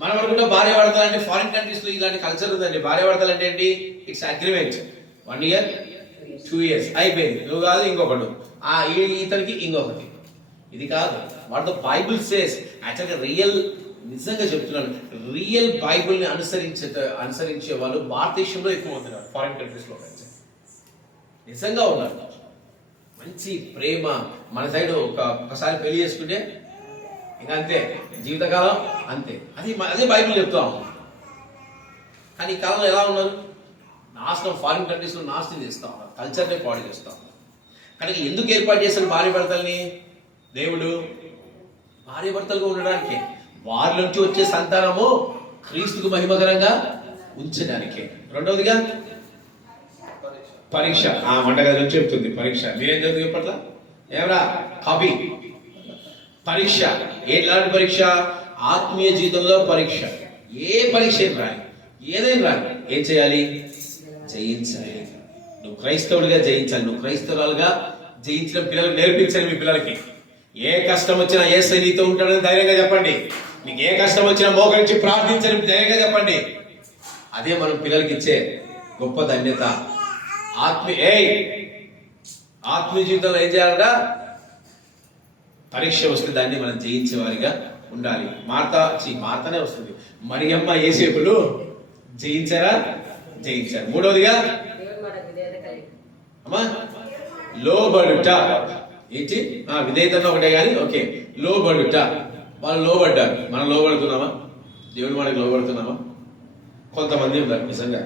మనం అనుకుంటాం భార్యాభర్తలు అంటే ఫారిన్ కంట్రీస్ లో ఇలాంటి కల్చర్ ఉందండి. భార్యాభర్తలు అంటే ఏంటి? It's agreement. 1 year 2 years అయిపోయింది. నువ్వు కాదు ఇంకొకడు, ఇతనికి ఇంకొకటి. ఇది కాదు. What the Bible says. యాక్చువల్గా రియల్, నిజంగా చెప్తున్నాను, రియల్ బైబుల్ ని అనుసరించే వాళ్ళు భారతదేశంలో ఎక్కువ ఉన్నారు. ఫారిన్ కంట్రీస్ లో నిజంగా ఉన్నారు. మంచి ప్రేమ. మన సైడ్ ఒకసారి పెళ్లి చేసుకుంటే ఇంకా అంతే, జీవితకాలం అంతే. అదే బైబిల్ చెప్తాం. కానీ ఈ కాలంలో ఎలా ఉన్నారు? నాశనం. ఫారిన్ కంట్రీస్ లో నాశనం చేస్తా ఉన్నారు, కల్చర్ని పాడు చేస్తా ఉన్నారు. కానీ ఎందుకు ఏర్పాటు చేశారు భార్యాభర్తల్ని దేవుడు? భార్యాభర్తలుగా ఉండడానికే. వారి నుంచి వచ్చే సంతానము క్రీస్తుకు మహిమకరంగా ఉంచడానికే. రెండవదిగా పరీక్ష. వంటగది నుంచి చెప్తుంది పరీక్ష. మీరేం చదువు చెప్పట్లా? ఏమరా కాపీ పరీక్ష. ఎలాంటి పరీక్ష? ఆత్మీయ జీవితంలో పరీక్ష. ఏ పరీక్ష రాని, ఏదైనా రాని, ఏం చేయాలి? జయించాలి. నువ్వు క్రైస్తవుడిగా జయించాలి. నువ్వు క్రైస్తవులుగా జయించడం పిల్లలకు నేర్పించాలి. మీ పిల్లలకి ఏ కష్టం వచ్చినా యేసు నీతో ఉంటాడని ధైర్యంగా చెప్పండి. నీకు ఏ కష్టం వచ్చినా మోకరించి ప్రార్థించని ధైర్యంగా చెప్పండి. అదే మనం పిల్లలకి ఇచ్చే గొప్ప ధన్యత. ఆత్మీయ జీవితంలో ఏం చేయాలరా? పరీక్ష వస్తే దాన్ని మనం జయించే వారిగా ఉండాలి. మార్తనే వస్తుంది. మరియమ్మ యేసేపులు జయించారా? జయించారు. మూడవదిగా అమ్మా లోబడుట. ఏంటి? విధేయతలో ఒకటే కానీ ఓకే. లోబడుట. వాళ్ళు లోబడ్డారు. మనం లోబడుతున్నామా? దేవుడి మనకి లోబడుతున్నామా? కొంతమంది ఉన్నారు. నిజంగా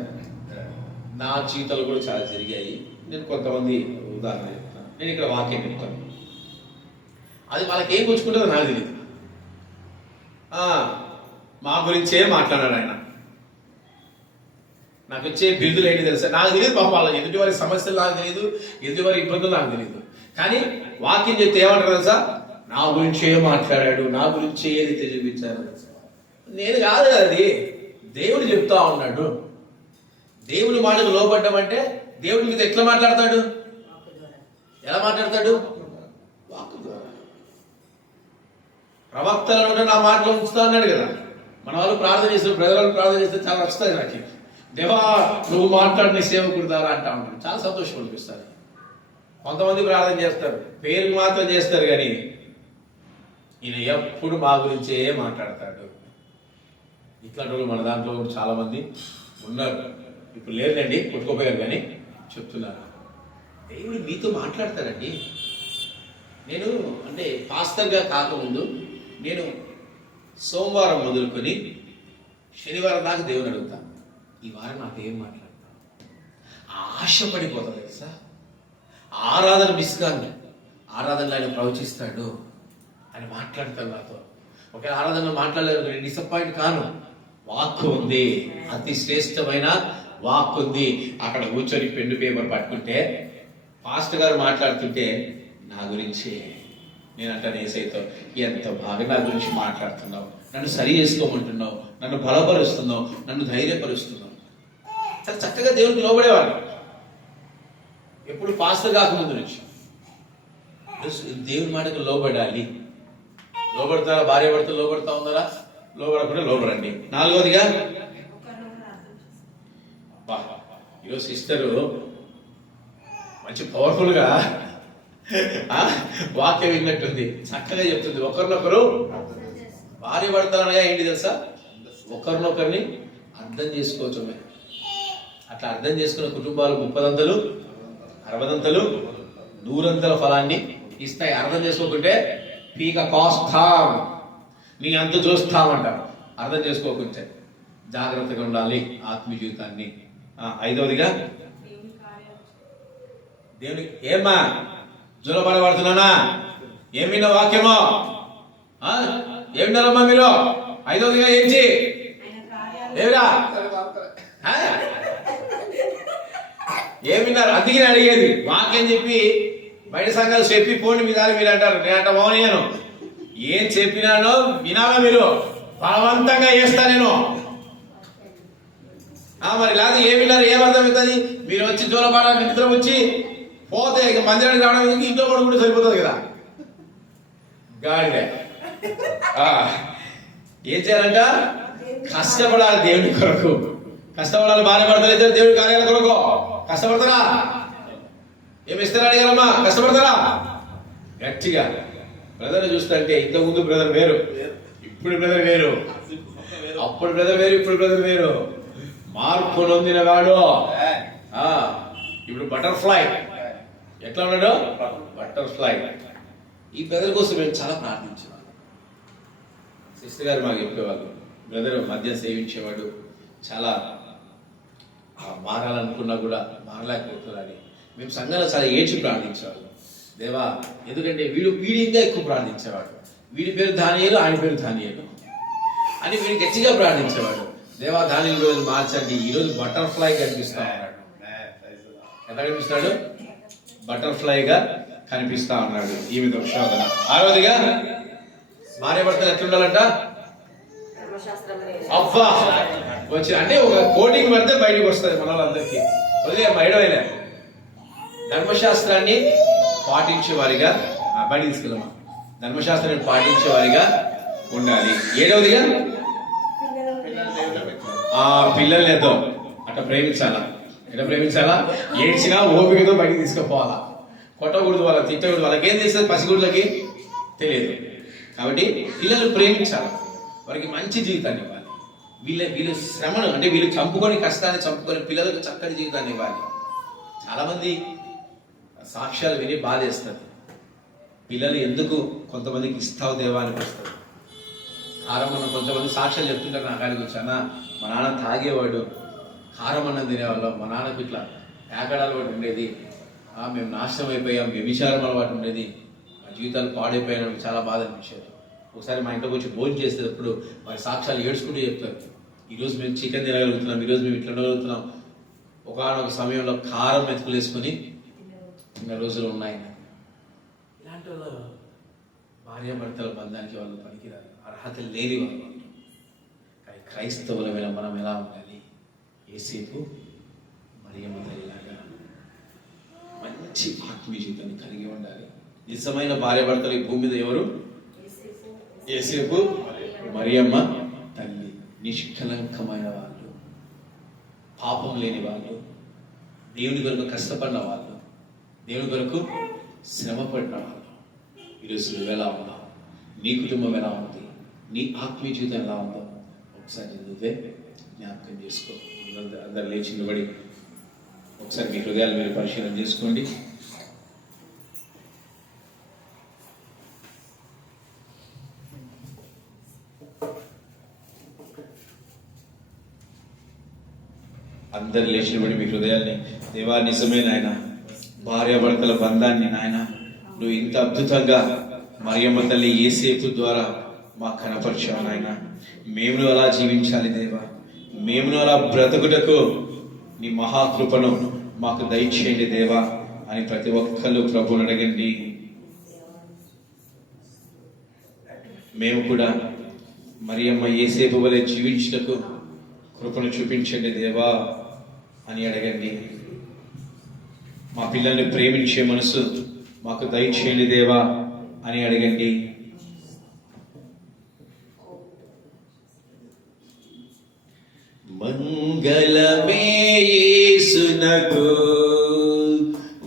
నా జీవితాలు కూడా చాలా జరిగాయి. నేను కొంతమంది ఉదాహరణ చెప్తాను. నేను ఇక్కడ వాక్యం చెప్తాను. అది వాళ్ళకి ఏం కూర్చుకుంటుందో నాకు తెలియదు. మా గురించే మాట్లాడాడు ఆయన. నాకు వచ్చే బిరుదులు ఏంటి తెలుసా? నాకు తెలియదు. పాపం వాళ్ళ ఎదుటి వారి సమస్యలు నాకు తెలియదు, ఎదుటి వారి ఇబ్బందులు నాకు తెలియదు. కానీ వాక్యం చెప్తే ఏమంటారు తెలుసా? నా గురించే మాట్లాడాడు, నా గురించే ఏదైతే చూపించారు. నేను కాదు, అది దేవుడు చెప్తా ఉన్నాడు. దేవుని మాటకు లోబడ్డమంటే దేవుడి మీద ఎట్లా మాట్లాడతాడు? ఎలా మాట్లాడతాడు? వాక్కు ద్వారా. ప్రవక్తలను నా మాటలు ఉంచుతా అన్నాడు కదా. మన వాళ్ళు ప్రార్థన చేస్తారు, ప్రజలను ప్రార్థన చేస్తే చాలా వస్తాయి నాకు. దేవా నువ్వు మాట్లాడిన సేవకుడు ద్వారా అంటా ఉంటాను. చాలా సంతోషం అనిపిస్తుంది. కొంతమంది ప్రార్థన చేస్తారు, పేరుకు మాత్రం చేస్తారు, కానీ ఈయన ఎప్పుడు మా గురించే మాట్లాడతాడు. ఇట్లాంటి వాళ్ళు మన దాంట్లో చాలా మంది ఉన్నారు. ఇప్పుడు లేదండి, కొట్టుకోపోయారు, కానీ చెప్తున్నారు. దేవుడు మీతో మాట్లాడతాడండి. నేను అంటే పాస్టర్గా కాకముందు నేను సోమవారం మొదలుకొని శనివారం దాకా దేవుని అడుగుతాను, ఈ వారం నాతో ఏం మాట్లాడతాను. ఆశపడిపోతుంది తెలుసా. ఆరాధన మిస్ కాదు. ఆరాధనలో ఆయన ప్రవచిస్తాడు, ఆయన మాట్లాడతాడు నాతో. ఒకవేళ ఆరాధనలో మాట్లాడలేదు, నేను డిసప్పాయింట్ కాను. వాక్కు ఉంది, అతి శ్రేష్టమైన వాక్కు ఉంది. అక్కడ కూర్చొని పెన్ను పేపర్ పట్టుకుంటే పాస్టర్ గారు మాట్లాడుతుంటే నా గురించి నేను అంటాను, ఏసైతో ఎంత బాగా నా గురించి మాట్లాడుతున్నావు, నన్ను సరి చేసుకోమంటున్నావు, నన్ను బలపరుస్తున్నావు, నన్ను ధైర్యపరుస్తున్నావు. చాలా చక్కగా దేవునికి లోబడేవాడు ఎప్పుడు పాస్టర్ కాకముందు నుంచి. దేవుని మాటకు లోబడాలి. లోబడతారా? భార్య భర్త లోబడతా ఉన్నారా? లోబడకుండా లోబడండి. నాలుగోదిగా ఈరోజు సిస్టరు మంచి పవర్ఫుల్గా వాక్యం విన్నట్టుంది, చక్కగా చెప్తుంది. ఒకరినొకరు భార్య భర్తలనగా ఏంటి తెలుసా? ఒకరినొకరిని అర్థం చేసుకోవచ్చు. అట్లా అర్థం చేసుకున్న కుటుంబాలు 30 60 100 ఫలాన్ని ఇస్తాయి. అర్థం చేసుకోకుంటే పీక కోస్తాం, నీ అంత చూస్తామంటారు. అర్థం చేసుకోకుంటే జాగ్రత్తగా ఉండాలి ఆత్మీయ జీవితాన్ని. ఐదవదిగా దేవుని ఏమా జూలపడబడుతున్నానా? ఏం విన్న వాక్యమో ఏం విన్నారమ్మా మీరు? ఐదవదిగా ఏం చేయి ఏమిరా ఏం విన్నారు? అందుకే అడిగేది. వాక్యం చెప్పి బయట సంఘాలు చెప్పి పోండి మీ దాన్ని మీరు అంటారు. నేను అంట మౌనియాను. ఏం చెప్పినానో వినాలా మీరు? బలవంతంగా చేస్తా నేను. మరి లేదా ఏం విన్నారు? ఏమర్థమవుతుంది? మీరు వచ్చి జోలపాడ నిద్ర వచ్చి పోతే ఇక మందిరానికి రావడం ఇంట్లో పడుకుంటే సరిపోతుంది కదా. గాడిదే ఏం చేయాలంట? కష్టపడాలి దేవుని కొరకు. కష్టపడాలి. భార్య భర్తలు ఇద్దరు దేవుడి కార్యాల కొరకు కష్టపడతారా? ఏమి ఇస్తారా అడిగారమ్మా? కష్టపడతారా? గట్టిగా. బ్రదర్ చూస్తుంటే ఇంతకుముందు బ్రదర్ వేరు, ఇప్పుడు బ్రదర్ వేరు, అప్పుడు బ్రదర్ వేరు, ఇప్పుడు బ్రదర్ వేరు. మార్పు నొందిన వాడు ఇప్పుడు బటర్ఫ్లై. ఎట్లా ఉన్నాడు? బటర్ఫ్లై. ఈ బ్రదర్ కోసం మేము చాలా ప్రార్థించేవాడు. సిస్టర్ గారు మాకు చెప్పేవాళ్ళు, బ్రదర్ మద్యం సేవించేవాడు, చాలా మారాలనుకున్నా కూడా మారలేకపోతున్నారని. మేము సంఘంలో చాలా ఏడ్చి ప్రార్థించేవాళ్ళం. దేవా, ఎందుకంటే వీడి ఇంకా ఎక్కువ ప్రార్థించేవాడు. వీడి పేరు దానియేలు, ఆయన పేరు దానియేలు అని వీడు గట్టిగా ప్రార్థించేవాడు. దేవా దానియేలు రోజు మార్చండి. ఈరోజు బటర్ఫ్లై కనిపిస్తా ఉన్నాడు. ఎలా కనిపిస్తాడు? బటర్ఫ్లైగా కనిపిస్తా ఉన్నాడు. ఈ విధంగా శోధన. ఆరవదిగా భార్య భర్తలు ఎట్లుండాలంట? అబ్బా వచ్చి అంటే ఒక కోటింగ్ పడితే బయటకు వస్తుంది మన వాళ్ళందరికీ. వదిలే బయటైనా ధర్మశాస్త్రాన్ని పాటించేవారిగా బయట తీసుకెళ్ళమా. ధర్మశాస్త్రాన్ని పాటించేవారిగా ఉండాలి. ఏడవదిగా పిల్లల్ని ఏదో అట్లా ప్రేమించాలా. ఎట్లా ప్రేమించాలా? ఏడ్చినా ఓపికతో బయటికి తీసుకుపోవాలా. కొట్టకూడదు, వాళ్ళ తిట్టకూడదు. వాళ్ళకేం తెలుస్తుంది? పసిగుడ్లకి తెలియదు. కాబట్టి పిల్లలు ప్రేమించాలి, వారికి మంచి జీవితాన్ని ఇవ్వాలి. వీళ్ళ శ్రమను అంటే వీళ్ళు చంపుకొని కష్టాన్ని చంపుకొని పిల్లలకు చక్కటి జీవితాన్ని ఇవ్వాలి. చాలా మంది సాక్ష్యాలు విని బాధేస్తారు. పిల్లలు ఎందుకు కొంతమందికి ఇస్తావు దేవా అని వస్తారు. కారం అన్నం కొంతమంది సాక్ష్యాలు చెప్తుంటారు. నా కాడికి వచ్చానా, మా నాన్న తాగేవాడు, కారం అన్నం తినేవాళ్ళం, మా నాన్నకు ఇట్లా ప్యాకెట్ అలవాటు ఉండేది, మేము నాశనం అయిపోయాం, వ్యభిచారం అలవాటు ఉండేది, మా జీవితాలు పాడైపోయాయని చాలా బాధ అనిపించేది. ఒకసారి మా ఇంట్లోకి వచ్చి భోజనం చేసేటప్పుడు వారి సాక్ష్యాలు ఏడ్చుకుంటూ చెప్తారు. ఈరోజు మేము చికెన్ తినగలుగుతున్నాం, ఈరోజు మేము ఇట్లా ఉండగలుగుతున్నాం, ఒకనొక సమయంలో కారం మెతుకులు వేసుకొని చిన్న రోజులు ఉన్నాయి. ఇలాంటి వాళ్ళు భార్యాభర్తల బంధానికి వాళ్ళు పనికిరారు, అర్హత లేని వాళ్ళు. కానీ క్రైస్తవులమైన మనం ఎలా ఉండాలి? యేసేపు మరియమ్మ తల్లిలాగా మంచి ఆత్మీయ జీవితాన్ని కలిగి ఉండాలి. నిజమైన భార్యాభర్తలు ఈ భూమి మీద ఎవరు? యేసేపు, మరియమ్మ తల్లి. నిష్కలంకమైన వాళ్ళు, పాపం లేని వాళ్ళు, దేవుని కొరకు కష్టపడిన వాళ్ళు, దేవుని కొరకు శ్రమ పడిన వాళ్ళు. ఈరోజు నువ్వు ఎలా ఉన్నావు? నీ కుటుంబం ఎలా ఉంది? నీ ఆత్మీయ జీవితం ఎలా ఉందో ఒకసారి చదివితే జ్ఞాపకం చేసుకో. అందరు లేచి నిలబడి ఒకసారి మీ హృదయాలు మీరు పరిశీలన చేసుకోండి. అందరు లేచినబడి మీ హృదయాల్ని, దేవా నిజమే నాయన, భార్యాభర్తల బంధాన్ని నాయన నువ్వు ఇంత అద్భుతంగా మరియమ్మ తల్లి యేసేపు ద్వారా మాకు కనపరిచావు నాయన. మేము అలా జీవించాలి దేవా, మేము అలా బ్రతుకుటకు నీ మహాకృపను మాకు దయచేయండి దేవా అని ప్రతి ఒక్కళ్ళు ప్రభువుని అడగండి. మేము కూడా మరియమ్మ యేసేపు వలె జీవించుటకు కృపను చూపించండి దేవా అని అడగండి. మా పిల్లల్ని ప్రేమించే మనసు మాకు దయచేయండి దేవా అని అడగండి. మంగళమే యేసునకు,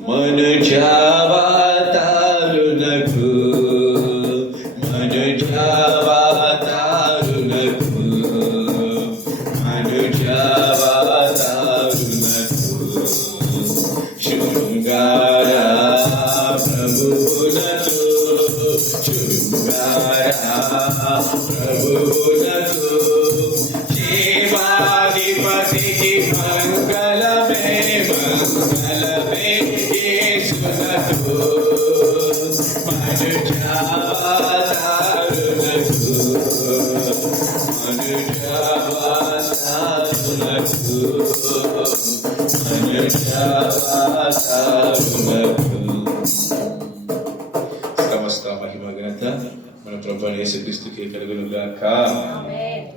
మనుజావతారునకు, మనుజావతారునకు, మనుజావతారునకు, శృంగార ప్రభువునకు, శృంగార ప్రభువునకు, జీవాధిపతికి మంగళమే, మంగళమే యేసునకు, మనుజావతారునకు, మనుజావతారునకు, మనుజావతారునకు. సమస్త మహిమ ఘనత మన ప్రభువైన యేసుక్రీస్తుకే కలుగును గాక. ఆమేన్.